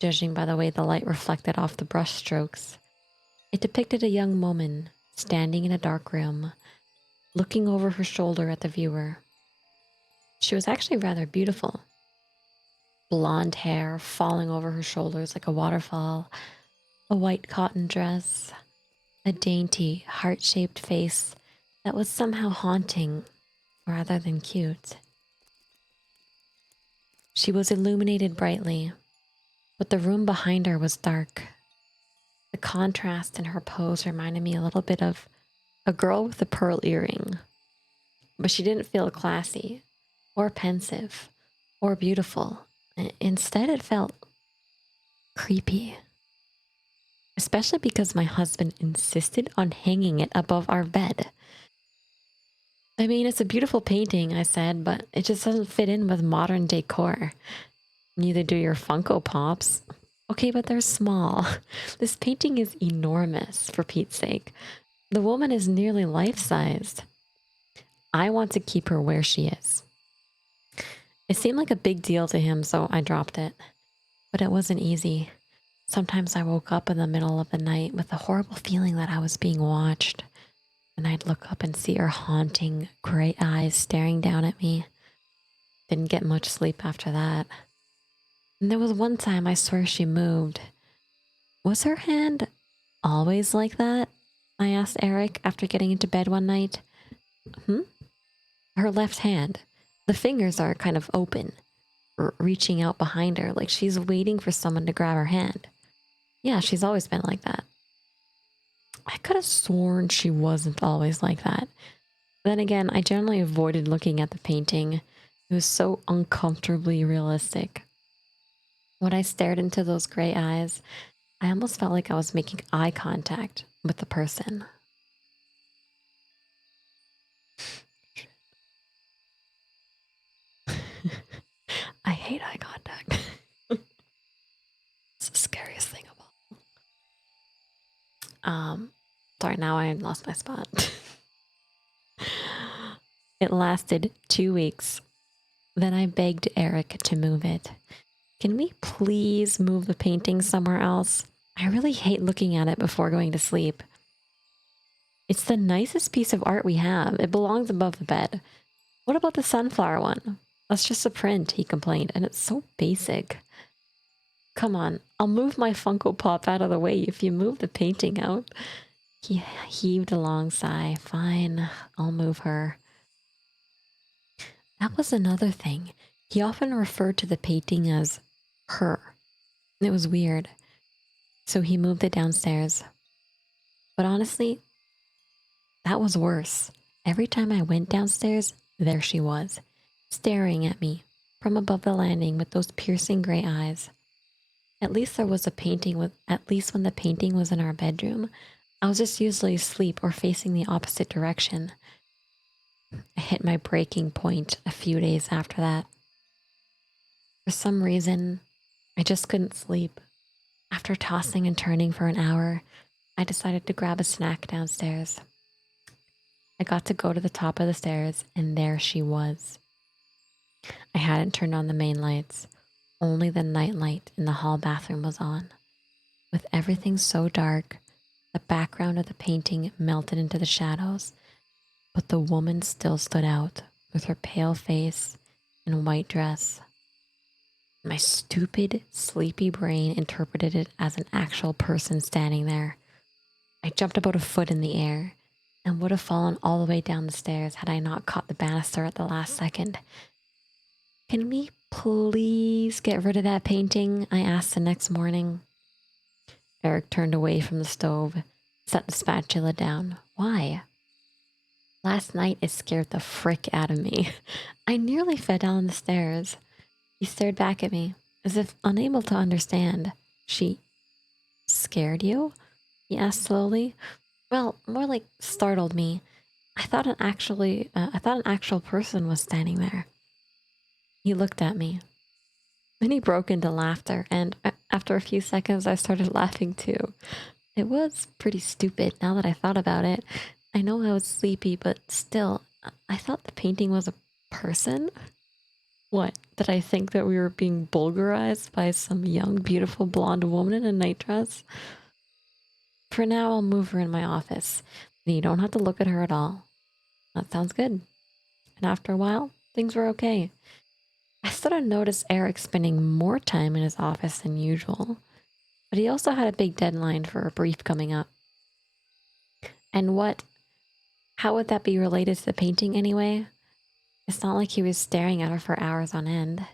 judging by the way the light reflected off the brush strokes. It depicted a young woman standing in a dark room, looking over her shoulder at the viewer. She was actually rather beautiful. Blonde hair falling over her shoulders like a waterfall, a white cotton dress, a dainty, heart-shaped face that was somehow haunting rather than cute. She was illuminated brightly, but the room behind her was dark. The contrast in her pose reminded me a little bit of a girl with a pearl earring, but she didn't feel classy or pensive or beautiful. Instead, it felt creepy, especially because my husband insisted on hanging it above our bed. I mean, it's a beautiful painting, I said, but it just doesn't fit in with modern decor. Neither do your Funko Pops. Okay, but they're small. This painting is enormous, for Pete's sake. The woman is nearly life-sized. I want to keep her where she is. It seemed like a big deal to him, so I dropped it. but it wasn't easy. Sometimes I woke up in the middle of the night with a horrible feeling that I was being watched, and I'd look up and see her haunting gray eyes staring down at me. Didn't get much sleep after that. And there was one time I swear she moved. Was her hand always like that? I asked Eric after getting into bed one night. Hmm? Her left hand. The fingers are kind of open, reaching out behind her like she's waiting for someone to grab her hand. Yeah, she's always been like that. I could have sworn she wasn't always like that. Then again, I generally avoided looking at the painting. It was so uncomfortably realistic. When I stared into those gray eyes, I almost felt like I was making eye contact with the person. I hate eye contact. It's the scariest thing of all. Sorry, now I lost my spot. It lasted 2 weeks. Then I begged Eric to move it. Can we please move the painting somewhere else? I really hate looking at it before going to sleep. It's the nicest piece of art we have. It belongs above the bed. What about the sunflower one? That's just a print, he complained, and it's so basic. Come on, I'll move my Funko Pop out of the way if you move the painting out. He heaved a long sigh. Fine, I'll move her. That was another thing. He often referred to the painting as her. It was weird. So he moved it downstairs. But honestly, that was worse. Every time I went downstairs, there she was, staring at me from above the landing with those piercing gray eyes. At least there was a painting with, at least when the painting was in our bedroom, I was just usually asleep or facing the opposite direction. I hit my breaking point a few days after that. For some reason, I just couldn't sleep. After tossing and turning for an hour, I decided to grab a snack downstairs. I got to go to the top of the stairs, and there she was. I hadn't turned on the main lights. Only the night light in the hall bathroom was on. With everything so dark, the background of the painting melted into the shadows, but the woman still stood out with her pale face and white dress. My stupid, sleepy brain interpreted it as an actual person standing there. I jumped about a foot in the air and would have fallen all the way down the stairs had I not caught the banister at the last second. Can we please get rid of that painting? I asked the next morning. Eric turned away from the stove, set the spatula down. Why? Last night it scared the frick out of me. I nearly fell down the stairs. He stared back at me, as if unable to understand. She scared you? He asked slowly. Well, more like startled me. I thought an actual person was standing there. He looked at me. Then he broke into laughter, and after a few seconds, I started laughing too. It was pretty stupid now that I thought about it. I know I was sleepy, but still, I thought the painting was a person. What? Did I think that we were being bulgarized by some young, beautiful blonde woman in a night dress? For now, I'll move her in my office. And you don't have to look at her at all. That sounds good. And after a while, things were okay. I started to notice Eric spending more time in his office than usual. But he also had a big deadline for a brief coming up. And how would that be related to the painting anyway? It's not like he was staring at her for hours on end.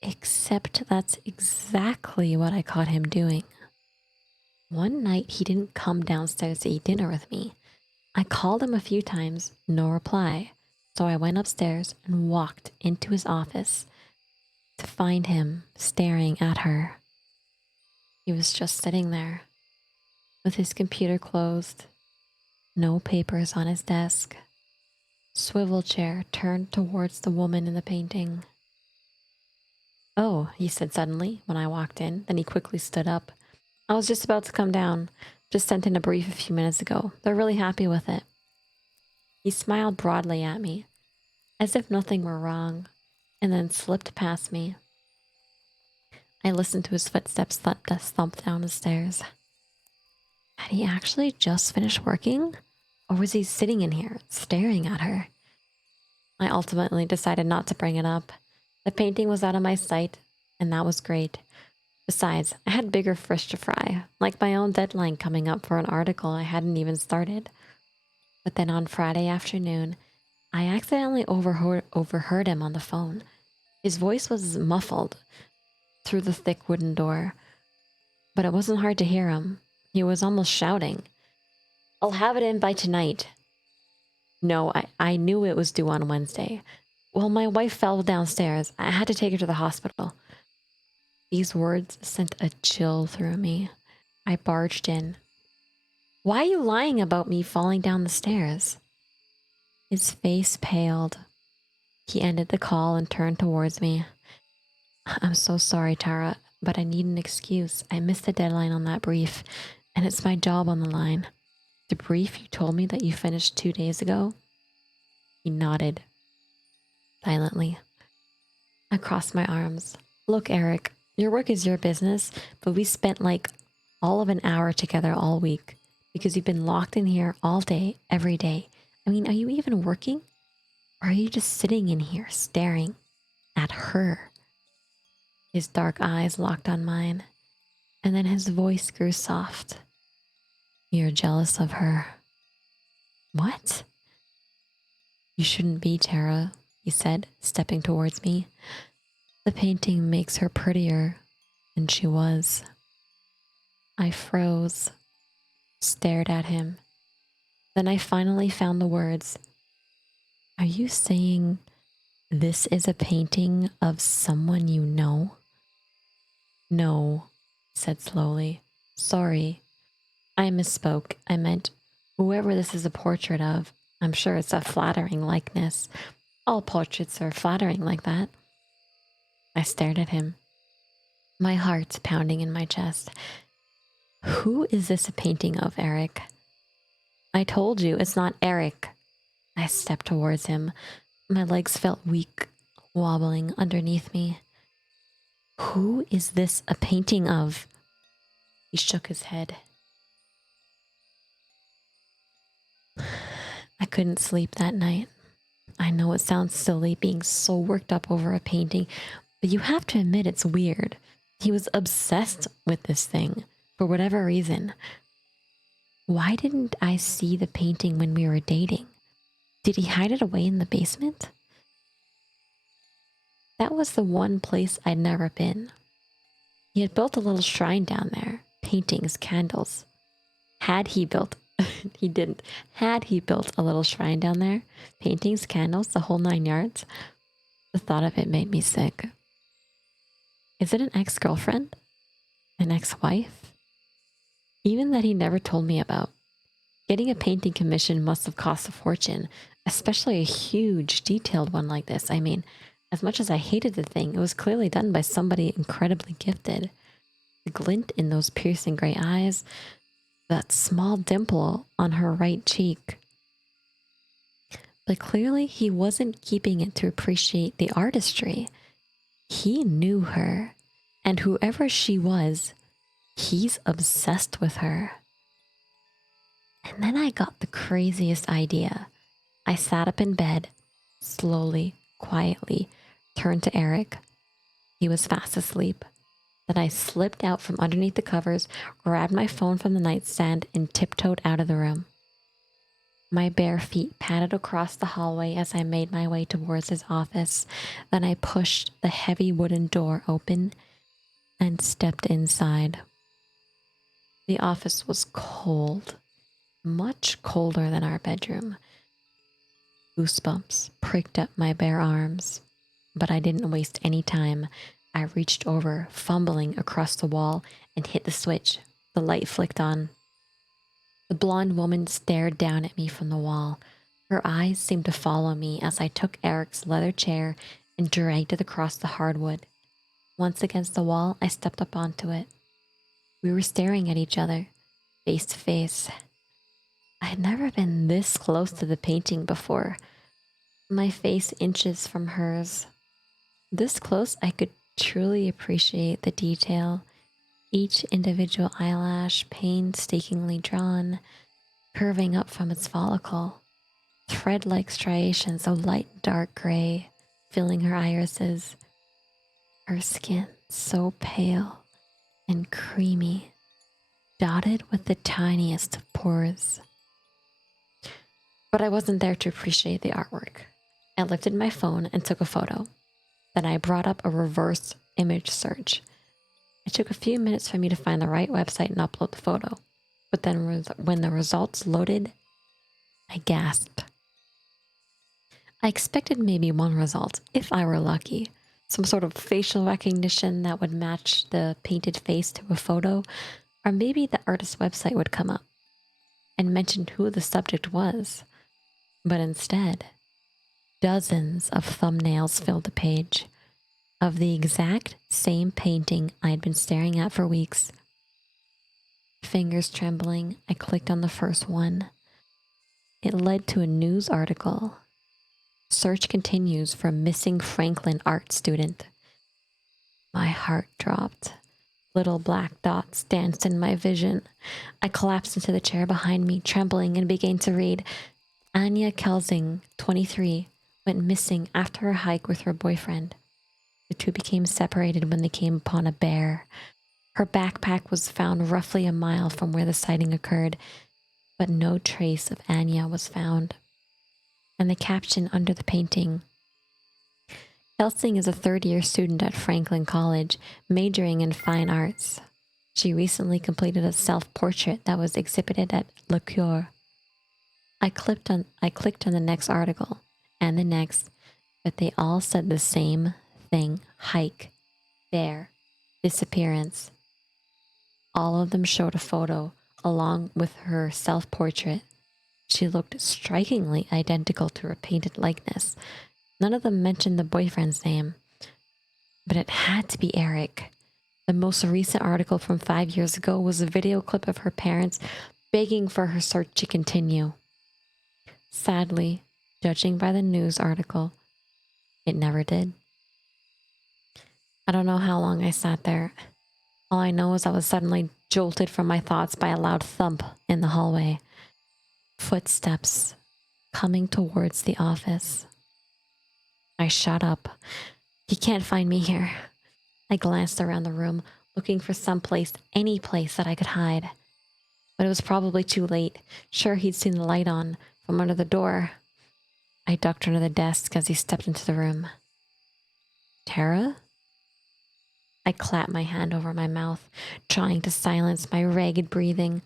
Except that's exactly what I caught him doing. One night he didn't come downstairs to eat dinner with me. I called him a few times, no reply. So I went upstairs and walked into his office to find him staring at her. He was just sitting there with his computer closed, no papers on his desk, swivel chair turned towards the woman in the painting. Oh, he said suddenly when I walked in. Then he quickly stood up. I was just about to come down. Just sent in a brief a few minutes ago. They're really happy with it. He smiled broadly at me, as if nothing were wrong, and then slipped past me. I listened to his footsteps thump down the stairs. Had he actually just finished working? Or was he sitting in here, staring at her? I ultimately decided not to bring it up. The painting was out of my sight, and that was great. Besides, I had bigger fish to fry, like my own deadline coming up for an article I hadn't even started. But then on Friday afternoon, I accidentally overheard him on the phone. His voice was muffled through the thick wooden door, but it wasn't hard to hear him. He was almost shouting, "I'll have it in by tonight." No, I knew it was due on Wednesday. Well, my wife fell downstairs. I had to take her to the hospital. These words sent a chill through me. I barged in. "Why are you lying about me falling down the stairs?" His face paled. He ended the call and turned towards me. "I'm so sorry, Tara, but I need an excuse. I missed the deadline on that brief, and it's my job on the line." "The brief you told me that you finished 2 days ago?" He nodded silently. I crossed my arms. "Look, Eric, your work is your business, but we spent like all of an hour together all week because you've been locked in here all day, every day. I mean, are you even working? Or are you just sitting in here staring at her?" His dark eyes locked on mine, and then his voice grew soft. "You're jealous of her." "What?" "You shouldn't be, Tara," he said, stepping towards me. "The painting makes her prettier than she was." I froze, stared at him. Then I finally found the words. "Are you saying this is a painting of someone you know?" "No," he said slowly. "Sorry, I misspoke. I meant whoever this is a portrait of. I'm sure it's a flattering likeness. All portraits are flattering like that." I stared at him, my heart pounding in my chest. "Who is this a painting of, Eric?" "I told you, it's not Eric." I stepped towards him. My legs felt weak, wobbling underneath me. "Who is this a painting of?" He shook his head. I couldn't sleep that night. I know it sounds silly being so worked up over a painting, but you have to admit it's weird. He was obsessed with this thing for whatever reason. Why didn't I see the painting when we were dating? Did he hide it away in the basement? That was the one place I'd never been. He had built a little shrine down there, paintings, candles. Had he built, he didn't, had he built a little shrine down there, paintings, candles, the whole 9 yards, the thought of it made me sick. Is it an ex-girlfriend? An ex-wife? Even that he never told me about. Getting a painting commission must have cost a fortune, especially a huge, detailed one like this. I mean, as much as I hated the thing, it was clearly done by somebody incredibly gifted. The glint in those piercing gray eyes, that small dimple on her right cheek. But clearly he wasn't keeping it to appreciate the artistry. He knew her, and whoever she was, he's obsessed with her. And then I got the craziest idea. I sat up in bed, slowly, quietly, turned to Eric. He was fast asleep. Then I slipped out from underneath the covers, grabbed my phone from the nightstand, and tiptoed out of the room. My bare feet padded across the hallway as I made my way towards his office. Then I pushed the heavy wooden door open and stepped inside. The office was cold, much colder than our bedroom. Goosebumps pricked up my bare arms, but I didn't waste any time. I reached over, fumbling across the wall, and hit the switch. The light flicked on. The blonde woman stared down at me from the wall. Her eyes seemed to follow me as I took Eric's leather chair and dragged it across the hardwood. Once against the wall, I stepped up onto it. We were staring at each other, face to face. I had never been this close to the painting before. My face inches from hers. This close, I could truly appreciate the detail. Each individual eyelash painstakingly drawn, curving up from its follicle. Thread-like striations of light dark gray filling her irises. Her skin so pale and creamy, dotted with the tiniest of pores. But I wasn't there to appreciate the artwork. I lifted my phone and took a photo. Then I brought up a reverse image search. It took a few minutes for me to find the right website and upload the photo. But then when the results loaded, I gasped. I expected maybe one result, if I were lucky. Some sort of facial recognition that would match the painted face to a photo, or maybe the artist's website would come up and mention who the subject was. But instead, dozens of thumbnails filled the page of the exact same painting I had been staring at for weeks. Fingers trembling, I clicked on the first one. It led to a news article. Search continues for missing Franklin art student. My heart dropped. Little black dots danced in my vision. I collapsed into the chair behind me, trembling, and began to read. Anya Kelsing, 23, went missing after a hike with her boyfriend. The two became separated when they came upon a bear. Her backpack was found roughly a mile from where the sighting occurred, but no trace of Anya was found. And the caption under the painting: Kelsing is a third-year student at Franklin College, majoring in fine arts. She recently completed a self-portrait that was exhibited at Le Coeur. I clicked on the next article and the next, but they all said the same thing: hike, bear, disappearance. All of them showed a photo along with her self-portrait. She looked strikingly identical to her painted likeness. None of them mentioned the boyfriend's name, but it had to be Eric. The most recent article from 5 years ago was a video clip of her parents begging for her search to continue. Sadly, judging by the news article, it never did. I don't know how long I sat there. All I know is I was suddenly jolted from my thoughts by a loud thump in the hallway. Footsteps coming towards the office. I shut up. He can't find me here. I glanced around the room, looking for someplace, any place that I could hide. But it was probably too late. Sure, he'd seen the light on from under the door. I ducked under the desk as he stepped into the room. Tara? I clapped my hand over my mouth, trying to silence my ragged breathing.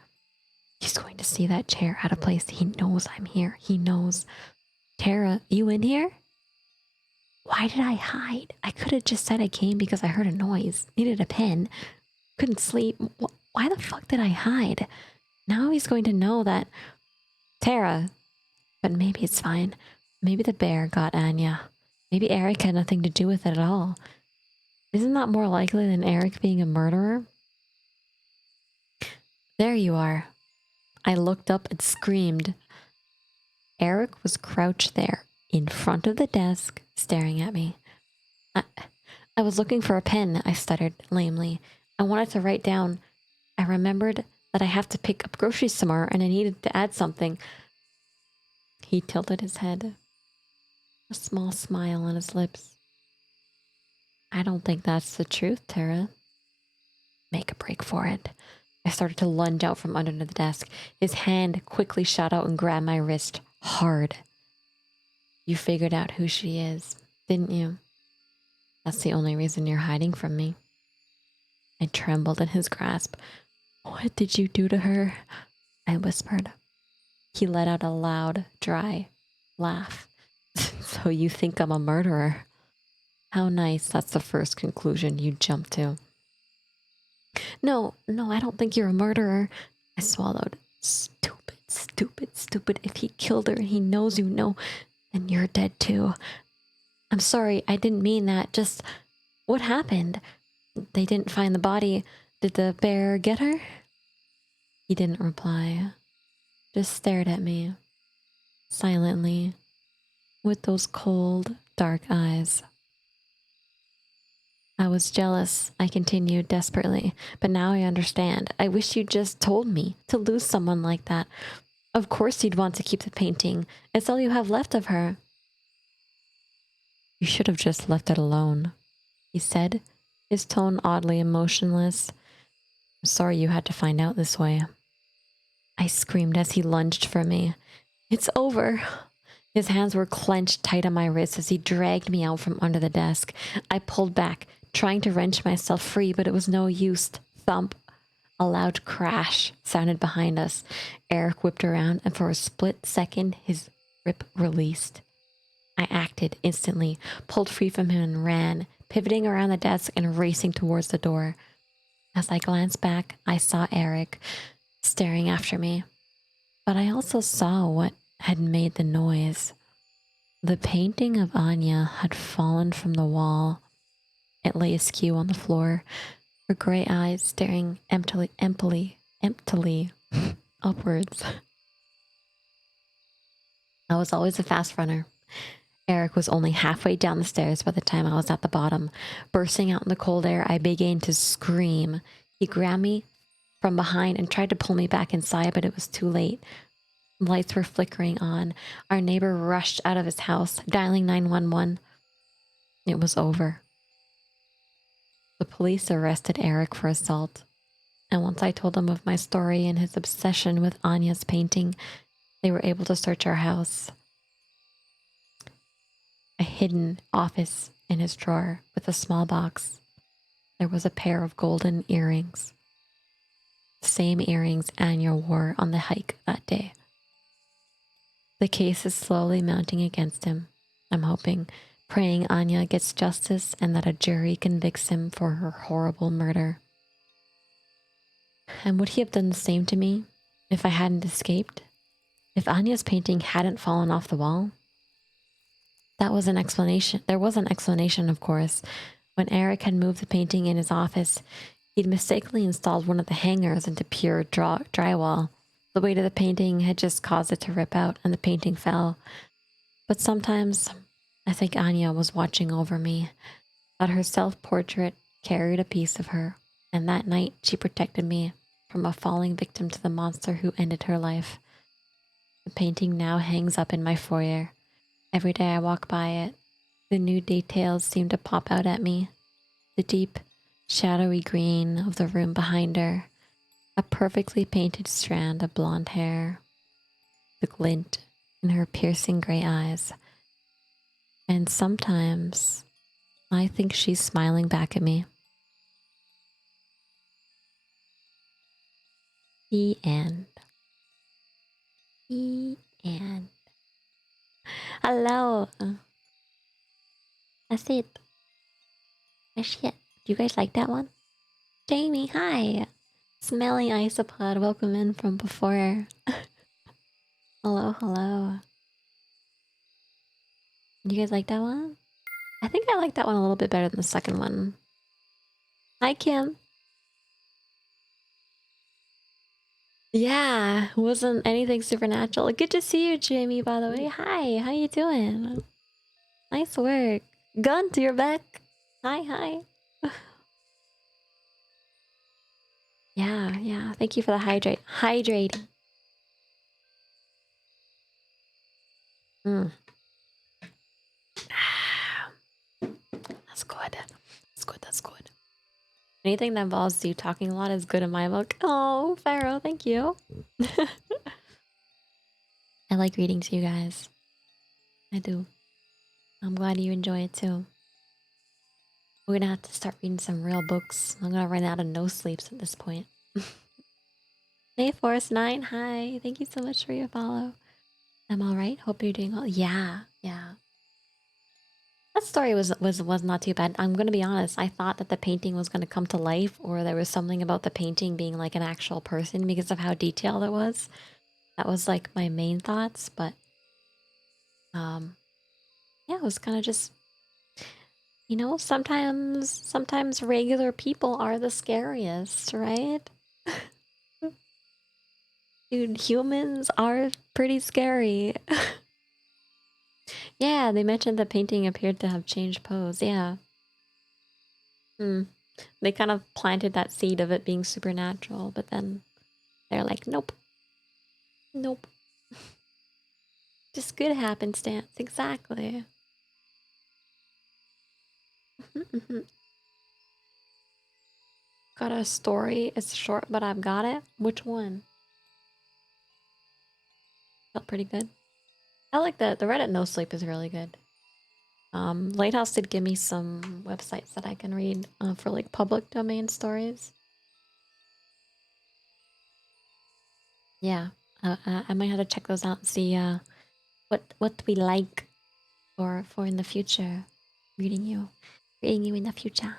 He's going to see that chair out of place. He knows I'm here. He knows. Tara, you in here? Why did I hide? I could have just said I came because I heard a noise, needed a pen, couldn't sleep. Why the fuck did I hide? Now he's going to know that. Tara. But maybe it's fine. Maybe the bear got Anya. Maybe Eric had nothing to do with it at all. Isn't that more likely than Eric being a murderer? There you are. I looked up and screamed. Eric was crouched there in front of the desk, staring at me. I was looking for a pen, I stuttered lamely. I wanted to write down. I remembered that I have to pick up groceries tomorrow and I needed to add something. He tilted his head, a small smile on his lips. I don't think that's the truth, Tara. Make a break for it. I started to lunge out from under the desk. His hand quickly shot out and grabbed my wrist hard. You figured out who she is, didn't you? That's the only reason you're hiding from me. I trembled in his grasp. What did you do to her? I whispered. He let out a loud, dry laugh. So you think I'm a murderer? How nice that's the first conclusion you jump to. No, I don't think you're a murderer. I swallowed. Stupid. If he killed her and he knows you know, then you're dead too. I'm sorry, I didn't mean that. Just, what happened? They didn't find the body. Did the bear get her? He didn't reply. Just stared at me, silently, with those cold, dark eyes. I was jealous, I continued desperately, but now I understand. I wish you'd just told me to lose someone like that. Of course you'd want to keep the painting. It's all you have left of her. You should have just left it alone, he said, his tone oddly emotionless. I'm sorry you had to find out this way. I screamed as he lunged for me. It's over. His hands were clenched tight on my wrists as he dragged me out from under the desk. I pulled back, trying to wrench myself free, but it was no use. Thump. A loud crash sounded behind us. Eric whipped around, and for a split second, his grip released. I acted instantly, pulled free from him and ran, pivoting around the desk and racing towards the door. As I glanced back, I saw Eric staring after me. But I also saw what had made the noise. The painting of Anya had fallen from the wall. It lay askew on the floor, her gray eyes staring emptily upwards. I was always a fast runner. Eric was only halfway down the stairs by the time I was at the bottom. Bursting out in the cold air, I began to scream. He grabbed me from behind and tried to pull me back inside, but it was too late. Lights were flickering on. Our neighbor rushed out of his house, dialing 911. It was over. The police arrested Eric for assault. And once I told them of my story and his obsession with Anya's painting, they were able to search our house. A hidden office in his drawer with a small box. There was a pair of golden earrings. The same earrings Anya wore on the hike that day. The case is slowly mounting against him. I'm hoping, praying Anya gets justice and that a jury convicts him for her horrible murder. And would he have done the same to me if I hadn't escaped? If Anya's painting hadn't fallen off the wall? That was an explanation. There was an explanation, of course. When Eric had moved the painting in his office, he'd mistakenly installed one of the hangers into pure drywall. The weight of the painting had just caused it to rip out, and the painting fell. But sometimes, I think Anya was watching over me, that her self-portrait carried a piece of her, and that night she protected me from a falling victim to the monster who ended her life. The painting now hangs up in my foyer. Every day I walk by it, the new details seem to pop out at me. The deep, shadowy green of the room behind her, a perfectly painted strand of blonde hair, the glint in her piercing gray eyes. And sometimes I think she's smiling back at me. The end. The end. Hello. That's it. That's it. Do you guys like that one? Jamie, hi. Smelly Isopod, welcome in from before. Hello, hello. You guys like that one? I think I like that one a little bit better than the second one. Hi, Kim. Yeah, wasn't anything supernatural. Good to see you, Jamie, by the way. Hi, how you doing? Nice work. Gunt, you're back. Hi, hi. Yeah. Thank you for the hydrating. That's good. That's good. Anything that involves you talking a lot is good in my book. Oh, Pharaoh, thank you. I like reading to you guys. I do. I'm glad you enjoy it too. We're gonna have to start reading some real books. I'm gonna run out of no sleeps at this point. Hey, Forest9, hi. Thank you so much for your follow. I'm alright. Hope you're doing well. Yeah. That story was not too bad. I'm gonna be honest. I thought that the painting was gonna come to life, or there was something about the painting being like an actual person because of how detailed it was. That was like my main thoughts, but yeah, it was kind of just, you know, sometimes regular people are the scariest, right? Dude, humans are pretty scary. Yeah, they mentioned the painting appeared to have changed pose. Yeah. They kind of planted that seed of it being supernatural, but then they're like, nope, nope. Just good happenstance, exactly. Got a story. It's short, but I've got it. Which one? Felt pretty good. I like the Reddit No Sleep is really good. Lighthouse did give me some websites that I can read for like public domain stories. Yeah, I might have to check those out and see what we like for in the future. Reading you in the future.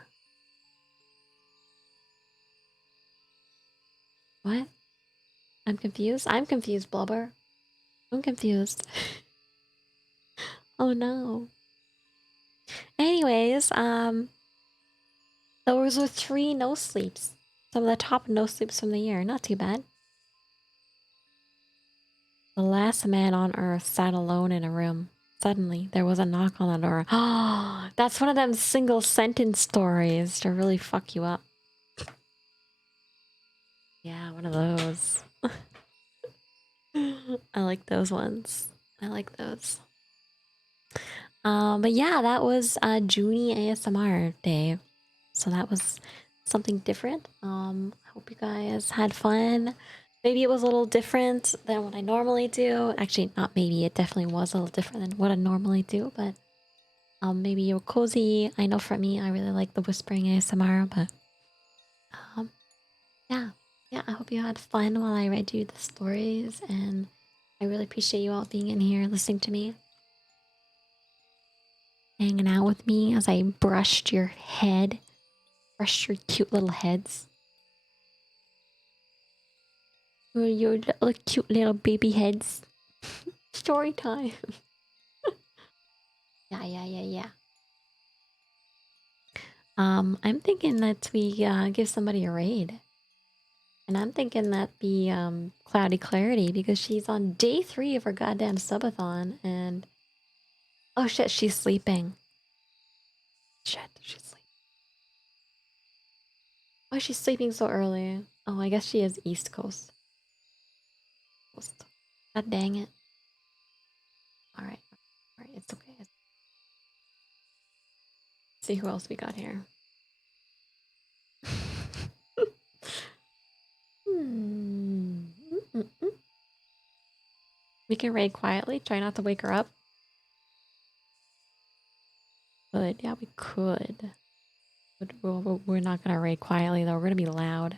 What? I'm confused. I'm confused, Blubber. I'm confused. Oh no. Anyways, those were 3 no sleeps. Some of the top no sleeps from the year. Not too bad. The last man on earth sat alone in a room. Suddenly, there was a knock on the door. Oh, that's one of them single sentence stories to really fuck you up. Yeah, one of those. I like those ones. I like those. But yeah, that was Juni ASMR day. So that was something different. I hope you guys had fun. Maybe it was a little different than what I normally do. Actually, not maybe. It definitely was a little different than what I normally do. But maybe you were cozy. I know for me, I really like the whispering ASMR. But um, yeah, I hope you had fun while I read you the stories. And I really appreciate you all being in here listening to me, hanging out with me as I brushed your head, brushed your cute little heads. Your little cute little baby heads. Story time. Yeah. I'm thinking that we give somebody a raid. And I'm thinking that be Cloudy Clarity because she's on day 3 of her goddamn subathon and oh shit, she's sleeping. Shit, she's sleeping. Why is she sleeping so early? Oh, I guess she is East Coast. God dang it. Alright, it's okay. Let's see who else we got here. We can raid quietly. Try not to wake her up. But yeah, we could. But we're not gonna raid quietly though. We're gonna be loud.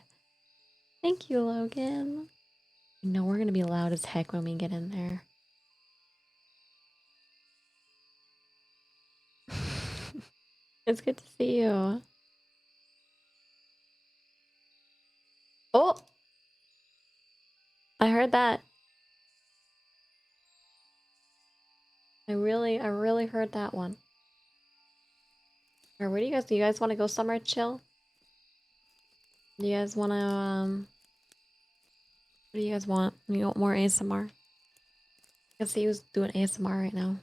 Thank you, Logan. No, we're gonna be loud as heck when we get in there. It's good to see you. Oh, I heard that. I really heard that one. Or where do you guys want to go somewhere chill? Do you guys want to, what do you guys want? You want more ASMR? I can see who's doing ASMR right now.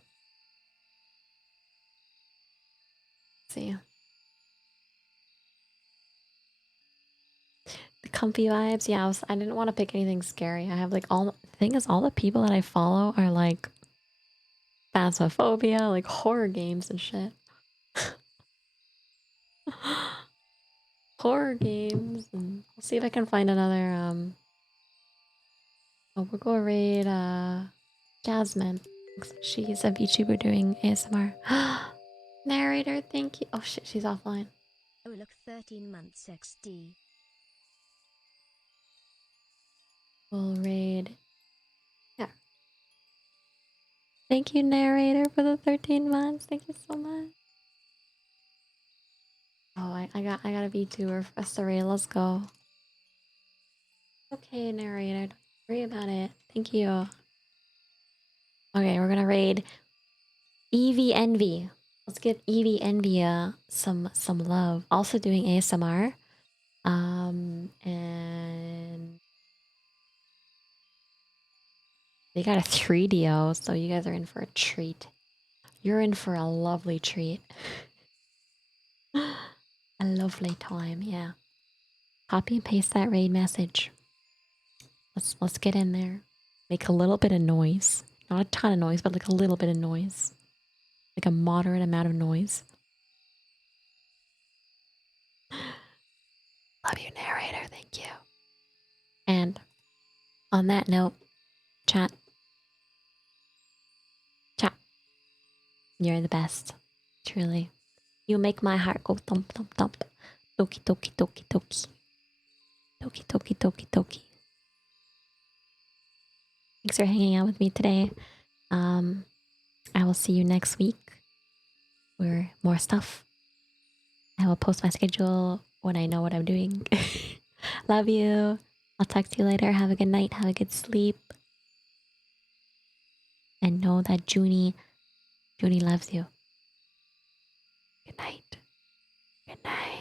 Let's see. The comfy vibes. Yeah, I didn't want to pick anything scary. I have like the thing is all the people that I follow are like phasmophobia, like horror games and shit. Horror games. And I'll see if I can find another oh, we'll go raid Jasmine. She's a VTuber doing ASMR. Narrator, thank you. Oh shit, she's offline. Oh look, 13 months XD. We'll raid. Yeah. Thank you, narrator, for the 13 months. Thank you so much. Oh, I got a VTuber for us to raid. Let's go. Okay, narrator. Don't worry about it. Thank you. Okay, we're gonna raid Evie Envy. Let's give Evie Envy some love. Also doing ASMR. And they got a 3DO, so you guys are in for a treat. You're in for a lovely treat. a lovely time. Yeah. Copy and paste that raid message. Let's get in there. Make a little bit of noise. Not a ton of noise, but like a little bit of noise. Like a moderate amount of noise. Love you, narrator. Thank you. And on that note, chat, you're the best. Truly. You make my heart go thump, thump, thump. Doki, doki, doki, doki. Doki, doki, doki, doki. Thanks for hanging out with me today. I will see you next week for more stuff. I will post my schedule when I know what I'm doing. Love you. I'll talk to you later. Have a good night. Have a good sleep. And know that Juni loves you. Good night. Good night.